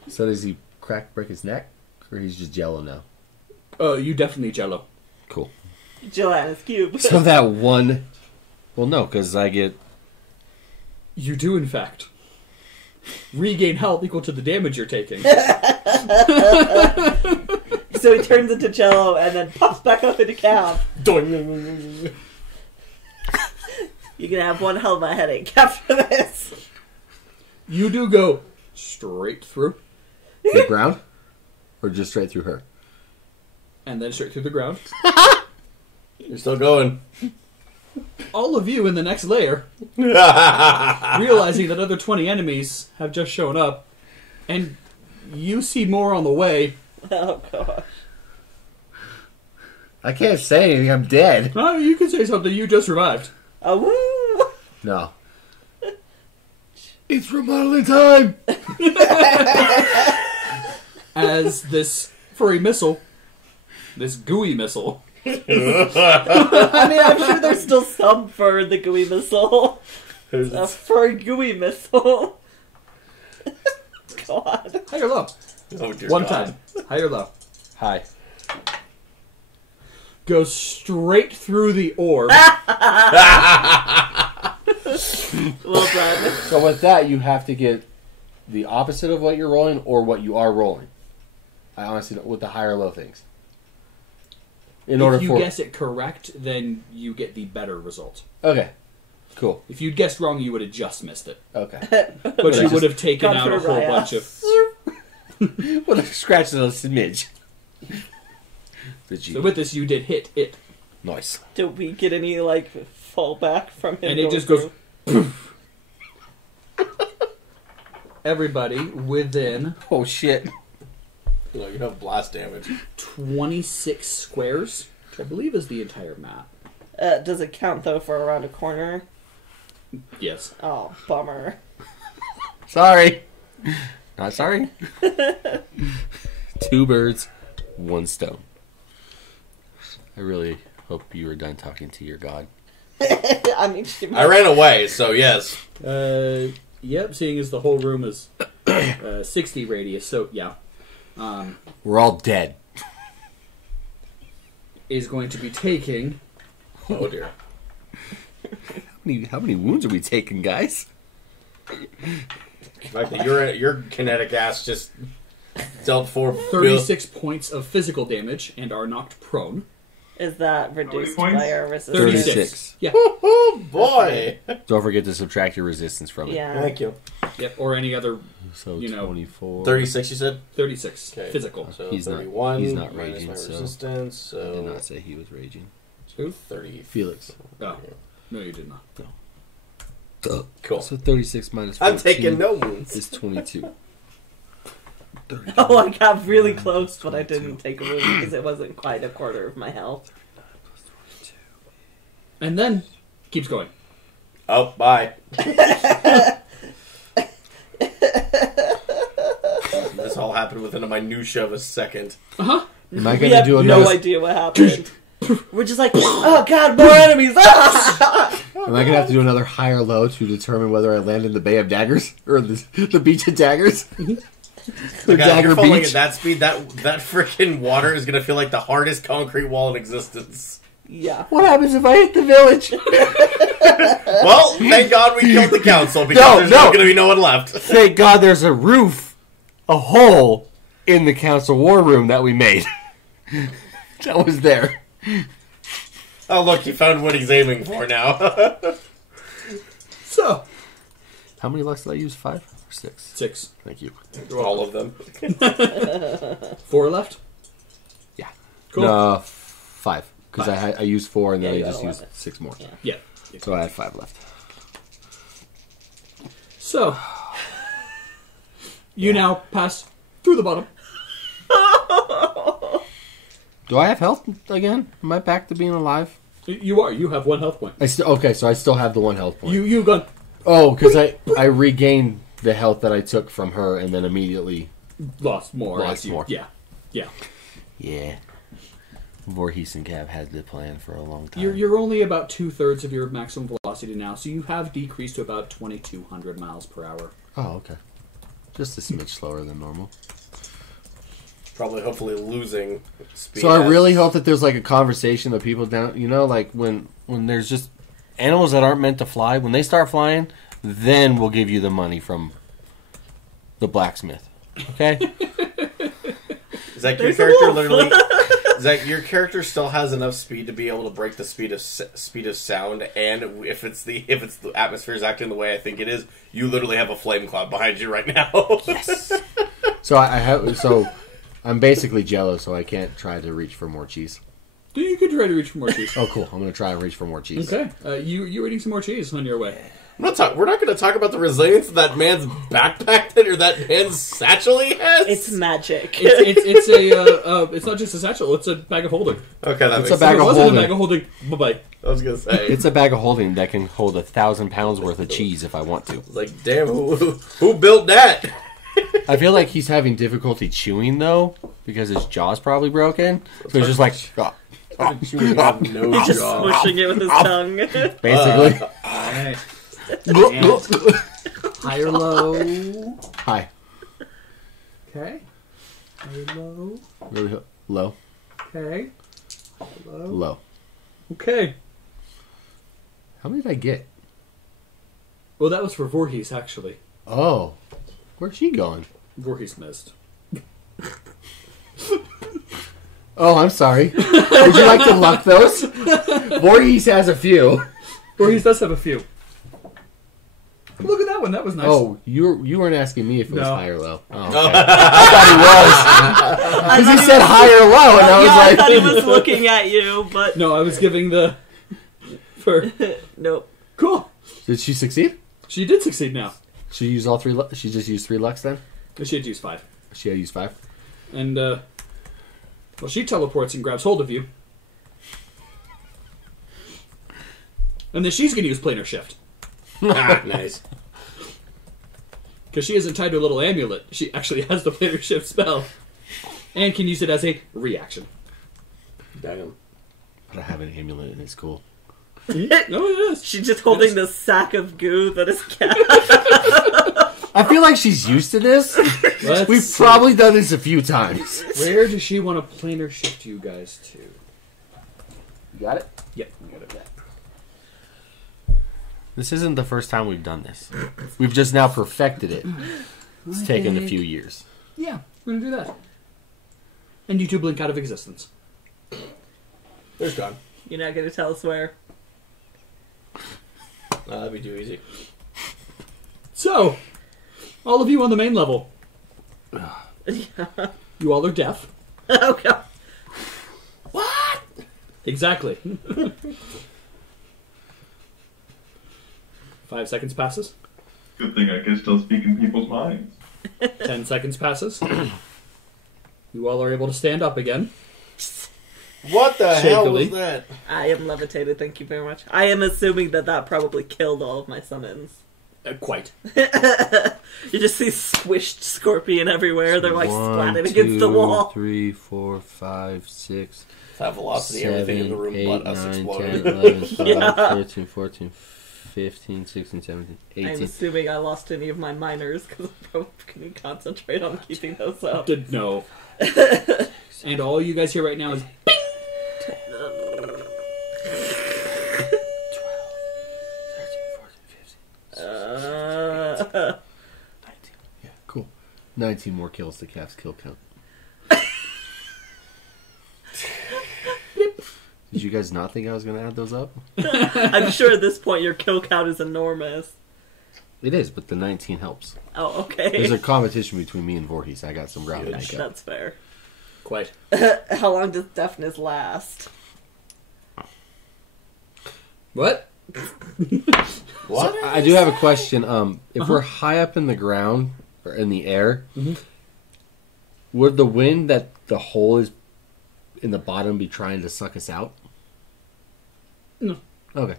So does he break his neck? Or he's just jello now? Oh, you definitely jello. Cool. Joanna's cube. So that one... Well, no, because I get... You do, in fact. Regain health equal to the damage you're taking. So he turns into jello and then pops back up into Cav. You're gonna have one hell of a headache after this. You do go straight through, The ground? Or just straight through her? and then straight through the ground. You're still going. All of you in the next layer, realizing that other 20 enemies have just shown up, and you see more on the way. Oh gosh. I can't say anything. I'm dead. Oh, you can say something. You just revived. Oh woo! No. It's remodeling time! As this furry missile, this gooey missile, I mean, I'm sure there's still some fur in the gooey missile. A fur gooey missile. God. high or low? Oh, dear One God. time. High or low? Hi. Goes straight through the orb. Well done. So with that, you have to get the opposite of what you're rolling or what you are rolling. I honestly don't, with the high or low things. In order If you for... guess it correct, then you get the better result. Okay. Cool. If you'd guessed wrong, you would have just missed it. Okay. But you would have taken Gone out a for whole Raya. bunch of... Well, scratch it a smidge. So with this, you did hit it. Nice. Did we get any, like, fallback from him? And it going just goes... through? Everybody within Oh, shit. You have blast damage. 26 squares, which I believe is the entire map. Does it count, though, for around a corner? Yes. Oh, bummer. Sorry. Not sorry. 2 birds, 1 stone. I really hope you were done talking to your god. I mean, she I ran away, so yes. Yep, seeing as the whole room is 60 radius, so yeah. We're all dead. Is going to be taking... Oh dear. How many wounds are we taking, guys? The fact that your kinetic ass just dealt 4 36 points of physical damage and are knocked prone. Is that reduced points? by our resistance? 36. Yeah. Oh boy! Don't forget to subtract your resistance from it. Yeah. Thank you. Yep. Or any other So You know, 24. 36, you said? 36. Okay. Physical. So He's not- 31 he's not minus raging, my so- resistance. I did So not say he was raging. Who? 30. Felix. Oh. No, you did not. Cool. So 36 minus 14 I'm taking no wounds. is 22. 32. Oh, I got really close, but I didn't take a wound because it wasn't quite a quarter of my health. And then keeps going. Oh, bye. This all happened within a minutia of a second. Uh-huh. Am I We going to have do no another? idea what happened. We're just like, oh god, more enemies! Ah! Am I going to have to do another high or low to determine whether I land in the Bay of Daggers or the Beach of Daggers? The Okay, Dagger you're falling Beach. at that speed, that freaking water is gonna feel like the hardest concrete wall in existence. Yeah. What happens if I hit the village? Well, thank God we killed the council because No, there's no. not gonna be no one left. Thank God there's a roof, a hole in the council war room that we made. That was there. Oh look, you found what he's aiming for now. So. How many lucks did I use? 5 or 6? 6. Thank you. All of them. 4 left? Yeah. Cool. No, 5. Because I used 4 and then Yeah, I you just got used 11. 6 more. Yeah. Yeah. So I had 5 left. So. You now pass through the bottom. Do I have health again? Am I back to being alive? You are. You have 1 health point. Okay, so I still have the 1 health point. You've gone. Oh, because I regained the health that I took from her and then immediately... Lost more. Lost as you, more. Yeah. Yeah. Yeah. Voorhees and Cav had the plan for a long time. You're only about 2/3 of your maximum velocity now, so you have decreased to about 2,200 miles per hour. Oh, okay. Just a smidge slower than normal. Probably, hopefully, losing speed. So I really hope that there's like a conversation of people down, you know, like when there's just animals that aren't meant to fly, when they start flying, then we'll give you the money from the blacksmith. Okay? Is that your There's a character wolf. literally? Is that your character still has enough speed to be able to break the speed of sound? And if it's the atmosphere is acting the way I think it is, you literally have a flame cloud behind you right now. Yes. So I'm basically Jello, so I can't try to reach for more cheese. You could try to reach for more cheese. Oh, cool! I'm gonna try and reach for more cheese. Okay. You're eating some more cheese on your way. We're not going to talk about the resilience of that man's backpack or that man's satchel he has. It's magic. It's not just a satchel. It's a bag of holding. Okay, that It's makes a bag If it of wasn't holding. a bag of holding. Bye bye. I was gonna say. It's a bag of holding that can hold 1,000 pounds worth of cheese if I want to. Like, damn, who built that? I feel like he's having difficulty chewing though because his jaw's probably broken. So he's just like No He's just job. smushing it with his tongue. basically. Alright. High or low? Hi. Okay. High or low? Really low. Okay. Low. Low. Okay. How many did I get? Well, that was for Voorhees, actually. Oh, where's she going? Voorhees missed. Oh, I'm sorry. Would you like to luck those? Voorhees has a few. Voorhees does have a few. Look at that one. That was nice. Oh, you weren't asking me if it was No. high or low. Oh, okay. I thought he was. Because he said high or low, and I was Yeah, I like... thought he was looking at you, but No, I was giving the... For... nope. Cool. Did she succeed? She did succeed now. She used all 3 She just used 3 lucks then? She had used 5. She had used 5? And, well, she teleports and grabs hold of you. And then she's going to use planar shift. Nice. Because she isn't tied to a little amulet. She actually has the planar shift spell. And can use it as a reaction. Damn. But I have an amulet and it's cool. Oh, it is. She's just holding this sack of goo that is cat. I feel like she's used to this. Let's We've see. probably done this a few times. Where does she want to planar shift you guys to? You got it? Yep, we got it. This isn't the first time we've done this. We've just now perfected it. It's taken a few years. Yeah, we're going to do that. And you two blink out of existence. There's gone. You're not going to tell us where? No, that'd be too easy. So, all of you on the main level. Yeah. You all are deaf. Oh, God. What? Exactly. 5 seconds passes. Good thing I can still speak in people's minds. 10 seconds passes. You all are able to stand up again. What the hell was Shakily. that? I am levitated, thank you very much. I am assuming that probably killed all of my summons. Quite. You just see squished scorpion everywhere. They're like 1, splatted against the 2, wall. 3, 4, 5, 6, That velocity, 7, everything in the room 8, but us 9, 10, exploded. 11, 12, Yeah. 13, 14, 15, 16, 17, I'm 18. assuming I lost any of my minors because I'm probably going to concentrate on keeping those up. No. And all you guys hear right now is 19. Yeah, cool. 19 more kills to Calf's kill count. Did you guys not think I was going to add those up? I'm sure at this point your kill count is enormous. It is, but the 19 helps. Oh, okay. There's a competition between me and Voorhees. I got some ground to make up. That's fair. quite. How long does deafness last? What? What? So, I do have a question. If we're high up in the ground or in the air, would the wind that the hole is in the bottom be trying to suck us out? No. Okay.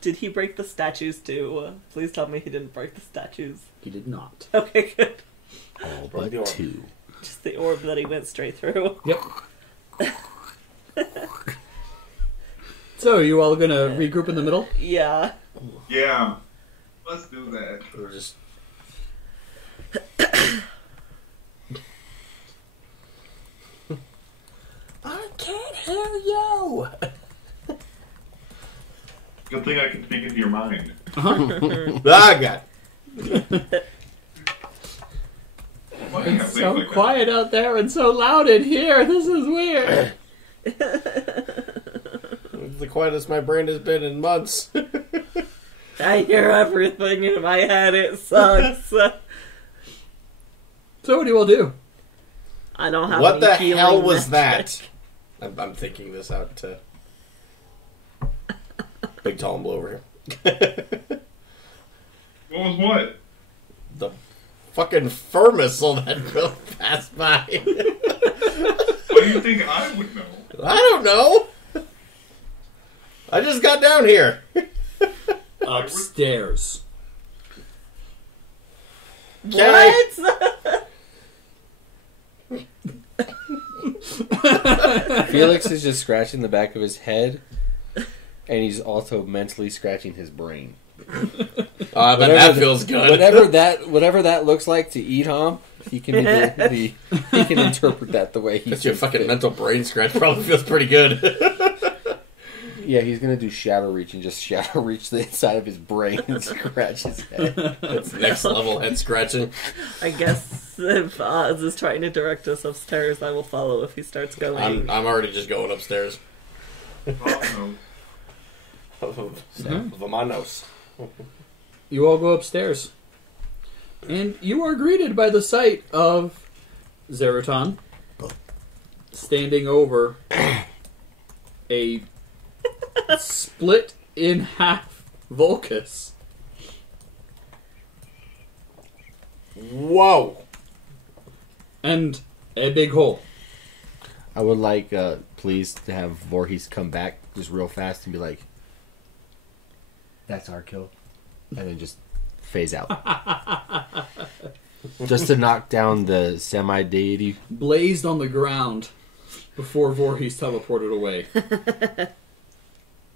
Did he break the statues too? Please tell me he didn't break the statues. He did not. Okay, good. All Broke the but orb. 2. Just the orb that he went straight through. Yep. So, you all gonna regroup in the middle? Yeah. Yeah. Let's do that. We're just... I can't hear you. Good thing I can speak into your mind. Ah, God. Why can't It's things so like that? quiet out there and so loud in here. This is weird. It's the quietest my brain has been in months. I hear everything in my head. It sucks. So, what do you all do? I don't have What any the healing hell was magic. that? I'm thinking this out to... Big tall and blue over here. What was what? The fucking fur missile that will pass by. What do you think I would know? I don't know. I just got down here. Upstairs. Can I? What? Felix is just scratching the back of his head, and he's also mentally scratching his brain. Oh, I bet that feels good. Whatever that looks like to Edom, he can he can interpret that the way he That's your sees fucking fit. mental brain scratch probably feels pretty good. Yeah, he's gonna do shadow reach and just shadow reach the inside of his brain and scratch his head. That's next level head scratching. I guess if Oz is trying to direct us upstairs, I will follow if he starts going. I'm already just going upstairs. Oh, Vamanos. You all go upstairs. And you are greeted by the sight of Zeraton standing over a split in half Vulcus. Whoa. And a big hole. I would like, please, to have Voorhees come back just real fast and be like, "That's our kill," and then just phase out, just to knock down the semi-deity. Blazed on the ground before Voorhees teleported away.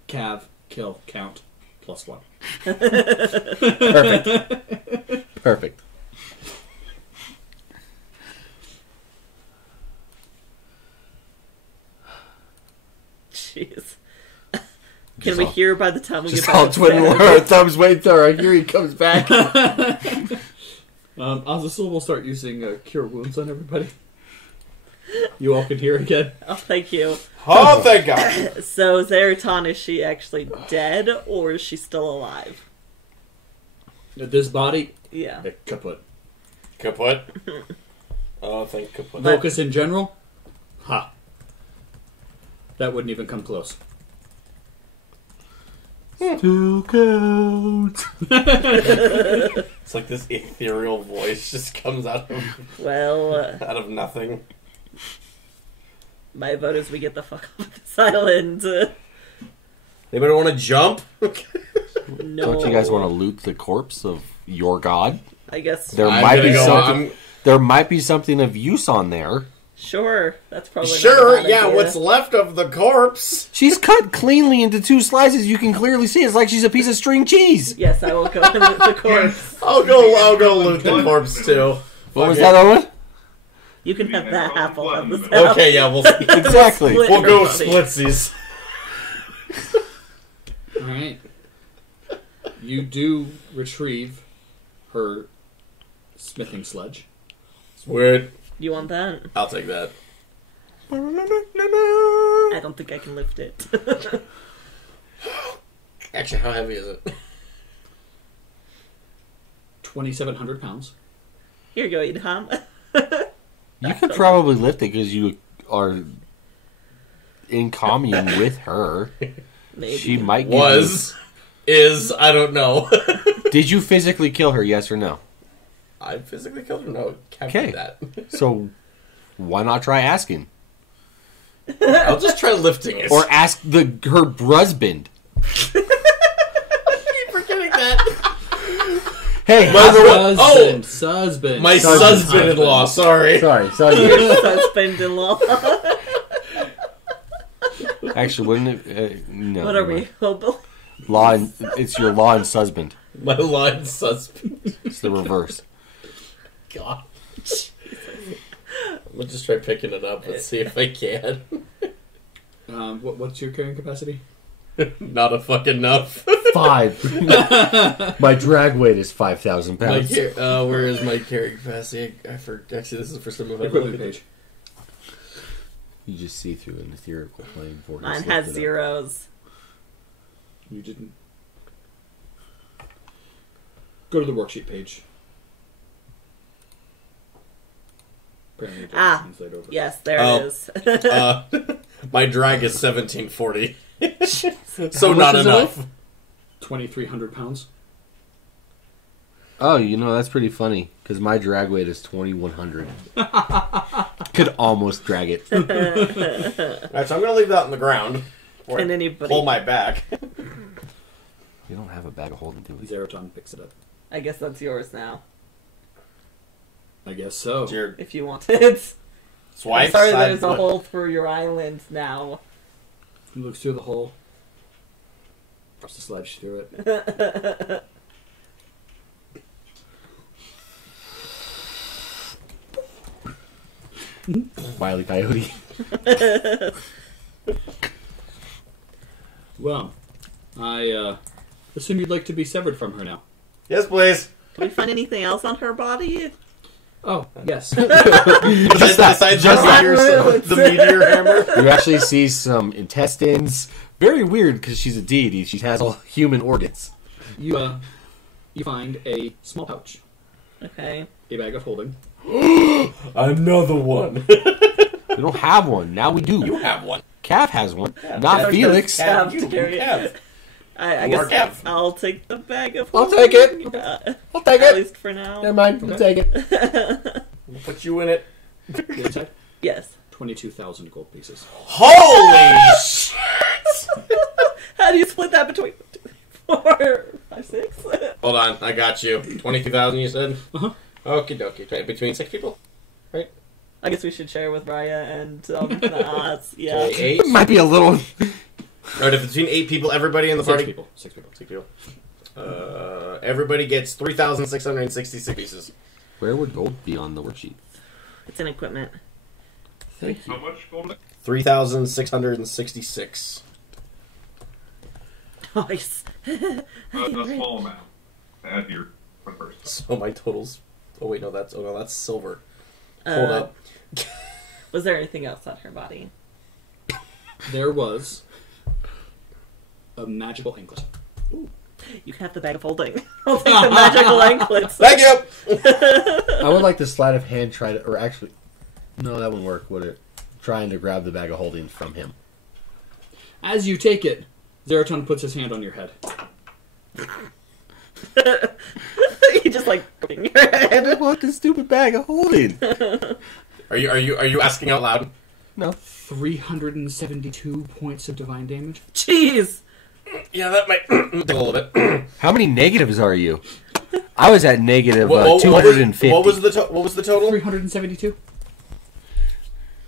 Cav, kill, count, +1. Perfect. Perfect. Jeez. Can we hear by the time we get Just back all twiddling upstairs? our thumbs, wait till our hearing comes back. Azazel will start using Cure Wounds on everybody. You all can hear again. Oh, thank you. Oh, thank God. So, Zeraton, is she actually dead, or is she still alive? This body, Yeah. kaput. Kaput. Oh, thank kaput. Focus in general, ha. That wouldn't even come close. Still counts. It's like this ethereal voice just comes out of nothing. My vote is we get the fuck off this island. Anybody want to jump? No. Don't you guys want to loot the corpse of your god? I guess. There I'm might gonna be go something. There might be something of use on there. Sure. That's probably not a Sure, bad yeah, idea. what's left of the corpse? She's cut cleanly into 2 slices. You can clearly see it's like she's a piece of string cheese. Yes, I will go in with the corpse. I'll go loot the corpse too. What was that, Owen? You can have that apple of the Okay, yeah, we'll Exactly. Split we'll go everybody. splitsies. Alright. You do retrieve her smithing sledge. Weird. You want that? I'll take that. I don't think I can lift it. Actually, how heavy is it? 2,700 pounds. Here you go, Edham. You could probably lift it because you are in commune with her. Maybe. She might give I don't know. you... Did you physically kill her, yes or no? I physically killed her? No, can't Okay. do that. So, why not try asking? I'll just try lifting it. Or ask her husband. keep forgetting that. Hey, Husband. My husband-in-law, sorry. sorry. Husband-in-law. Actually, wouldn't it? No. What are we? Hobo? It's your law and husband. My line's husband. It's the reverse. God. We'll just try picking it up and see if I can. What's your carrying capacity? Not a fucking enough. 5. My drag weight is 5,000 pounds. Where is my carrying capacity? Actually, this is the first time I've ever Equipment looked at page. You just see through an ethereal plane. Mine has zeros. You didn't. Go to the worksheet page. Apparently it doesn't translate over. Yes, there it is. My drag is 1740. So How not much is it enough. 2,300 pounds. Oh, that's pretty funny because my drag weight is 2,100. Could almost drag it. Alright, so I'm going to leave that on the ground. Or Can anybody? pull my back. You don't have a bag of holding, do we? Zeraton picks it up. I guess that's yours now. I guess so. It's your If you want it. swipe. Sorry, side there's a flip. hole through your island now. He looks through the hole. Drops the sledge through it. Wile E. Coyote. Well, I assume you'd like to be severed from her now. Yes, please. Can we find anything else on her body? Oh, yes. Besides the meteor hammer. You actually see some intestines. Very weird because she's a deity. She has all human organs. You find a small pouch, Okay. a bag of holding. Another one. We don't have one. Now we do. You have one. Cav has one. Not Cav Felix. Cav You to carry it. have. I You are guess Kev. I'll take the bag of I'll take it. holding, I'll take at it. least for now. Never mind. I'll take it. We'll put you in it. The inside, Yes. 22,000 gold pieces. Holy shit! How do you split that between 4, 5, 6? Hold on, I got you. 22,000 you said? Uh-huh. Okie dokie. Between 6 people? I guess we should share with Raya and Nas. Yeah. Okay, 8. It might be a little. Alright, if between 8 people, everybody in the 6 party... people. 6 people. 6 people. Everybody gets 3,666 pieces. Where would gold be on the worksheet? It's an equipment. Thank How much gold? 3,666. Nice. A small amount to add to your first. So my totals... Oh wait, no, that's silver. Hold up. Was there anything else on her body? There was a magical anklet. You can have the bag of holding. I'll take the magical anklets. Thank you! I would like the sleight of hand try to, or actually, no, that wouldn't work, would it? Trying to grab the bag of holding from him. As you take it, Zeraton puts his hand on your head. You just like putting your head. I want this stupid bag of holding. Are you asking out loud? No. 372 points of divine damage. Jeez. Yeah, that might take a little bit. How many negatives are you? I was at negative What 250. what was the total? 372.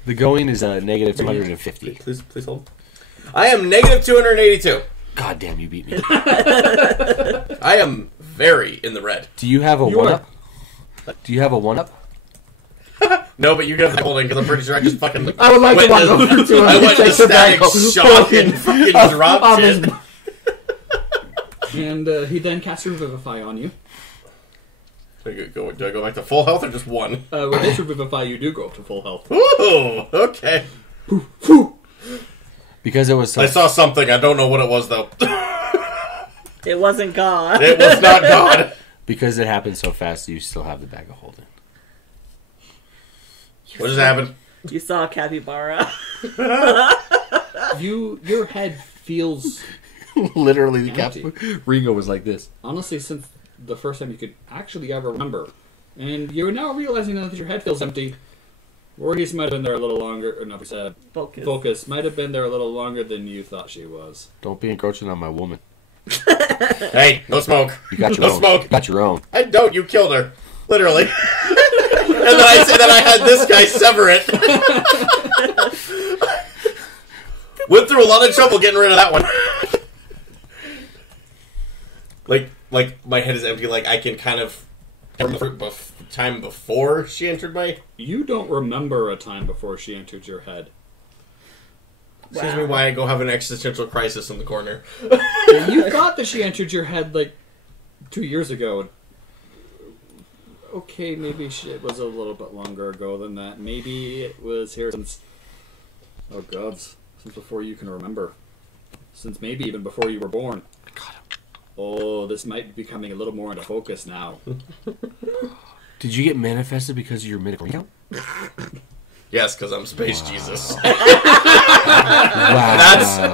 The going is negative 250. Please hold. I am negative 282. God damn, you beat me. I am very in the red. Do you have a You 1-up? Do you have a 1-up? No, but you get the holding because I'm pretty sure I just fucking. I would like to walk over to him. I went into static shock and fucking dropped it. And he then casts Revivify on you. Do I go back to full health or just one? With this Revivify, you do go up to full health. Ooh, okay. Because it was so... I saw something. I don't know what it was though. It wasn't God. It was not God. Because it happened so fast, you still have the bag of holding. What just happened? You saw a capybara. Your head feels... Literally, the Empty. Ringo was like this. Honestly, since the first time you could actually ever remember. And you're now realizing that your head feels empty. Voorhees might have been there a little longer, or no, Volcus might have been there a little longer than you thought she was. Don't be encroaching on my woman. Hey, no smoke. You got your No own. smoke. You got your own. I don't. You killed her. Literally. And then I say that I had this guy sever it. Went through a lot of trouble getting rid of that one. Like my head is empty. Like I can kind of remember time before she entered my. You don't remember a time before she entered your head. Excuse me, why I go have an existential crisis in the corner. You thought that she entered your head like 2 years ago. Okay, maybe it was a little bit longer ago than that. Maybe it was here since... Oh, gods. Since before you can remember. Since maybe even before you were born. I got him. Oh, this might be coming a little more into focus now. Did you get manifested because of your mythical Ringo? Yes, because I'm Space Jesus. Wow.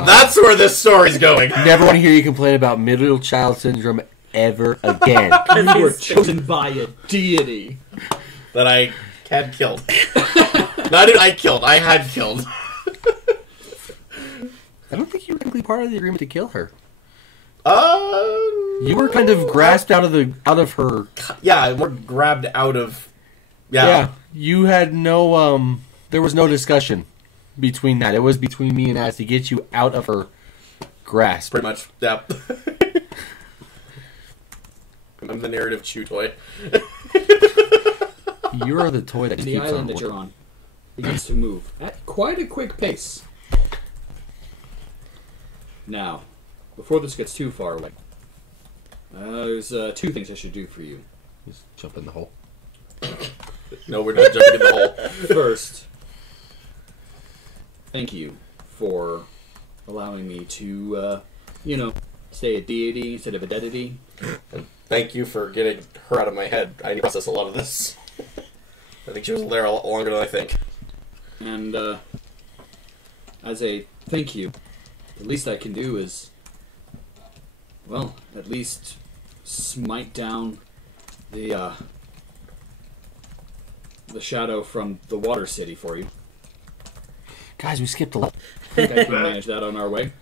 That's where this story's going. Never want to hear you complain about middle child syndrome ever again. You were chosen by a deity. That I had killed. Not that I killed, I had killed. I don't think you were technically part of the agreement to kill her. You You were kind of grasped out of her. Yeah, we're grabbed out of. Yeah. You had no. There was no discussion between that. It was between me and Az to get you out of her grasp. Pretty much. Yeah. I'm the narrative chew toy. You are the toy that And just the keeps island on that you're on begins to move at quite a quick pace. Now, before this gets too far away, there's two things I should do for you. Just jump in the hole. No, we're not jumping in the hole. First, thank you for allowing me to, stay a deity instead of a deity. And thank you for getting her out of my head. I process a lot of this. I think she was there a lot longer than I think. And as a thank you, the least I can do is, well, at least smite down the shadow from the water city for you. Guys, we skipped a lot. I think I can manage that on our way.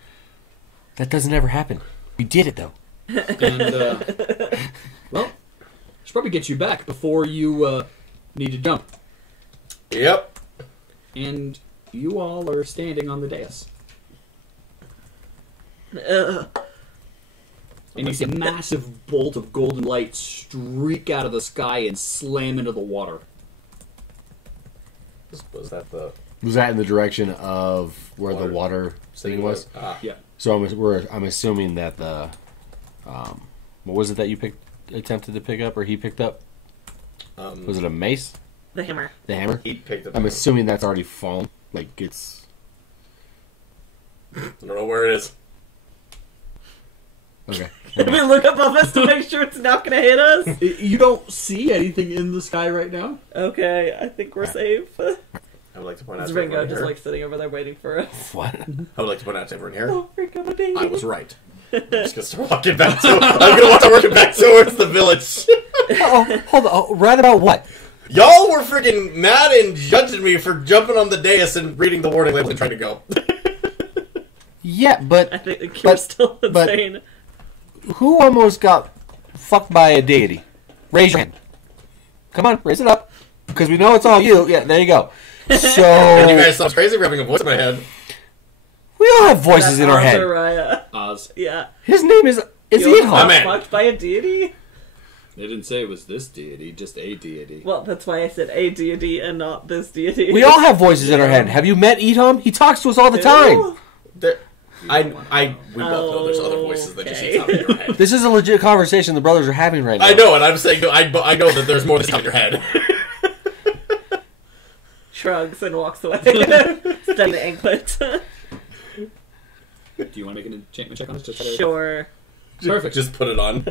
That doesn't ever happen. We did it, though. And, well, should probably get you back before you need to jump. Yep. And you all are standing on the dais. And you see a massive bolt of golden light streak out of the sky and slam into the water. Was that the Was that in the direction of where the water thing was? Yeah. So I'm assuming that the what was it that you attempted to pick up, or he picked up? Was it a mace? The hammer. The hammer? He picked up. I'm assuming that's already fallen. Like, it's... I don't know where it is. Okay. Can we look above us to make sure it's not going to hit us? You don't see anything in the sky right now. Okay, I think we're safe. I would like to point out to Ringo everyone just here. like sitting over there waiting for us. What? I would like to point out to everyone here. Oh, Ringo, my baby. I was right. I'm just gonna start walking back to. I'm gonna walk working back towards the village. Oh, hold on. Oh, right about what? Y'all were freaking mad and judging me for jumping on the dais and reading the warning label and trying to go. Yeah, but... I think you're still but- insane. Who almost got fucked by a deity? Raise your hand. Come on, raise it up. Because we know it's all you. Yeah, there you go. So... And you guys sound crazy for having a voice in my head. We all have voices That's in our head. Raya. Oz. Yeah. His name is You Idham. I'm in. fucked by a deity? They didn't say it was this deity, just a deity. Well, that's why I said a deity and not this deity. We all have voices in our head. Have you met Idham? He talks to us all the time. There, we both know there's other voices that just Okay. sound in your head. This is a legit conversation the brothers are having right now. I know, and I'm saying I know that there's more that's in your head. Shrugs and walks away. Studying the anklet. Do you want to make an enchantment check on it? Sure. Perfect. Just put it on.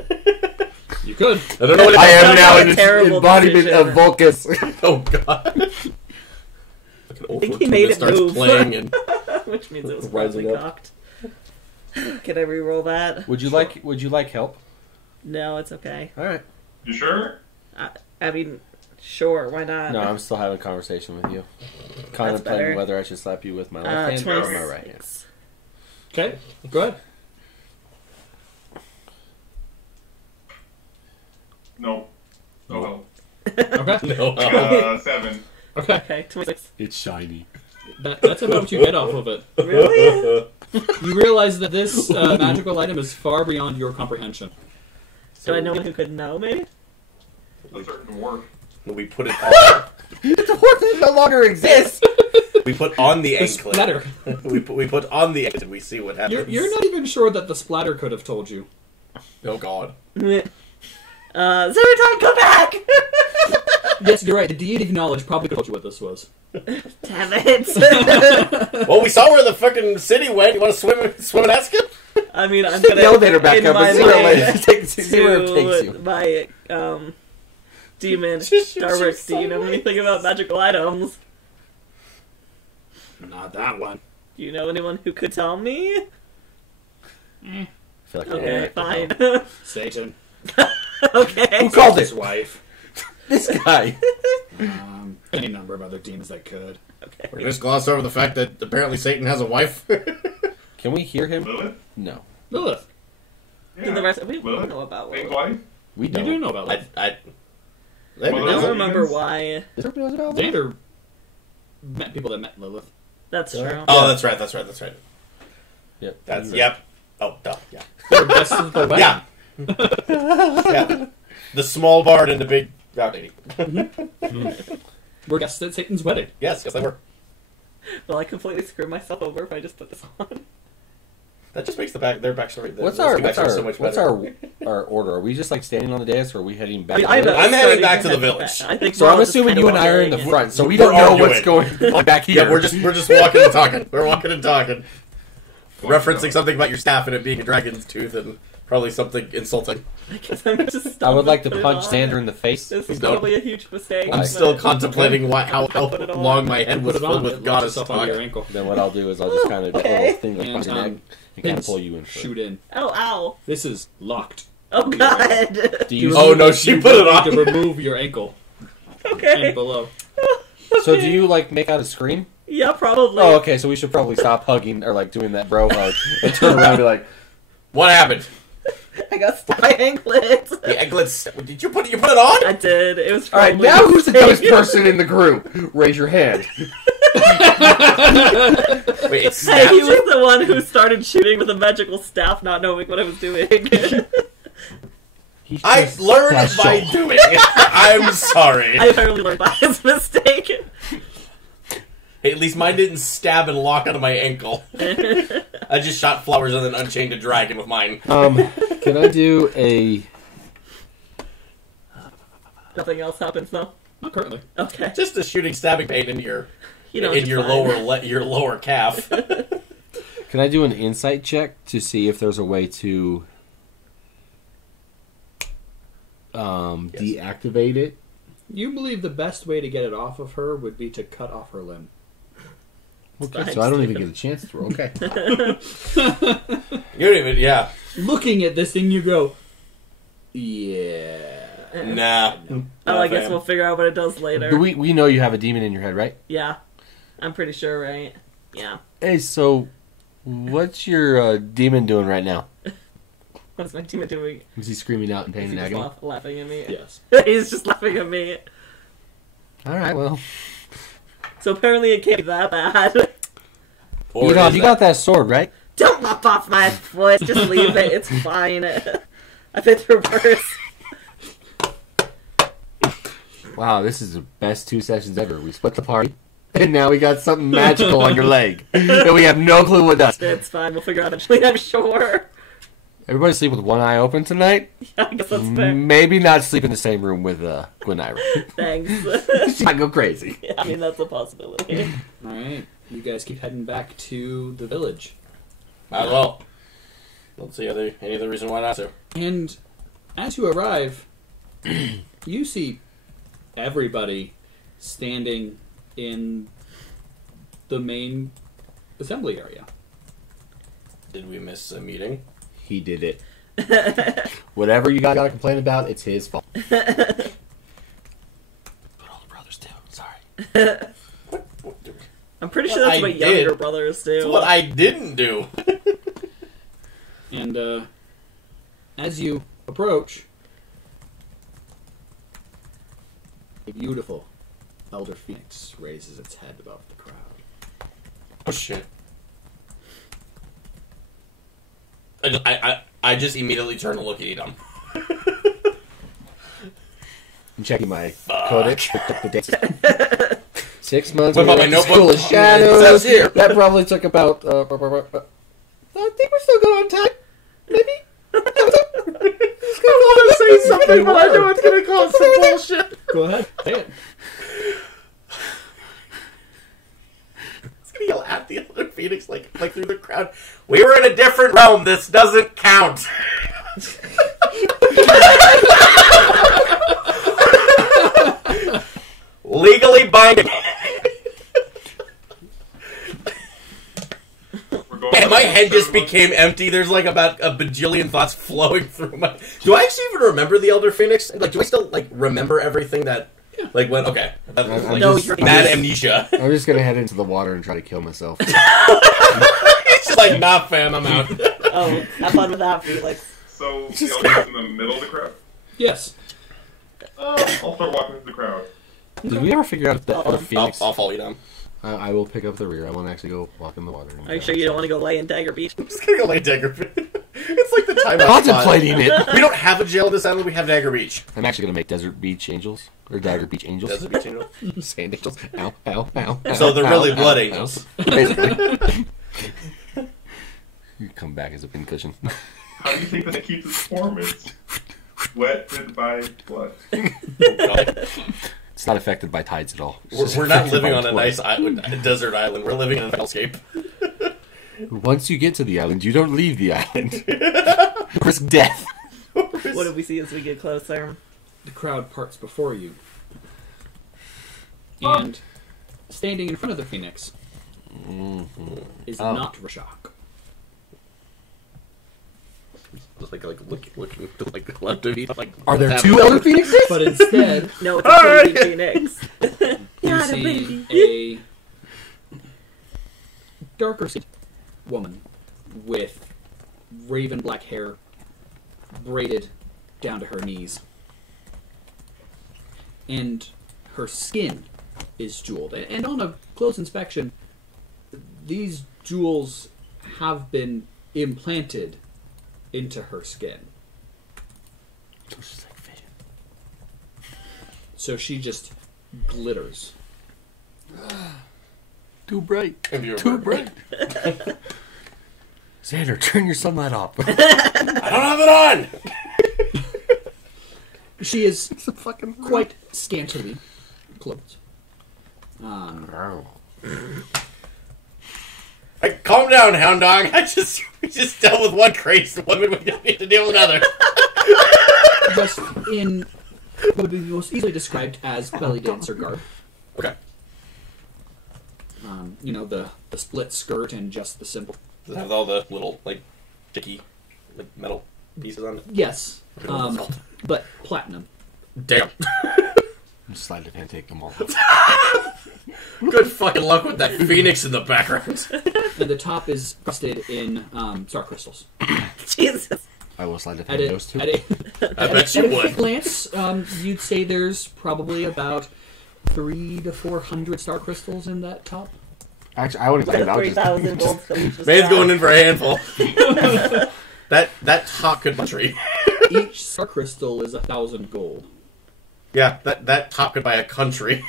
You could. I don't know what it I am Sounds now like a an terrible embodiment decision. of Vulcus. Oh god. Like an old think he tune made that it starts move. playing and Which means it was Rising probably up. cocked. Can I re-roll that? Would you like help? No, it's okay. All right. You sure? I mean, sure, why not? No, I'm still having a conversation with you. better. Contemplating whether I should slap you with my left hand or my 26. right hand. Okay, go ahead. No. No Okay. no. help. 7. Okay. Okay, 26. It's shiny. That's about what you get off of it. Really? You realize that this magical item is far beyond your comprehension. Do I know one who could know, maybe? A certain dwarf. We put it on. The horse no longer exists. We put on the The anklet. splatter. we put on the anklet and we see what happens. You're not even sure that the splatter could have told you. Oh god. Zeraton, come back! Yes, you're right. The deity of knowledge probably told you what this was. Damn it! Well, we saw where the fucking city went. You want to swim and ask it? I mean, I'm Take gonna the elevator back in up my and see where mind it see where it takes to you. my demon Starbucks. Do you know anything about magical items? Not that one. Do you know anyone who could tell me? I feel like Okay, fine. Satan. Okay. Who called His it? wife. This guy. Any number of other demons that could. We're gonna just gloss over the fact that apparently Satan has a wife. Can we hear him? Lilith? No. Lilith. Yeah. And the rest we Lilith? know about Satan's Lilith. wife? We You don't. do know about Lilith. I I Well, don't those remember demons? why. Is everybody else about that? Xander met people that met Lilith. That's Yeah. true. Oh, that's right. Yep. That's You're yep. Oh, duh. Yeah. They're best of the Yeah. Yeah. The small bard and the big round lady. We're guests at Satan's wedding. Yes, they were. Well, I completely screwed myself over if I just put this on. That just makes their backstory. What's the our backstory so much what's better. our order? Are we just like standing on the dais, or are we heading back? I'm I'm heading starting back to the head village. back. I think So we're I'm all just assuming kind you of and I are in the wandering front, so we We're don't know what's arguing. going on back here. Yeah, we're just walking and talking. We're walking and talking, referencing something about your staff and it being a dragon's tooth, and probably something insulting. I guess I'm just I would like to put it punch on. Xander in the face. This is Don't. probably a huge mistake. I'm but- still contemplating how Put it on. long my head was Put it filled on. with It locks goddess itself talk. onto your ankle. Then what I'll do is I'll just kind of Okay. little thing like And, your neck and kind of pull you in. Shoot in. Ow, ow. This is locked. Oh, God. Do you? Oh, no, she You put it will on. need to remove your ankle and Okay. below. So do you like make out a scream? Yeah, probably. Oh, okay. So we should probably stop hugging or like doing that bro hug and turn around and be like, What happened? I got stuck by anklets. The anklets. Did you put it on? I did. It was "All right, probably now who's the a mistake. dumbest person in the group? Raise your hand." Wait, it's Hey, he snapped. was the one who started shooting with a magical staff, not knowing what I was doing. He's I just learned it by special. doing it. I'm sorry. I apparently learned by his mistake. Hey, at least mine didn't stab and lock onto my ankle. I just shot flowers and then unchained a dragon with mine. Can I do a? Nothing else happens, though. Not currently. Okay. Just a shooting stabbing pain in your Fine. your lower calf. Can I do an insight check to see if there's a way to deactivate it? You believe the best way to get it off of her would be to cut off her limb. Okay, Fine, so I don't even Stephen. get a chance to roll. Okay. You don't even, yeah. Looking at this thing, you go, yeah. Nah. Oh, I guess we'll figure out what it does later. But we know you have a demon in your head, right? Yeah. I'm pretty sure, right? Yeah. Hey, so what's your demon doing right now? What's my demon doing? Is he screaming out in pain Is he and just agony? laughing at me? Yes. He's just laughing at me. All right, well. So apparently it can't be that bad. Or you know, is you that- got that sword, right? Don't lop off my foot. Just leave it. It's fine. I've been through worse. Wow, this is the best 2 sessions ever. We split the party, and now we got something magical on your leg. And we have no clue what does. It's fine. We'll figure it out eventually, I'm sure. Everybody sleep with one eye open tonight? I guess that's fair. Maybe not sleep in the same room with Gwyneira. Thanks. She might go crazy. Yeah, I mean, that's a possibility. Alright. You guys keep heading back to the village. Might as well. Don't see any other reason why not to. And as you arrive, you see everybody standing in the main assembly area. Did we miss a meeting? He did it. Whatever you got to complain about, it's his fault. But all the brothers do. Sorry. I'm pretty sure What that's I what did. younger brothers do. It's what I didn't do. And as you approach, a beautiful elder phoenix raises its head above the crowd. Oh shit. I just immediately turn to look at Edom. I'm checking my codex. Picked up the dates. 6 months. What about we my were at the notebook? School of It Shadows. says here. That probably took about. I think we're still going on time. Maybe. Say something. I know it's gonna cause some bullshit. Go ahead. Say it. It's gonna yell at the other Phoenix like through the crowd. We were in a different realm. This doesn't count. Legally binding. And my head just became empty. There's like about a bajillion thoughts flowing through my. Do I actually even remember the Elder Phoenix? Like, do I still like remember everything that? Like when? Okay, that was, like, No, you're mad amnesia. I'm just gonna head into the water and try to kill myself. He's just like, nah, fam, I'm out. Oh, have fun with that, Felix. So the elder's in the middle of the crowd. Yes. I'll start walking through the crowd. Did we ever figure out if the other Phoenix? I'll follow you down. I will pick up the rear. I want to actually go walk in the water. Are you sure you don't want to go lay in Dagger Beach? I'm just gonna go lay Dagger Beach. It's like the time Contemplating it. We don't have a jail this island. We have Dagger Beach. I'm actually gonna make Desert Beach Angels or Dagger Beach Angels. Desert Beach Angel. Sand Angels. Ow! Ow! Ow! So they're really ow, blood ow, angels. ow. Basically. You come back as a pincushion. How do you think that it keeps its form? It's wetted by blood. It's not affected by tides at all. It's just We're not affected living by on a blood. nice desert island. We're living in a hellscape. Once you get to the island, you don't leave the island. Risk death. What do we see as we get closer? The crowd parts before you. And standing in front of the phoenix is not Rashok. Just looking to like left of me. Like, Are there what's two happening? elder phoenixes? But instead, No, it's a baby Phoenix. you Not a see baby. a darker skinned woman with raven black hair braided down to her knees. And her skin is jeweled. And on a close inspection, these jewels have been implanted into her skin. So she just glitters. Too bright. Have you Too ever- bright. Xander, turn your sunlight off. I don't have it on. She is It's a fucking quite scantily clothes. Hey, calm down, hound dog. We just dealt with one crazy woman. We don't need to deal with another. Just in what would be most easily described as belly dancer garb. Okay. The split skirt and just the simple. Does it have all the little, like, sticky, like, metal pieces on it? Yes, but platinum. Damn. Slide of hand, take them all. Good fucking luck with that phoenix in the background. And the top is crusted in star crystals. Jesus. I will slide of At hand a, those two. at a, I bet you at a would. glance, you'd say there's probably about 300 to 400 star crystals in that top. Actually, I would have said I would 3,000 gold for each Man's star. going in for a handful. that top could buy a tree. Each star crystal is 1,000 gold. Yeah, that top could buy a country.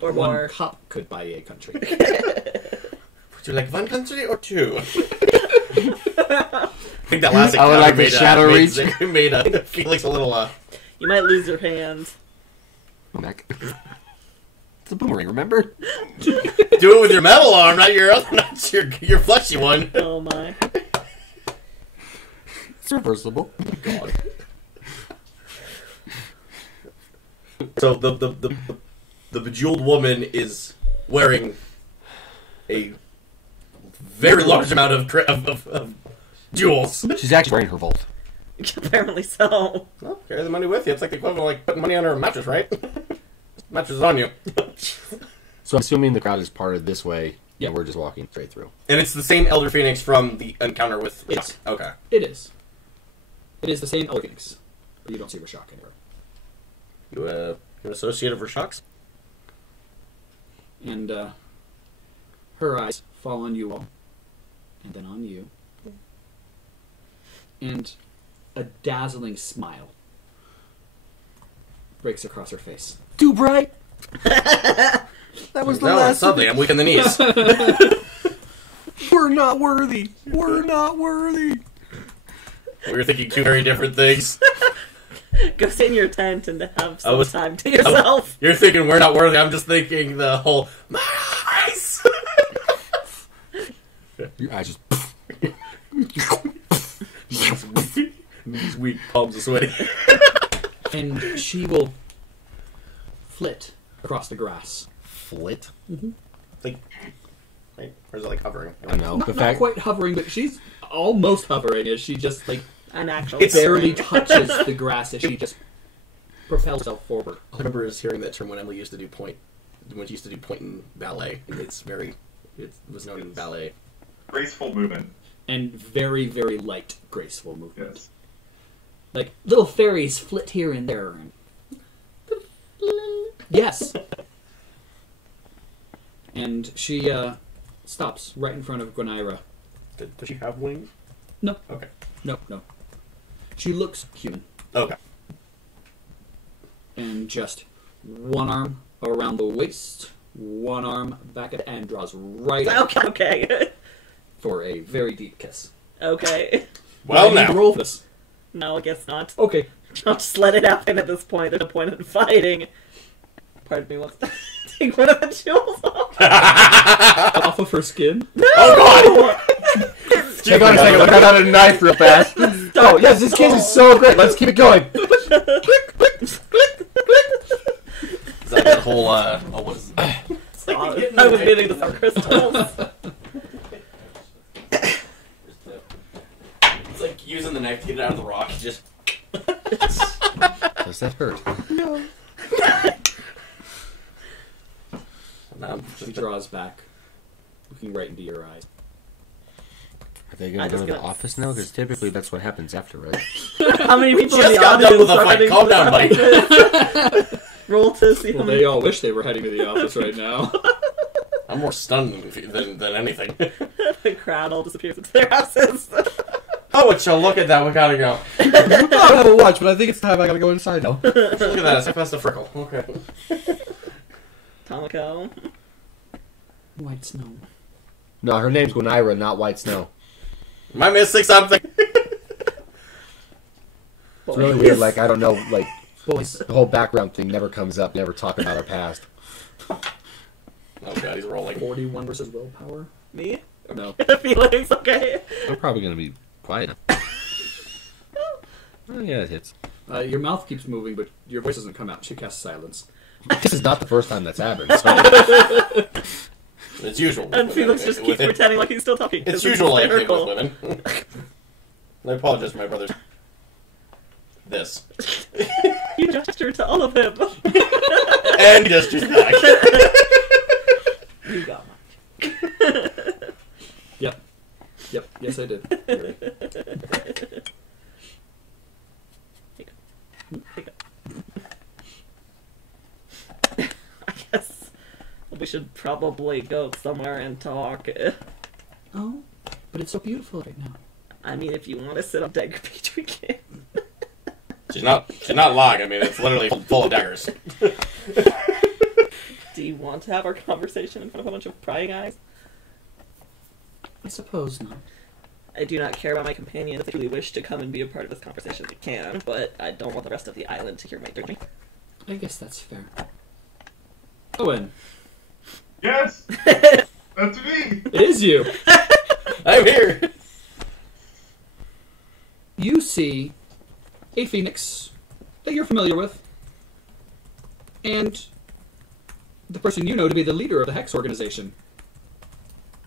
Or One more. cup could buy a country. Would you like one country or two? I think that last I would encounter like the made, shadow made, reach. made Felix a little, You might lose your hand. Back. It's a boomerang, remember? do it with your metal arm, not your fleshy one. Oh my. It's reversible. God. So the bejeweled woman is wearing a very large amount of jewels. She's actually wearing her vault. Apparently so. Well, carry the money with you. It's like the equivalent of like putting money on her mattress, right? Mattress is on you. So I'm assuming the crowd is parted this way, Yep. and we're just walking straight through. And it's the same Elder Phoenix from the encounter with Yes. Rashak. Okay. It is. It is the same Elder Phoenix, but you don't see Rashak anywhere. You an associate of Rashak's? And her eyes fall on you all, and then on you. And a dazzling smile breaks across her face. Too bright! That was the No, last. suddenly I'm weak in the knees. We're not worthy! We're not worthy! We were thinking two very different things. Go sit in your tent and have I some was- time to yourself. You're thinking we're not worthy. I'm just thinking the whole my eyes. Your eyes just. These weak palms are sweaty. And she will flit across the grass. Flit? Like, right? Or is it like hovering? I know. Not, The not fact. quite hovering, but she's almost hovering as she just An actual barely spring. touches the grass as she just propels herself forward. All I remember is hearing that term when Emily used to do point. When she used to do point in ballet. It was known in ballet. Graceful movement. And very, very light, graceful movement. Yes. Like little fairies flit here and there. And... Yes. And she stops right in front of Gwyneira. Does she have wings? No. Okay. No. She looks human. Okay. And just one arm around the waist, one arm back at and draws right up Okay. for a very deep kiss. Okay. Well, I need to now. roll this. No, I guess not. Okay. I'll just let it happen at this point. There's no point in fighting. Pardon me, what's take one of the jewels off. Off of her skin. Oh Hold on a second, look out a knife real fast. Oh, yes, this kiss is so great. Let's keep it going. Is that whole, what is it? It's like I was getting the star crystals. It's like using the knife to get it out of the rock. Just. Does that hurt? She draws back, looking right into your eyes. Are they going I to go just to the gotta- office now? Because typically that's what happens after, right? How many people Just in the got done with audience the are fight. heading Calm to down, the buddy. Roll to see how Well, many. they all wish they were heading to the office right now. I'm more stunned than anything. The crowd all disappears into their houses. Oh, would you look at that? We gotta go. I don't have a watch, but I think it's time I gotta go inside now. Look at that. It's like past the freckle. Okay. Tomoko. White snow. No, her name's Gwyneira, not White Snow. Am I missing something? It's really weird, like, I don't know, like, Boys. The whole background thing never comes up. Never talk about our past. Oh god, he's rolling. 41 versus willpower. Me? No. Feelings, okay. I'm probably gonna be quiet. Oh, yeah, it hits. Your mouth keeps moving, but your voice doesn't come out. She casts silence. This is not the first time that's happened. So. It's usual. And Felix just keeps pretending like he's still talking. It's 'cause usual like with hysterical. women. I apologize for my brothers. This. You gestured to all of him. And gestures back. You got mine. Yep. Yep. Yes, I did. I guess we should probably go somewhere and talk. Oh, but it's so beautiful right now. I mean, if you want to sit on Dagger Beach, we can. She's not lying. I mean, it's literally full of daggers. Do you want to have our conversation in front of a bunch of prying eyes? I suppose not. I do not care about my companions. If you wish to come and be a part of this conversation, you can, but I don't want the rest of the island to hear my journey. I guess that's fair. Owen. Yes! That's me! It is you! I'm here. You see a phoenix that you're familiar with, and the person you know to be the leader of the Hex organization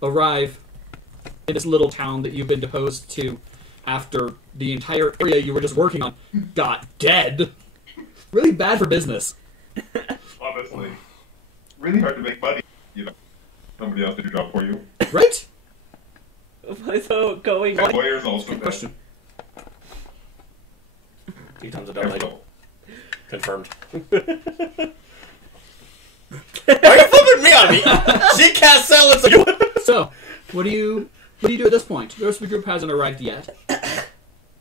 arrive in this little town that you've been deposed to after the entire area you were just working on got dead. Really bad for business. Honestly. Really hard to make money, you know. Somebody else did your job for you. Right? What is going My on? lawyer's also Good dead. question. 2 times a donate. So, Confirmed. Why are you flipping me on me? She cast silence. So, what do you do at this point? The rest of the group hasn't arrived yet.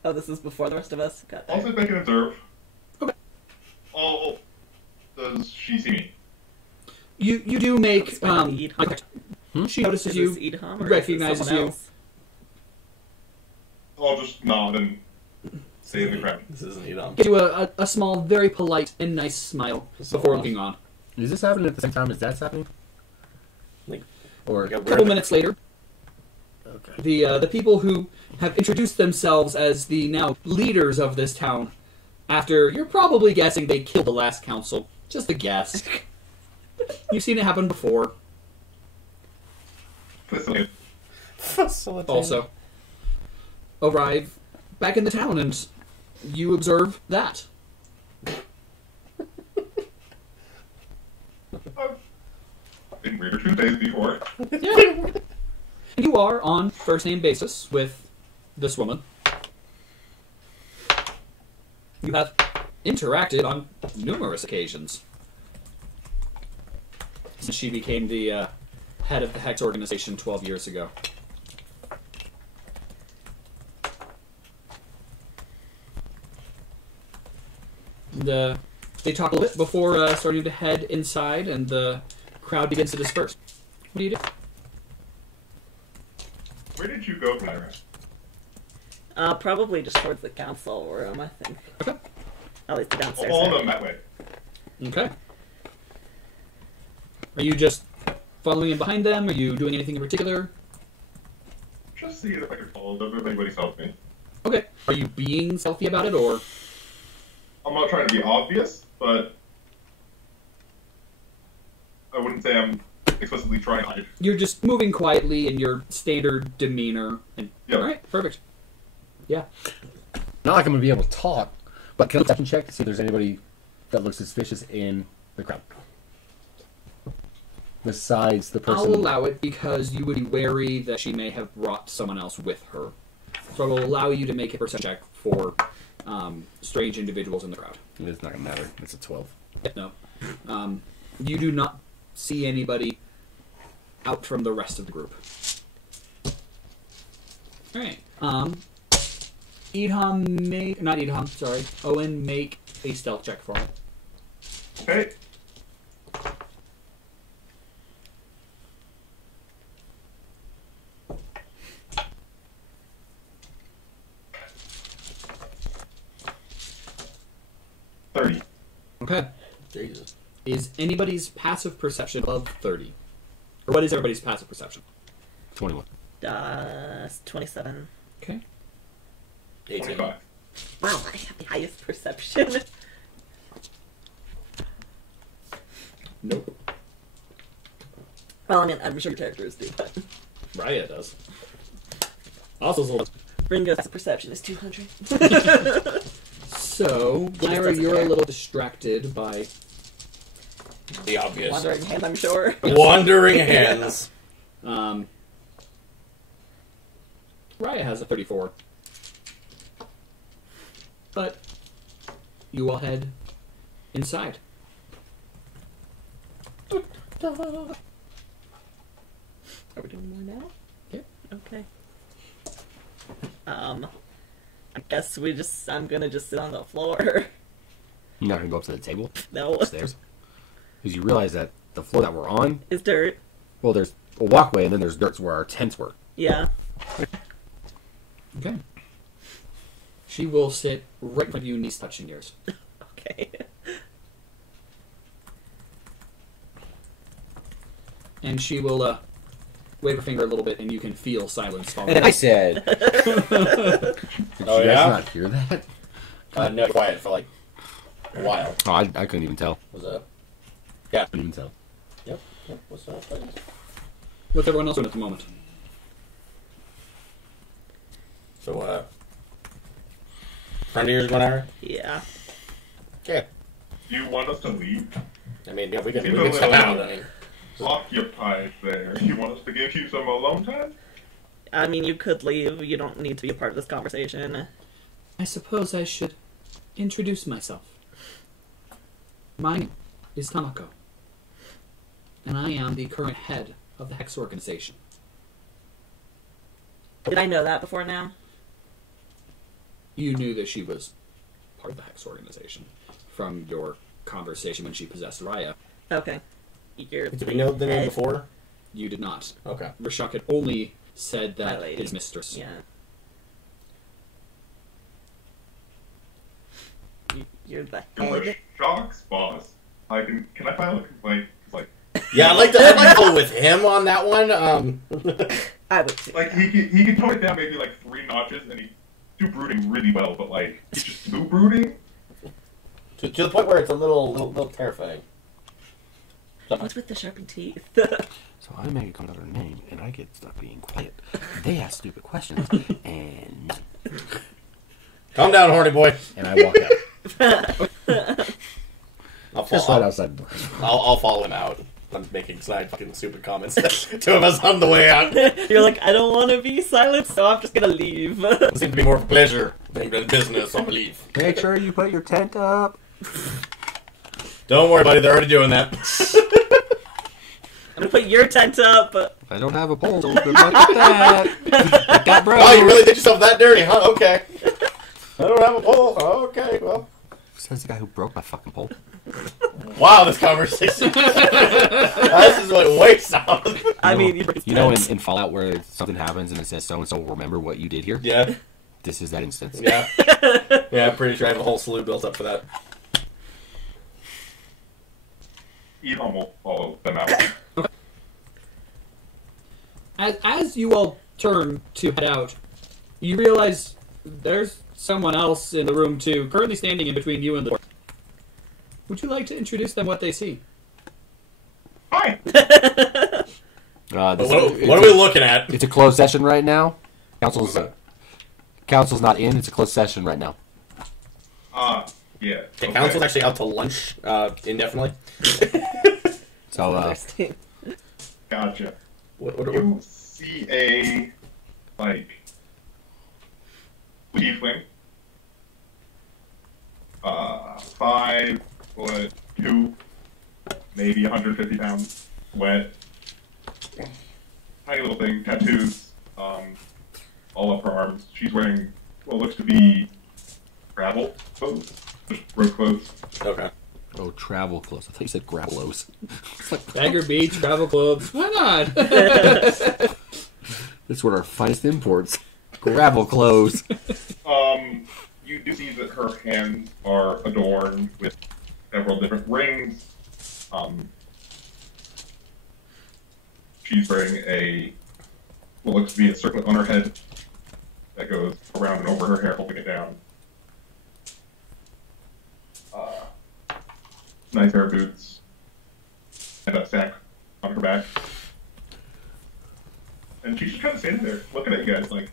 Oh, this is before the rest of us got I'll there. sit back and observe. Okay. Oh, does she see me? You do make It's fine to eat. she notices Is you. this Edham or recognizes is it someone you. else? I'll just nod and stay in the crowd. This isn't Edom. Gives you a small, very polite and nice smile before looking on. Is this happening at the same time as that's happening? Like, Or like A couple minutes later, okay. the people who have introduced themselves as the now leaders of this town, after you're probably guessing they killed the last council. Just a guess. You've seen it happen before. Facilitate. Also, arrive back in the town, and you observe that. I've been weirder Tuesdays before. Yeah. You are on first-name basis with this woman. You have interacted on numerous occasions since she became the head of the Hex organization 12 years ago. And, they talk a little bit before starting to head inside, and the crowd begins to disperse. What do you do? Where did you go, Gwyneira? Probably just towards the council room, I think. Okay. At least the downstairs. All of area. them that way. Okay. Are you just following in behind them? Are you doing anything in particular? Just see if I can follow them if anybody helps me. Okay. Are you being stealthy about it, or? I'm not trying to be obvious, but I wouldn't say I'm explicitly trying to hide. You're just moving quietly in your standard demeanor. And Yep. all right, perfect. Yeah. Not like I'm going to be able to talk, but can I perception check to see if there's anybody that looks suspicious in the crowd? Besides the person. I'll allow it because you would be wary that she may have brought someone else with her. So I will allow you to make a perception check for strange individuals in the crowd. It's not going to matter. It's a 12. No. You do not see anybody out from the rest of the group. Alright. Owen, make a stealth check for me. Okay. $30. Okay. Jesus. Is anybody's passive perception above 30? Or what is everybody's passive perception? 21. 27. Okay. 18. 25. Wow, I have the highest perception. Nope. Well, I mean, I'm sure your characters do, but Raya does. Also, Ringo's perception is 200. so, Gwyneira, you're a little distracted by... The obvious. Wandering hand, I'm sure. Wandering hands. Raya has a 34. But you all head inside. Are we doing more now? Yeah. Okay. I guess I'm gonna just sit on the floor. You're not going to go up to the table No. upstairs? Because you realize that the floor that we're on, It's dirt. well, there's a walkway and then there's dirt where our tents were. Yeah. Okay. She will sit right in front of you, knees touching yours. Okay. And she will wave her finger a little bit, and you can feel silence falling. And I said... Did Oh, you guys yeah? not hear that? No, quiet for like a while. Oh, I couldn't even tell. Was that? Yeah. Couldn't even tell. Yep. What's up? What's everyone else doing at the moment? So, friend of yours, Gwyneira? Yeah. Okay. Do you want us to leave? I mean, yeah, we can Seems a step little out. I mean, occupied there. You want us to give you some alone time? I mean, you could leave. You don't need to be a part of this conversation. I suppose I should introduce myself. My name is Tamako, and I am the current head of the Hex organization. Did I know that before now? You knew that she was part of the Hex organization from your conversation when she possessed Raya. Okay. You're did we know the name before? You did not. Okay. Rashok had only said that My lady. his mistress. Yeah. You're the head. Shock's boss. Can I file a complaint? Like Yeah, I'd like to go with him on that one. I would too. he can tone it down maybe like 3 notches, and he do brooding really well, but like he's just too brooding. to the point where it's a little terrifying. What's with the sharpened teeth? So I make a comment on her name, and I get stuck being quiet. They ask stupid questions, and Calm down, horny boy. I walk out. Just right I'll, outside the door. I'll follow him out. I'm making side fucking stupid comments. 2 of us on the way out. You're like, I don't want to be silent, so I'm just gonna leave. It seems to be more of a pleasure than business, so I'll leave. Make sure you put your tent up. Don't worry, buddy. They're already doing that. I'm gonna put your tent up. I don't have a pole, so good luck with that. It got broke. Oh, you really did yourself that dirty, huh? Okay. I don't have a pole. Okay, well. Says the guy who broke my fucking pole. Wow, this conversation. This is what way south. I mean, You know in Fallout where something happens and it says so-and-so will remember what you did here? Yeah. This is that instance. Yeah. Yeah, I'm pretty sure I have a whole slew built up for that. Elon will follow them out. As you all turn to head out, you realize there's someone else in the room too, currently standing in between you and the door. Would you like to introduce them what they see? Hi. What are we looking at? It's a closed session right now. Council's not in. It's a closed session right now. Yeah. The council's actually out to lunch indefinitely. So, Gotcha. What You see a tiefling, 5'2", maybe 150 pounds, wet, tiny little thing, tattoos, all up her arms. She's wearing what looks to be travel clothes, just road clothes. Okay. oh, travel clothes. I thought you said gravelos. Dagger Beach, travel clubs. Why not? That's one of our finest imports. Gravel clothes. You do see that her hands are adorned with several different rings. She's wearing what looks to be a circlet on her head that goes around and over her hair, holding it down. Nice pair of boots and a sack on her back. And she's just kind of standing there, looking at you guys like,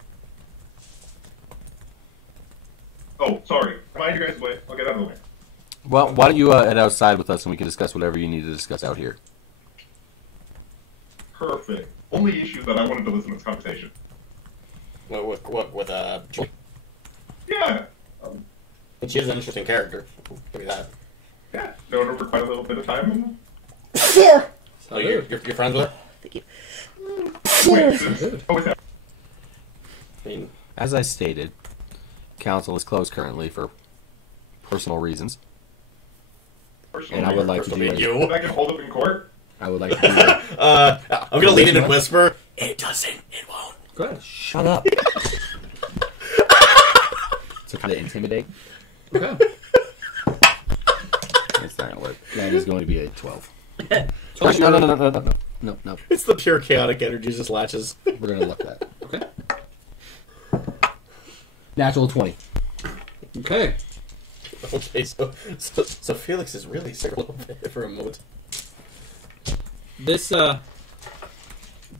oh, sorry. Mind you guys' way. I'll get out of the way. Well, why don't you head outside with us and we can discuss whatever you need to discuss out here. Perfect. Only issue is that I wanted to listen to this conversation. With Joy? Yeah. And she is an interesting character. Give me that. Yeah. Known her for quite a little bit of time. And... So you're friends with her? Thank you. Wait, always have. I mean, As I stated, council is closed currently for personal reasons. And I would like to do it. you. I can hold up in court. I would like to do it. I'm gonna lean in and whisper. It doesn't. It won't. Go ahead. Shut up. So kind of intimidate. Okay. It's not gonna work. That is going to be a 12. No. It's the pure chaotic energy just latches. We're gonna look that. Okay. Natural 20. Okay. Okay, so Felix is really sick a little bit for a moment. This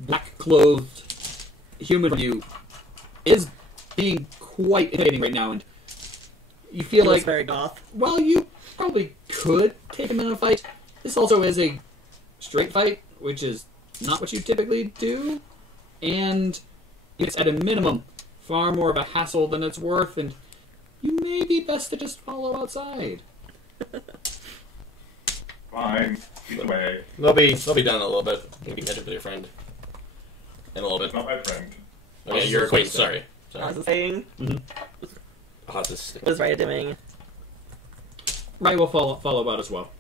black-clothed human from you is being quite intimidating right now, and you feel like, very goth. well, you probably could take him in a fight. This also is a straight fight, which is not what you typically do, and it's at a minimum far more of a hassle than it's worth, and you may be best to just follow outside. Fine. Either way. They'll be done in a little bit. You can catch up with your friend in a little It's bit. not my friend. Okay, your acquaintance. Sorry. I was saying, I'll just what is Raya doing? Raya will follow out as well.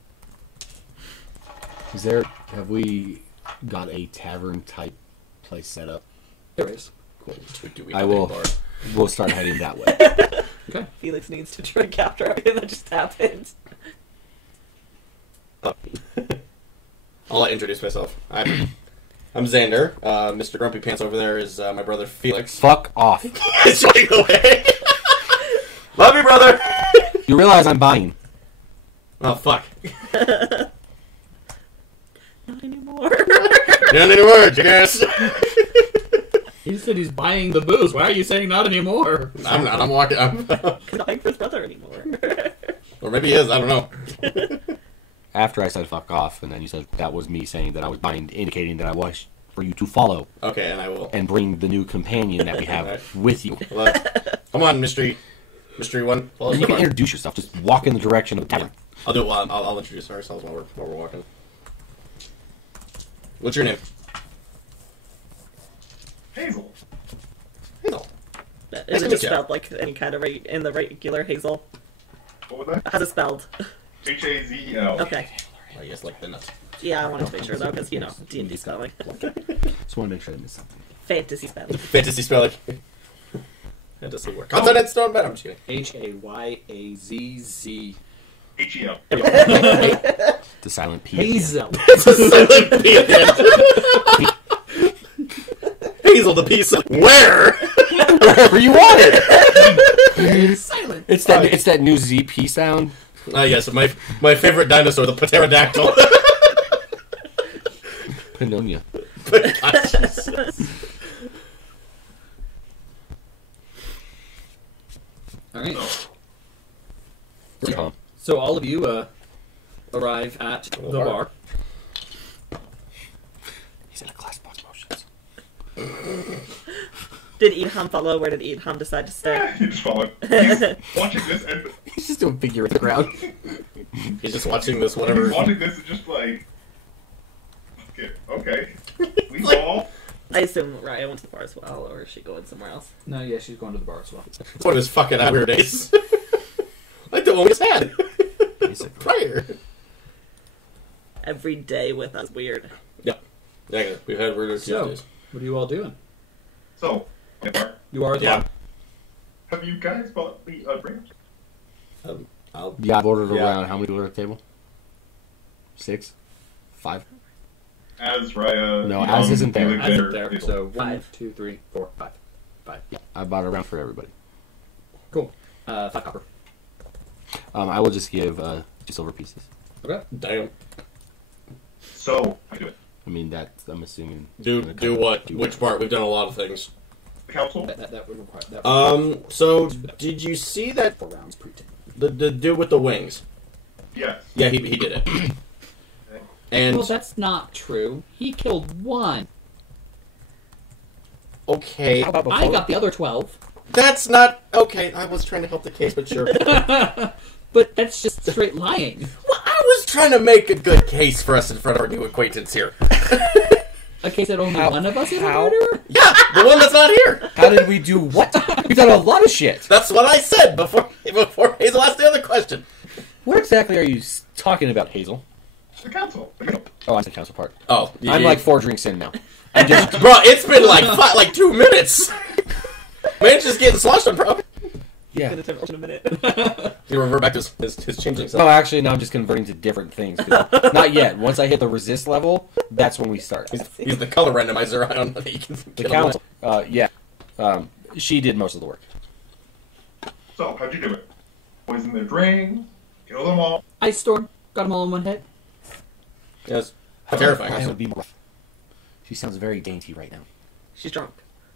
Have we got a tavern type place set up? There is. Cool. do we I have will. a bar? We'll start heading that way. Okay. Felix needs to drink after everything that just happened. I'll introduce myself. I'm Xander. Mr. Grumpy Pants over there is my brother Felix. Fuck off. It's running away. Love you, brother. You realize I'm buying. Oh fuck. Not anymore. Not anymore, jackass. He said he's buying the booze. Why are you saying not anymore? I'm not. I'm walking. He's not buying for his brother anymore. Or maybe he is. I don't know. After I said fuck off, and then you said that was me saying that I was buying, indicating that I was for you to follow Okay, and I will. and bring the new companion that we have Alright. with you. Come on, mystery one. Follow us You can on. introduce yourself. Just walk in the direction of the tavern. I'll do it while I'll introduce ourselves while we're walking. What's your name? Hazel. Hazel. Isn't it spelled like any kind of in the regular Hazel? What was that? How's it spelled? Hazel. Okay. I guess like the nuts. Yeah, I wanted to make sure though, because D&D spelling. Just want to make sure I missed something. Fantasy spelling. Fantasy spelling. Fantasy work. Consonants don't matter. I'm just kidding. Hayazz. H-E-L. The silent P. Hazel. Hazel the piece. Where? Wherever you want it. Silent. It's that new ZP sound. Yes, my favorite dinosaur, the pterodactyl. Pneumonia. All right. Tom. So all of you arrive at the bar. He's in a class box motions. Did Edham follow? Where did Edham decide to stay? He just followed. He's watching this and He's just doing figure in the crowd. He's just watching this he's whatever. watching this and just like, okay. We all. I assume Raya went to the bar as well, or is she going somewhere else? No, yeah, she's going to the bar as well. It's one of his fucking outer days. Like the one we just had. Prior. Every day with us, weird. Yeah, we've had weirder So, Tuesdays. what are you all doing? So, You are as Yeah. well. have you guys bought me a drink? I'll Yeah, I've ordered Yeah. around. How many people are at the table? 6? 5? As Raya. No, Az isn't there. Az isn't there. So 1, 5. 2, 3, 4, 5. 5. Yeah, I bought it around for everybody. Cool. 5 copper. I will just give 2 silver pieces. Okay. Damn. So, I do it. I mean, that's, I'm assuming... Do what? Which part? We've done a lot of things. The council? That would require that. So, did you see that 4 rounds pre-10. the dude with the wings? Yes. Yeah, he did it. And Well, that's not true. He killed 1. okay, I got the other 12. that's not okay. I was trying to help the case, but sure. But that's just straight lying. Well, I was trying to make a good case for us in front of our new acquaintance here. A case that only one of us is a murderer? Yeah, the one that's not here. How did we do what? We've done a lot of shit. That's what I said before Hazel asked the other question. What exactly are you talking about, Hazel? The council. Oh, I'm the council part. Oh, I'm like 4 drinks in now. I'm just... bro, it's been like 2 minutes. Man's just getting sloshed on, bro. Yeah. In a minute. He revert back to his changing No, self. actually, now I'm just converting to different things. Not yet. Once I hit the resist level, that's when we start. He's the color randomizer. I don't know. He can The council, yeah. She did most of the work. So, how'd you do it? Poison their drains, kill them all. Ice Storm. Got them all in one hit. Yes, terrifying. That would be more... She sounds very dainty right now. She's drunk.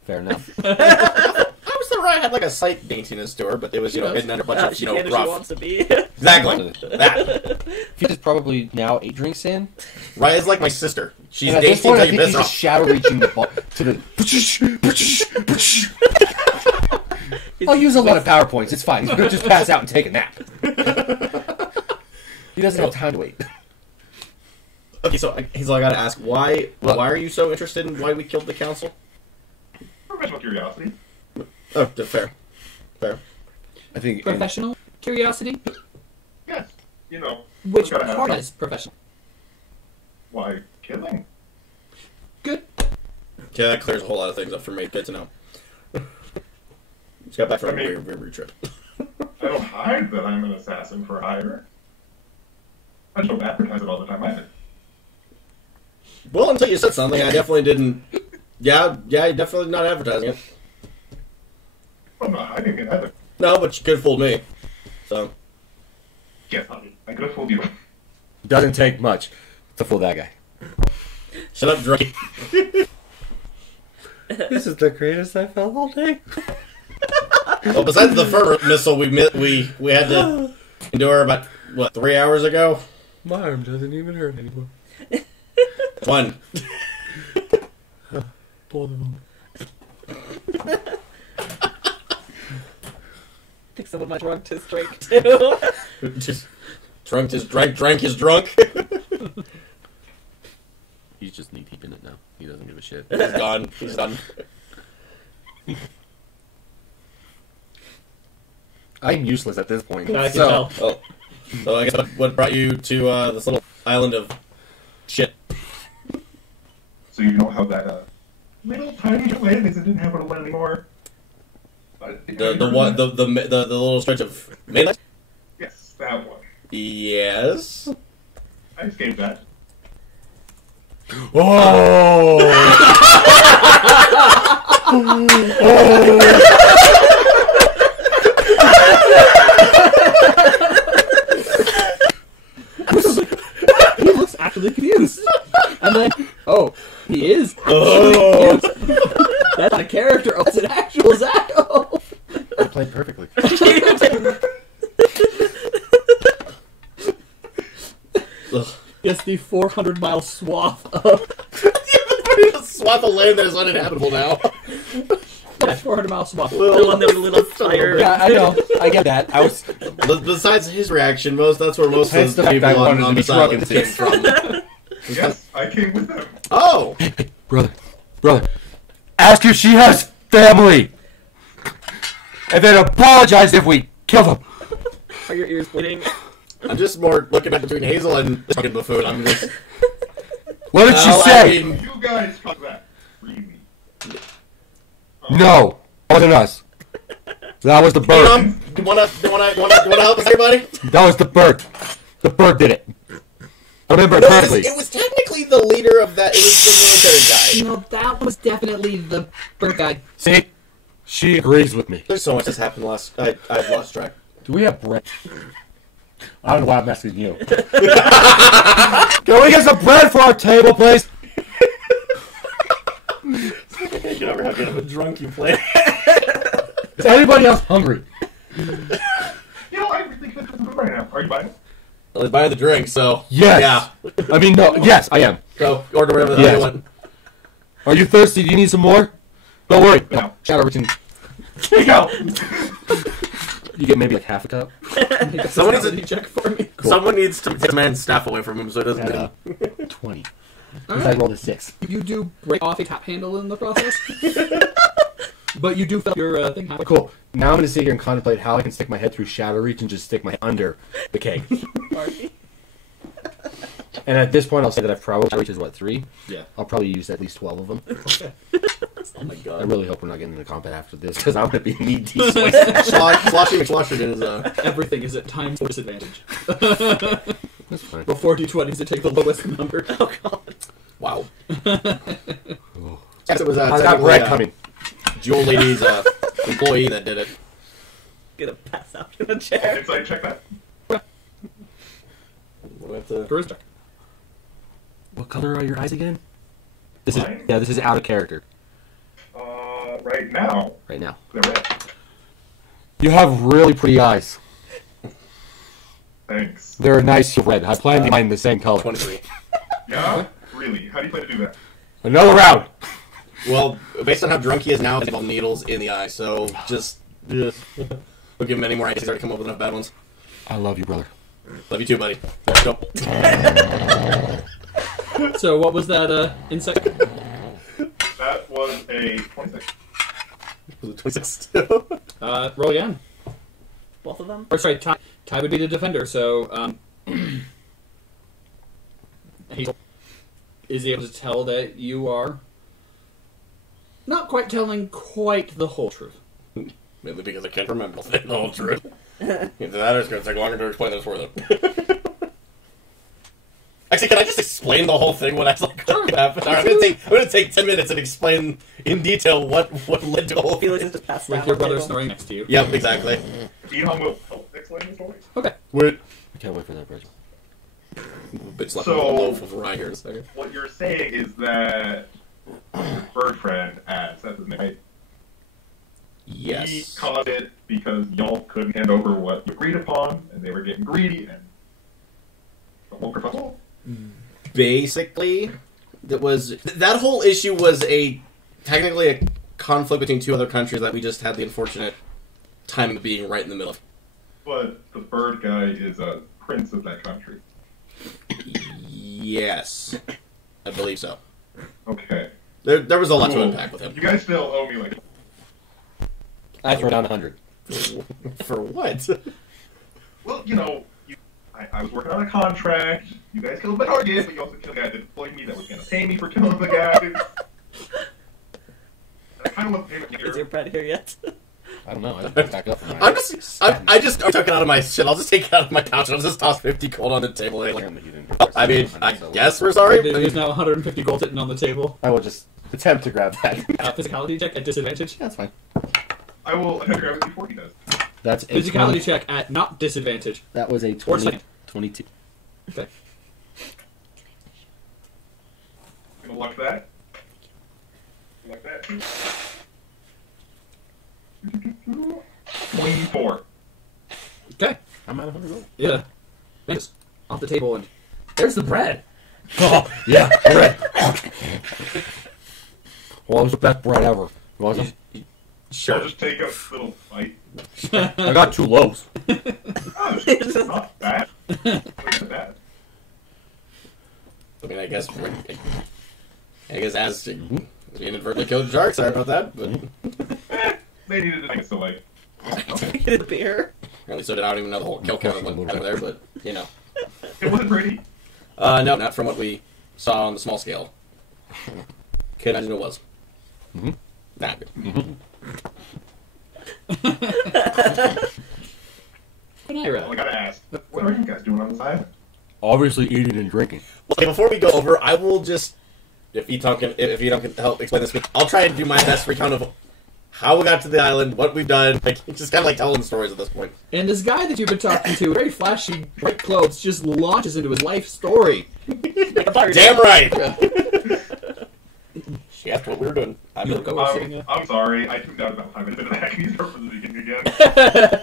Fair enough. I was the Raya had like a slight daintiness to her, but it was hidden under a bunch of She can if she rough. wants to be. Exactly that. She's probably now 8 drinks in. Raya's like my sister. She's And at this dainty point, until I you think piss he's her just off. shadow reaching the ball to the... I'll use a lot of PowerPoints. It's fine. He's going to just pass out and take a nap. He doesn't have time to wait. Okay, so Hazel, I gotta ask, why are you so interested in why we killed the council? Professional curiosity. Oh, fair. I think... Professional curiosity? Yes. You know. Which gotta have part some- is professional? Why, killing? Good. Yeah, that clears a whole lot of things up for me. Good to know. Just got back from I mean- a weird trip. I don't hide that I'm an assassin for hire. I just don't advertise it all the time either. Well, until you said something, I definitely didn't. Yeah, definitely not advertising it. I'm not hiding it either. No, but you could have fooled me. So, Yes, I could have fooled you. Doesn't take much to fool that guy. shut up, Drake. This is the greatest I felt all day. Well, besides the fur missile we had to endure about, 3 hours ago? My arm doesn't even hurt anymore. One. Both of them. I think someone might drunk his drink too. Just drank his drunk. He's just knee deep in it now. He doesn't give a shit. He's gone. He's done. I'm useless at this point. I can So, tell. Oh. So I guess what brought you to this little island of shit? So you don't have that little tiny land that didn't have it anymore. The little stretch of mainland? Yes, that one. Yes. I escaped that. oh! He looks actually confused. And then, oh, he is actually Oh. confused. That's not a character, oh, it's an actual Zach. Oh. I played perfectly. Ugh. Yes, the 400-mile swath of... A swath of land that is uninhabitable now. That 400-mile swath. The one that was a little tired. Yeah, I know. I get that. I was... Besides his reaction, that's where most Hence of the the fact people I wanted on to be this island drunk came from. Yes, I came with them. Oh! Brother, ask if she has family. And then apologize if we kill them. Are your ears bleeding? I'm just more looking at between Hazel and this fucking buffoon. I'm just... What did she Well, say? I mean, You guys cut that. Really. No, it wasn't us. That was the hey, bird. Mom, you wanna help us, everybody? That was the bird. The bird did it. I remember No, perfectly. it was technically the leader of that. It was the military guy. No, that was definitely the bird guy. See? She agrees with me. There's so much that's happened I've lost track. Do we have bread? I don't know why I'm asking you. Can we get some bread for our table, please? You never have a drunk you play. Is anybody else hungry? You know, I really could have right now. Are you buying it? Well, they buy the drink, so Yes. yeah. I mean, no. Yes, I am. Go order whatever the hell you want. Are you thirsty? Do you need some more? Don't worry. No. Shadow reaching. There you go. You get maybe like half a cup. Someone needs to check for me. Cool. Someone needs to take the man's staff away from him so it doesn't. Yeah. 20. Because I rolled a 6. You do break off a tap handle in the process, but you do fill up your thing. Cool. Now I'm going to sit here and contemplate how I can stick my head through Shadow Reach and just stick my head under the keg. And at this point, I'll say that I've probably Shadow Reach is what, 3? Yeah. I'll probably use at least 12 of them. Oh my I god. really hope we're not getting into combat after this because I'm going to be knee deep. Sloshy McSlosherton is Everything is at times disadvantage. That's fine. Before d20s, to take the lowest number. Oh god. wow. Yes, it was I got bread technically, coming. Jewel Lady's employee that did it. Gonna pass out in a chair. Insight check that. We'll have to... Charisma check. What color are your eyes again? This Mine? this is out of character Right now, right now. they're red. You have really pretty eyes. Thanks. They're a nice red. I plan to find the same color. 23. Yeah? Really? How do you plan to do that? Another round. Well, based on how drunk he is now, he's got needles in the eye, so just we'll give him any more ideas. He's already come up with enough bad ones. I love you, brother. Love you too, buddy. Let's go. So what was that insight? That was a 26. Was it 26 still? Roll again. Both of them? Or sorry, Ty would be the defender, so he is able to tell that you are not quite telling quite the whole truth. Mainly because I can't remember the whole truth. Either that or it's going to take longer to explain this for them. Actually, can I just explain the whole thing when I like what happened? I'm going to take 10 minutes and explain in detail what led to the whole Felix thing. is just passed With out your on the brother table. snoring next to you. Yep, exactly. Elon will help explain the story. Okay. Wait. I can't wait for that, bridge. Bitch left So- a loaf of Raya here in a second. What you're saying is that your bird friend, that's his name, right? He Yes. caused it because y'all couldn't hand over what you agreed upon, and they were getting greedy, and the whole kerfuffle. Basically, that whole issue was technically a conflict between two other countries that we just had the unfortunate timing of being right in the middle of. But the bird guy is a prince of that country. Yes, I believe so. Okay. There was a lot to Cool. unpack with him. You guys still owe me, like, I throw down 100. For what? well, you know, I was working on a contract. You guys killed my target, but you also killed the guy that deployed me that was going to pay me for killing the guy. And I kind of want the payment Is your here. bread here yet? I don't know. I just back up. From I just took it out of my shit. I'll just take it out of my pouch and I'll just toss 50 gold on the table. I mean, I guess we're sorry. There's now 150 gold sitting on the table. I will just attempt to grab that. Physicality check at disadvantage. That's fine. I will attempt to grab it before he does. That's a Physicality 20. check at not disadvantage. That was a Or 20, second. 22. Okay. Gonna luck that. Like that. 24. Okay. I'm at 100 gold. Yeah. Thanks. Off the table and there's the bread. Oh, yeah, bread. Well, it was the best bread ever. Wasn't it? I'll just take a little bite. I got 2 loaves. Oh, it's not bad. It's not bad. I mean, I guess as we inadvertently killed Jark. Sorry about that, but They needed to think so, like, okay. Get a beer. apparently so did I. Don't even know the whole kill count went over there, but you know, It wasn't pretty. no, not from what we saw on the small scale. Can't imagine it was. Mm-hmm. Nah, good. Well, I gotta ask, what are you guys doing on this island? Obviously eating and drinking. Okay, before we go over, I will just, if you can help explain this, I'll try and do my best recount of how we got to the island, what we've done, like, just kind of like telling stories at this point. And this guy that you've been talking to, very flashy, bright clothes, just launches into his life story. Damn right! She asked what we were doing. I'm sorry, I tuned out about 5 minutes into that. Can you start from the beginning again?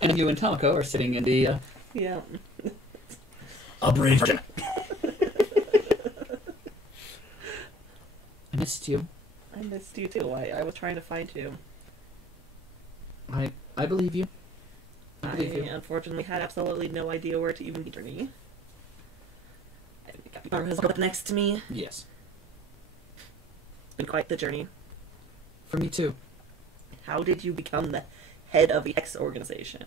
And you and Tamako are sitting in the... Yeah. A brain virgin. I missed you. I missed you too. I was trying to find you. I believe you. I unfortunately had absolutely no idea where to even begin. Capybara has up next to me. Yes. It's been quite the journey. For me too. How did you become the head of the X organization?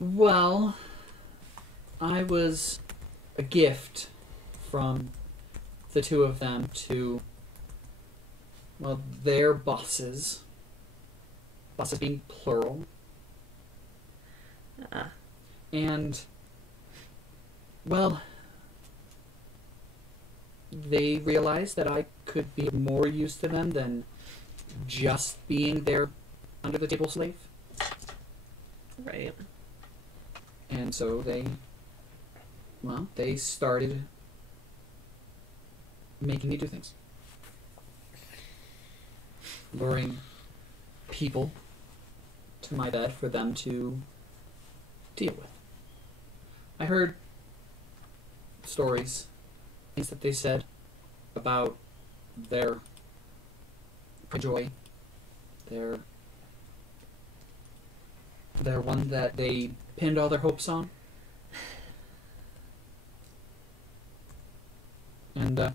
Well, I was a gift from the two of them to, well, their bosses. Bosses being plural. And, well, they realized that I could be more use to them than just being their under-the-table slave. Right. And so they started making me do things. Luring people to my bed for them to deal with. I heard stories, things that they said about their joy, their one that they pinned all their hopes on. And,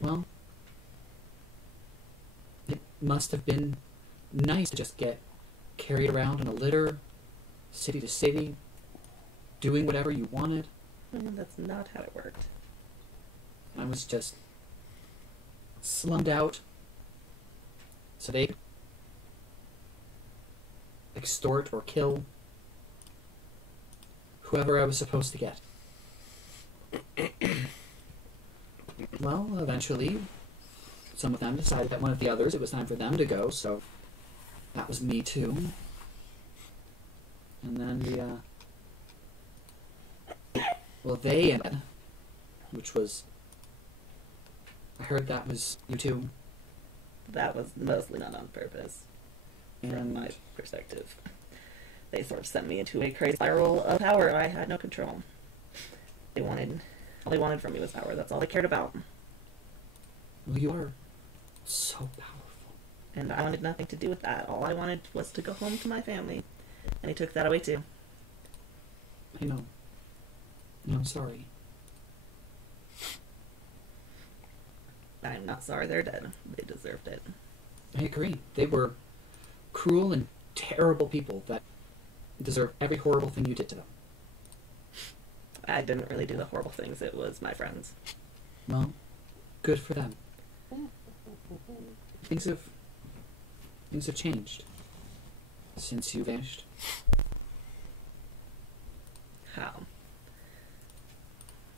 well, it must have been nice to just get carried around in a litter, city to city, doing whatever you wanted. That's not how it worked. I was just slummed out, so they extort or kill whoever I was supposed to get. Well, eventually, some of them decided that one of the others, it was time for them to go, so that was me too. And then they ended, which was, I heard that was you too. That was mostly not on purpose, from my perspective. They sort of sent me into a crazy spiral of power. I had no control. All they wanted from me was power. That's all they cared about. Well, you are so powerful. And I wanted nothing to do with that. All I wanted was to go home to my family. And he took that away too. I know. And I'm sorry. I'm not sorry they're dead. They deserved it. I agree. They were cruel and terrible people that deserve every horrible thing you did to them. I didn't really do the horrible things. It was my friends. Well, good for them. Things have changed since you vanished. How?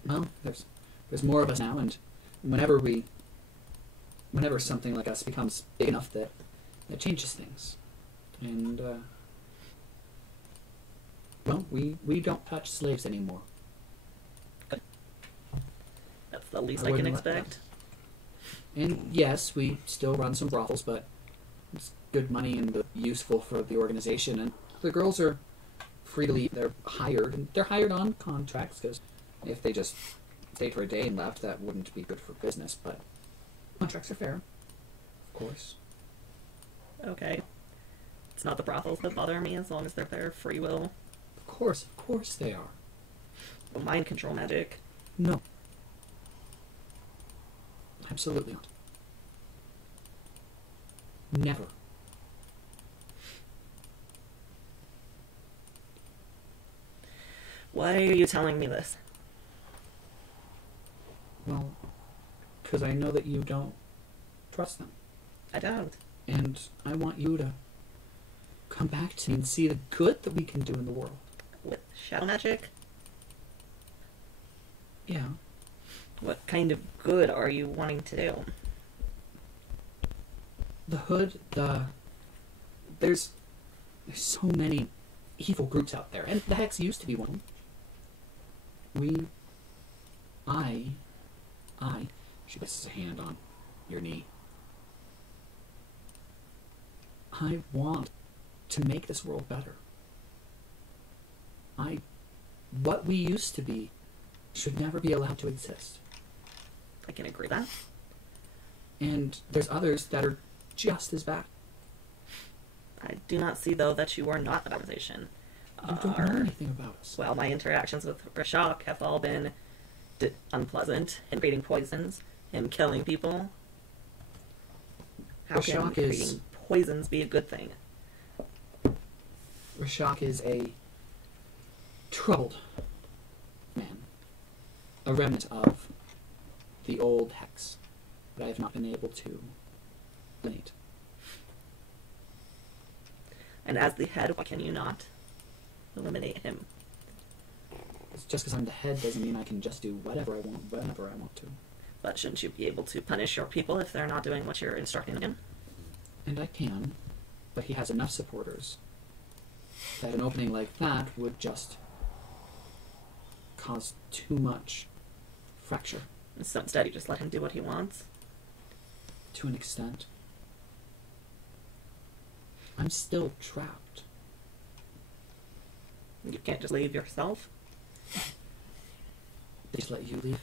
Well, there's more of us now, and whenever something like us becomes big enough, that changes things. And well, we don't touch slaves anymore. That's the least I can expect. And yes, we still run some brothels, but it's good money and useful for the organization. And the girls are free to leave. They're hired, and they're hired on contracts, because if they just stayed for a day and left, that wouldn't be good for business. But contracts are fair, of course. Okay. It's not the brothels that bother me as long as they're their free will. Of course they are. Mind control magic. No. Absolutely not. Never. Why are you telling me this? Well, because I know that you don't trust them. I don't. And I want you to come back to me and see the good that we can do in the world. With shadow magic? Yeah. What kind of good are you wanting to do? The Hood, there's so many evil groups out there, and the Hex used to be one. She places a hand on your knee. I want to make this world better. What we used to be should never be allowed to exist. I can agree with that. And there's others that are just as bad. I do not see, though, that you are not an organization. You don't know anything about us. Well, my interactions with Rashok have all been unpleasant. Him creating poisons, him killing people. How can Rashok creating poisons be a good thing? Rashok is a troubled man. A remnant of the old Hex that I have not been able to eliminate. And as the head, why can you not eliminate him? Just because I'm the head doesn't mean I can just do whatever I want, whenever I want to. But shouldn't you be able to punish your people if they're not doing what you're instructing them in? And I can, but he has enough supporters that an opening like that would just cause too much fracture. So instead, you just let him do what he wants. To an extent. I'm still trapped. You can't just leave yourself. They just let you leave?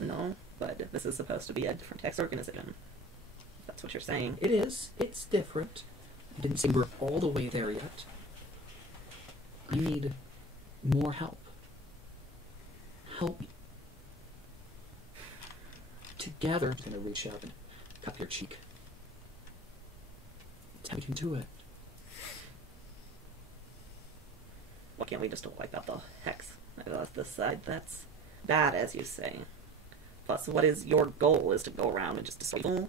No, but this is supposed to be a different Hex organization. That's what you're saying. It is. It's different. I didn't say we're all the way there yet. I need more help. Help me. Together, I'm going to reach out and cup your cheek. Tell me you can do it. Why can't we just wipe out the Hex? That's the side that's bad, as you say. Plus, what is your goal? Is to go around and just destroy evil?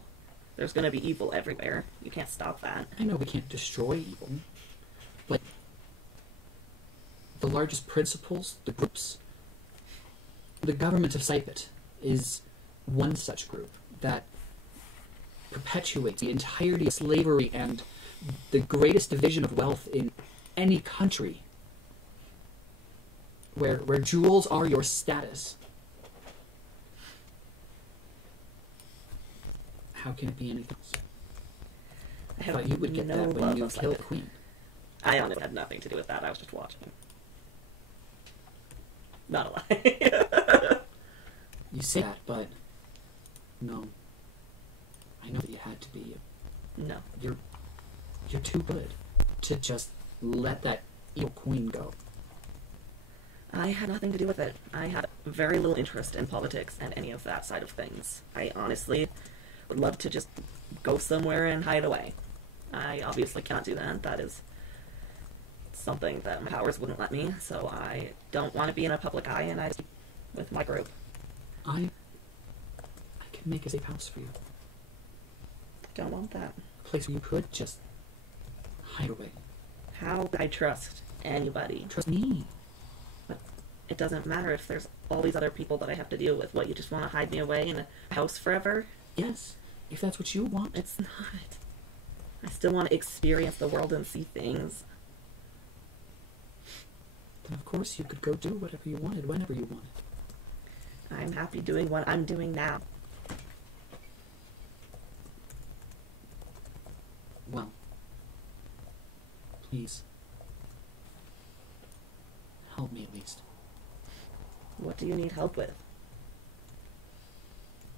There's going to be evil everywhere. You can't stop that. I know we can't destroy evil, but the largest principles, the groups, the government of Sypetia is one such group that perpetuates the entirety of slavery and the greatest division of wealth in any country, where jewels are your status. How can it be anything else? I thought you would get that when you killed the queen. I honestly had nothing to do with that. I was just watching. Not a lie. You say that, but no. I know that you had to be. No. You're too good to just let that evil queen go. I had nothing to do with it. I had very little interest in politics and any of that side of things. I honestly would love to just go somewhere and hide away. I obviously cannot do that. That is something that my powers wouldn't let me, so I don't want to be in a public eye, and I just with my group. I can make a safe house for you. Don't want that. A place where you could just hide away. How could I trust anybody? Trust me. But it doesn't matter if there's all these other people that I have to deal with. What, you just want to hide me away in a house forever? Yes, if that's what you want. It's not. I still want to experience the world and see things. Then of course you could go do whatever you wanted, whenever you wanted. I'm happy doing what I'm doing now. Well, please, help me at least. What do you need help with?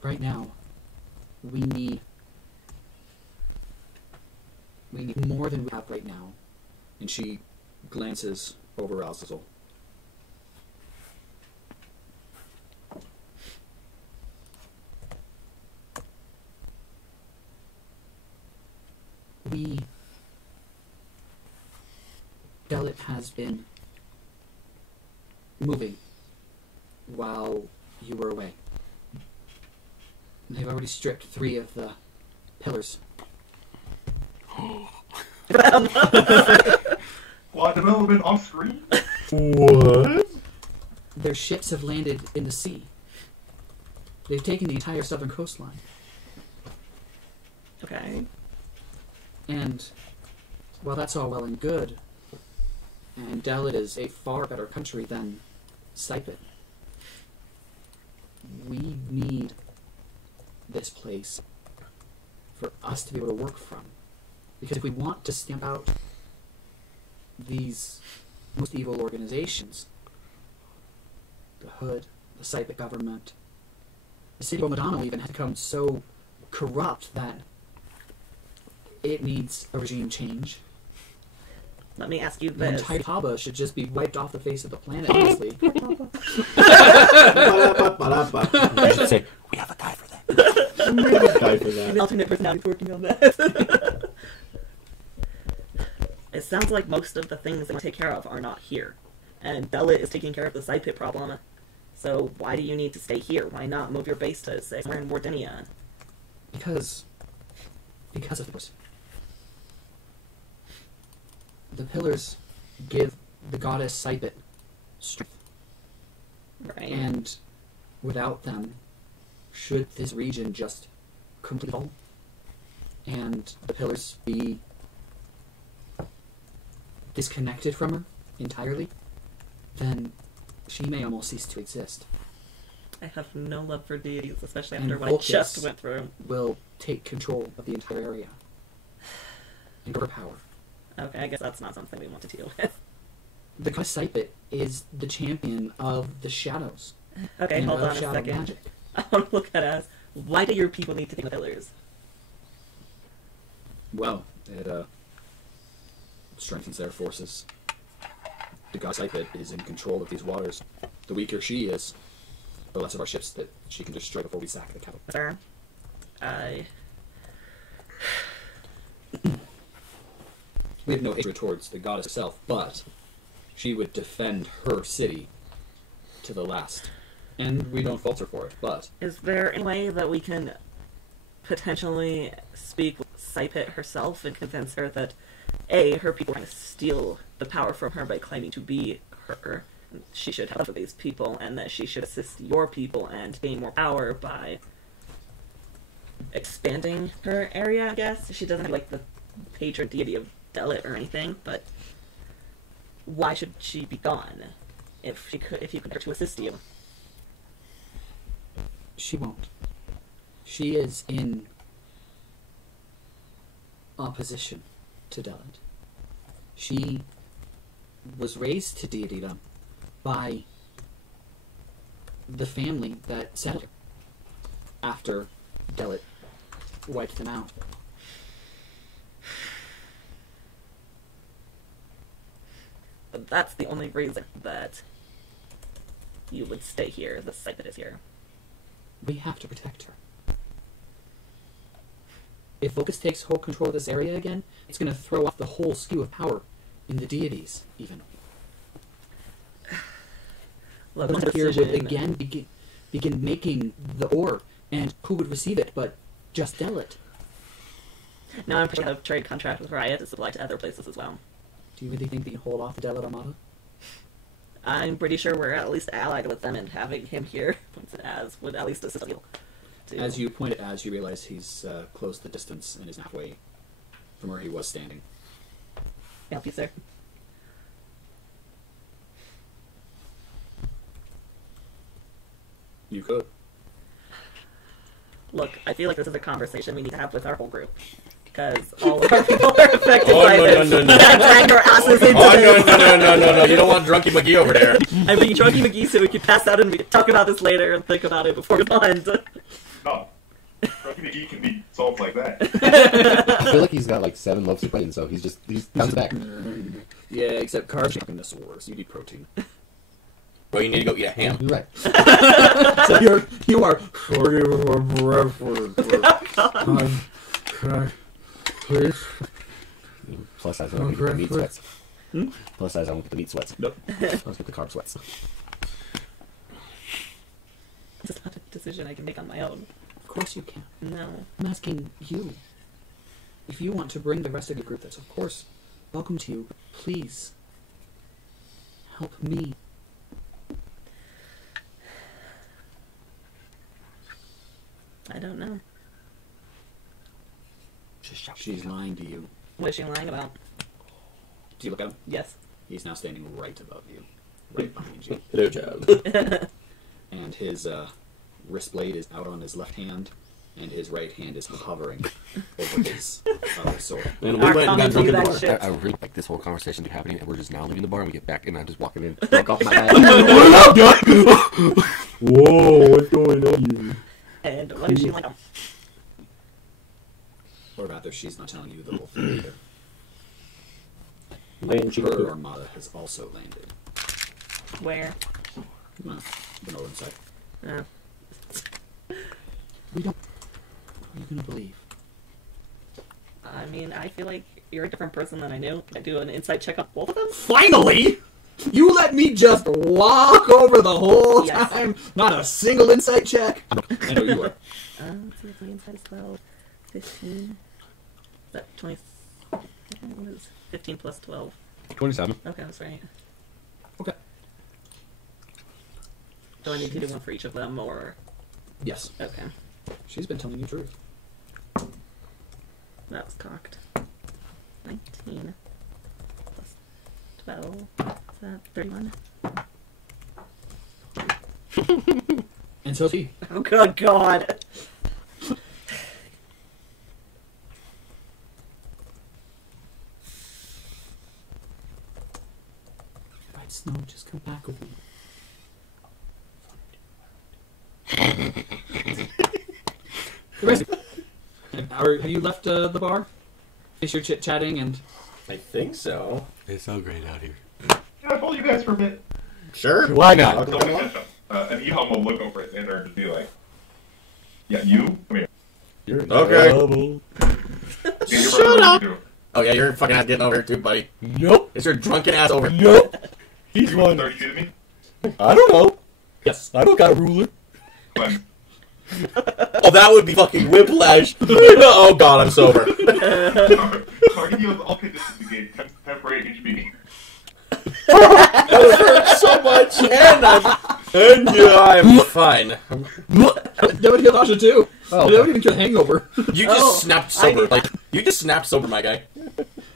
Right now, we need more than we have right now. And she glances over Azazel. Belit has been moving while you were away. They've already stripped 3 of the pillars. Plot development off screen? What? Their ships have landed in the sea. They've taken the entire southern coastline. Okay. And while that's all well and good, and Dalit is a far better country than Sypet, we need this place for us to be able to work from. Because if we want to stamp out these most evil organizations, the Hood, the Sypet government, the city of Madonna even has become so corrupt that it needs a regime change. Let me ask you The this. entire Haba should just be wiped off the face of the planet, honestly. You should say, we have a guy for that. Guy for that. An alternate personality working on that. It sounds like most of the things they want to take care of are not here. And Bella is taking care of the side pit problem. So why do you need to stay here? Why not move your base to, say, somewhere in Wardinia? Because of this. The pillars give the goddess Sypet strength. Right. And without them, should this region just completely fall, and the pillars be disconnected from her entirely, then she may almost cease to exist. I have no love for deities, especially And after what Vultus I just went through. will take control of the entire area and her power. Okay, I guess that's not something we want to deal with. The goddess Sypet is the champion of the shadows. Okay, and hold of on a shadow second. magic. I want to look at us. Why do your people need to take the pillars? Well, it strengthens their forces. The goddess Sypet is in control of these waters. The weaker she is, the less of our ships that she can destroy before we sack the capital. Sir, I... We have no hatred towards the goddess herself, but she would defend her city to the last. And we don't fault her for it, but... Is there any way that we can potentially speak with Sypet herself and convince her that, A, her people are going to steal the power from her by claiming to be her, she should help with these people, and that she should assist your people and gain more power by expanding her area, I guess? She doesn't have, like, the patron deity of Delit or anything, but why should she be gone if you could get her to assist you? She won't. She is in opposition to Delit. She was raised to deitydom by the family that settled her after Delit wiped them out. But that's the only reason that you would stay here, the site that is here. We have to protect her. If Vultus takes whole control of this area again, it's going to throw off the whole skew of power in the deities, even. Look, But my here would decision- again begin making the ore, and who would receive it but just Delit? Now I'm pretty sure I have a trade contract with Raya to supply to other places as well. Do you really think they can hold off the Delit Armada? I'm pretty sure we're at least allied with them, and having him here would at least assist you. As you point at Az, you realize he's closed the distance and is halfway from where he was standing. help you, sir. You could. Look, I feel like this is a conversation we need to have with our whole group. Because all of our people are affected by this. no. We gotta drag our asses into Oh, this. no. You don't want Drunky McGee over there. I'm being Drunky McGee so we can pass out and we can talk about this later and think about it before we bond. No. Rocky McGee can be solved like that. I feel like he's got like 7 loaves of bread, so he's down the back. Yeah, except carbs are dinosaurs. You need protein. Well, you need to go eat a ham. You're right. So you are. Sorry for breath. Please. Plus size, I won't get the meat sweats. Plus size, I won't get the meat sweats. Nope. Let's get the carb sweats. This is not a decision I can make on my own. Of course you can. No. I'm asking you. if you want to bring the rest of your group, that's of course welcome to you. Please help me. I don't know. She's lying to you. What is she lying about? Do you look at him? Yes. He's now standing right above you, right behind you. Hello, job. And his wrist blade is out on his left hand, and his right hand is hovering over his other sword. And we went and got drunk in the bar. I really like this whole conversation happening, and we're just now leaving the bar, and we get back, and I'm just walking in, drunk off my head. Whoa, what's going on here? And what is she like? Or rather, she's not telling you the whole thing either. Land Her armada has also landed. Where? The northern side. Oh. We don't. What are you gonna believe? I mean, I feel like you're a different person than I knew. Can I do an insight check on both of them? Finally! You let me just walk over the whole time. Not a single insight check. I know you are. Let's see if my insight is 12. 15. Is that 20? What is 15 plus 12? 27. Okay, that's right. Okay. Do I need to do one for each of them, or? Yes. Okay. She's been telling you the truth. That was cocked. 19 plus 12. Is that 31? And so is he. Oh, good God. Right, Snow, just come back with me. Have you left the bar? Is you're chit-chatting and... I think so. It's so great out here. Yeah, I'll hold you guys for a bit. Sure. Why not? So I'm gonna catch up. And Eham will look over at Xander and just be like, yeah, you? Come here. You're Okay. Shut up! Oh yeah, you're fucking ass getting over here too, buddy. Nope. It's your drunken ass over. Nope. He's You one. 30 feet of me? I don't know. Yes. I don't got a ruler. Fine. Oh, that would be fucking whiplash. Oh god, I'm sober. I'll give you all conditions to gain temporary HP. That would hurt so much, and I'm fine. That would heal Tasha too. Oh. That would even cure hangover. You just snapped sober. Like you just snapped sober, my guy.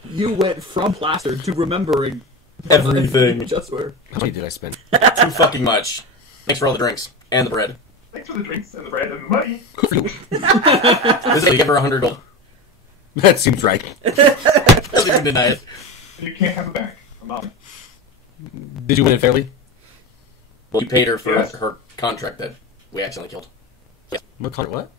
You went from plastered to remembering Everything. just where. How many did I spend? Too fucking much. Thanks for all the drinks and the bread. Thanks for the drinks and the bread and the money. This is give her 100 gold. That seems right. Doesn't even deny it. You can't have it back. I'm not. Did you win it fairly? Well, you paid her for Yes. her contract that we accidentally killed. What?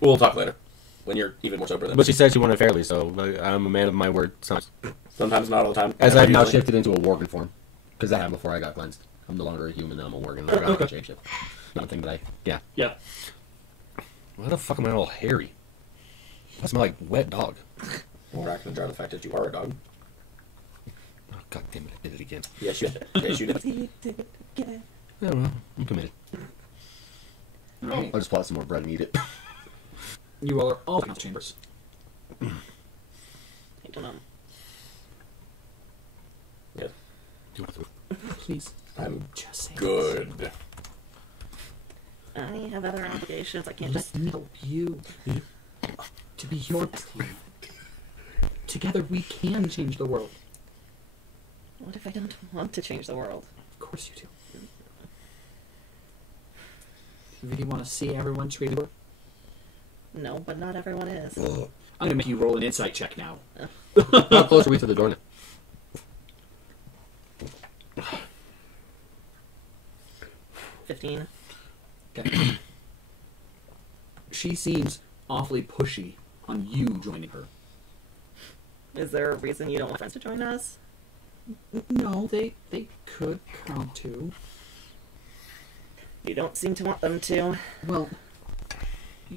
We'll talk later when you're even more sober than But she said she won it fairly, so I'm a man of my word. Sometimes, not all the time. As I've now Usually. shifted into a worgen form. Because that happened before I got cleansed. I'm no longer a human, now I'm a worgen. I got to change it. Not a thing that I... Yeah. Yeah. Why the fuck am I all hairy? I smell like wet dog. We're not going to draw the fact that you are a dog. Oh, god damn it, I did it again. Yes, you did. Yes, you did. I don't know. I'm committed. Alright. I'll just pull out some more bread and eat it. You all are all in the chambers. I don't know. Yes. Do you want to... Please. I'm Just say good. I have other obligations. I can't Just just. help you to be your team. Together we can change the world. What if I don't want to change the world? Of course you do. You really want to see everyone treated well? No, but not everyone is. I'm going to make you roll an insight check now. How close are we to the door now? 15. Okay. She seems awfully pushy on you joining her. Is there a reason you don't want friends to join us? No, they could come too. You don't seem to want them to. Well,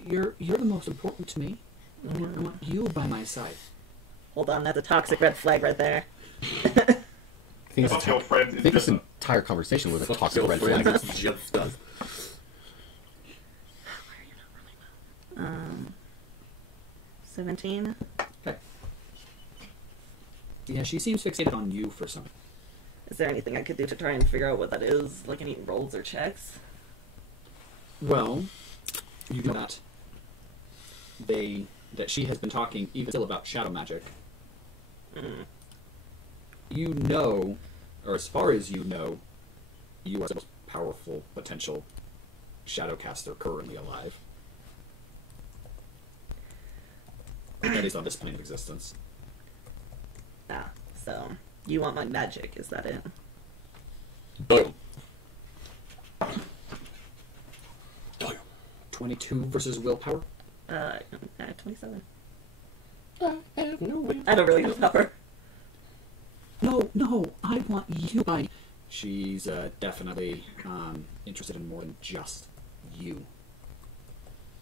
you're the most important to me. I want you by my side. Hold on, that's a toxic red flag right there. I think Fuck your friends. I think this entire conversation was a Fuck toxic your red friends, flag. it's just done. 17. Okay. Yeah, she seems fixated on you for some. Is there anything I could do to try and figure out what that is? Like any rolls or checks? Well, you know that she has been talking even still about shadow magic. Mm. You know, or as far as you know, you are the most powerful potential shadowcaster currently alive. That is on this plane of existence. Ah, so you want my magic, is that it? Boom. 22 versus willpower? 27. I have no way. I don't really have power. No, I want you. She's definitely interested in more than just you.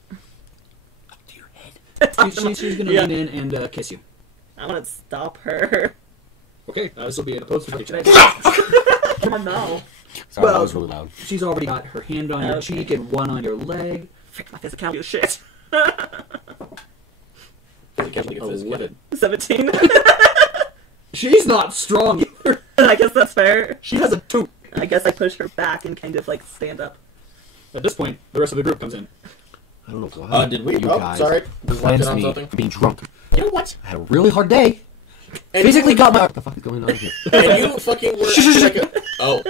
To your head. She's going to lean in and kiss you. I want to stop her. Okay, this will be an opposed to check. Oh no. Sorry, Well- that was really loud. She's already got her hand on your Okay. cheek and one on your leg. Frick, my physicality is shit. 11. 17. She's not strong either. I guess that's fair. She has a 2. I guess I push her back and kind of like stand up. At this point, the rest of the group comes in. I don't know why. Did we? You Oh, guys sorry. Just left it cleansed on me something. for being drunk. You know what? I had a really hard day. And Physically you, got my... What the fuck is going on here? and you fucking were like a... Oh.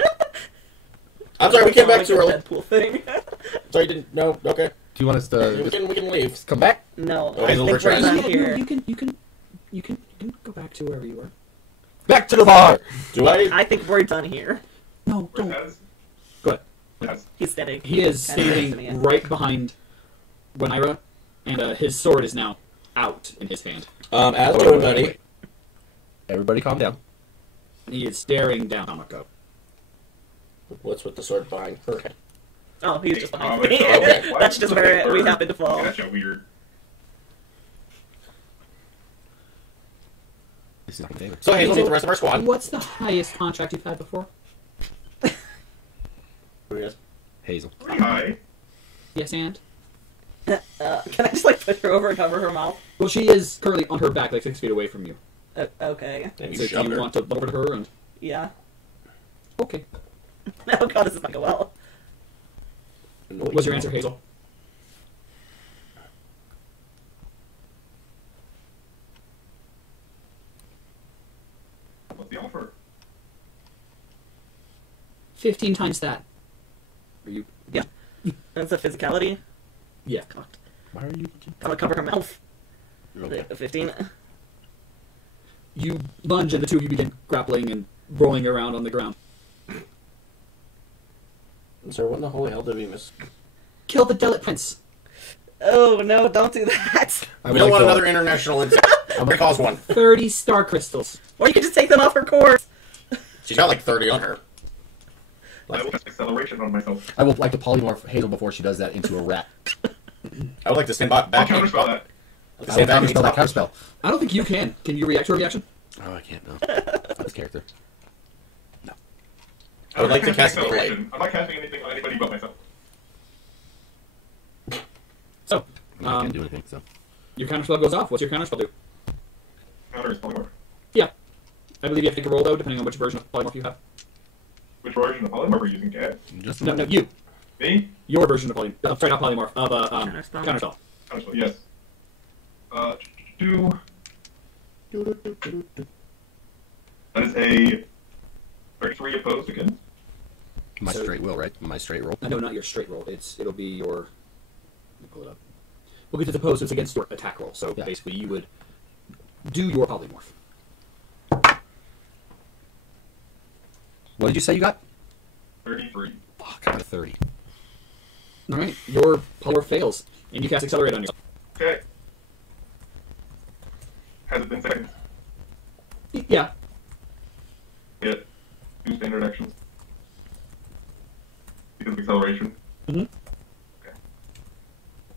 I'm sorry, we came back Like too a early. Deadpool thing. Sorry, didn't... No, okay. Do you want us to We can leave. come back? No, Oh, I Hazel, think we're we're trying. done here. You can go back to wherever you were. Back to the bar! Do I? I think we're done here. No, Where's don't. Az? Go ahead. Az. He's standing. He is Kinda next to standing me. right behind Gwyneira, and his sword is now out in his hand. As doing, buddy. Everybody calm down. He is staring down Tamako. What's with the sword behind her head? Oh, he's just behind Oh, me. okay. That's just where we happen to fall. Gotcha, weird. This is not my favorite. So, Hazel, meet the rest of our squad. What's the highest contract you've had before? Who is? Hazel. Hi. Yes, and? Can I just like push her over and cover her mouth? Well, she is currently on her back, like 6 feet away from you. Okay. Then So you do shoved you her. want to lower to her? And Yeah. okay. Oh god, this is not go well. What was your answer, Hazel? What's the offer? 15 times that. Are you? Yeah. That's a physicality. Yeah. Cocked. Why are you... I'm gonna cover her mouth. Okay. 15. You lunge, and the two of you begin grappling and rolling around on the ground. Sir, what in the holy hell did we miss? Kill the Delit Prince. Oh no, don't do that. I We would don't like want to- another international incident. Somebody calls one. 30 star crystals. Or you can just take them off her course. She's got like 30 on her. I will cast acceleration on myself. I would like to polymorph Hazel before she does that into a rat. I would like to stand by I'll back. counterspell that. I'd like to I stand back will and counterspell that stop. counterspell. I don't think you can. Can you react to a reaction? Oh, I can't, no. This character. I would like to cast acceleration. I'm not casting anything on anybody but myself. So, I can't do anything, so... your counterspell goes off. What's your counterspell do? Counter is polymorph. Yeah. I believe you have to take a roll, though, depending on which version of polymorph you have. Which version of polymorph are you using, Cat? Just No, you. Me? Your version of polymorph. Sorry, not polymorph. Of Counterspell. counterspell. Counterspell, yes. Do. That is a 33 opposed against. My So- straight will, right? My straight roll. No, not your straight roll. It'll be your. Let me pull it up. Well, because it's opposed, it's against your attack roll. So Yeah. basically, you would do your polymorph. What did you say you got? 33. Fuck, I got a 30. All right, your polymorph fails, and you cast accelerate on yourself. Okay. Has it been seconds? Yeah. Yet. 2 standard actions. Because of acceleration. Mhm. Okay.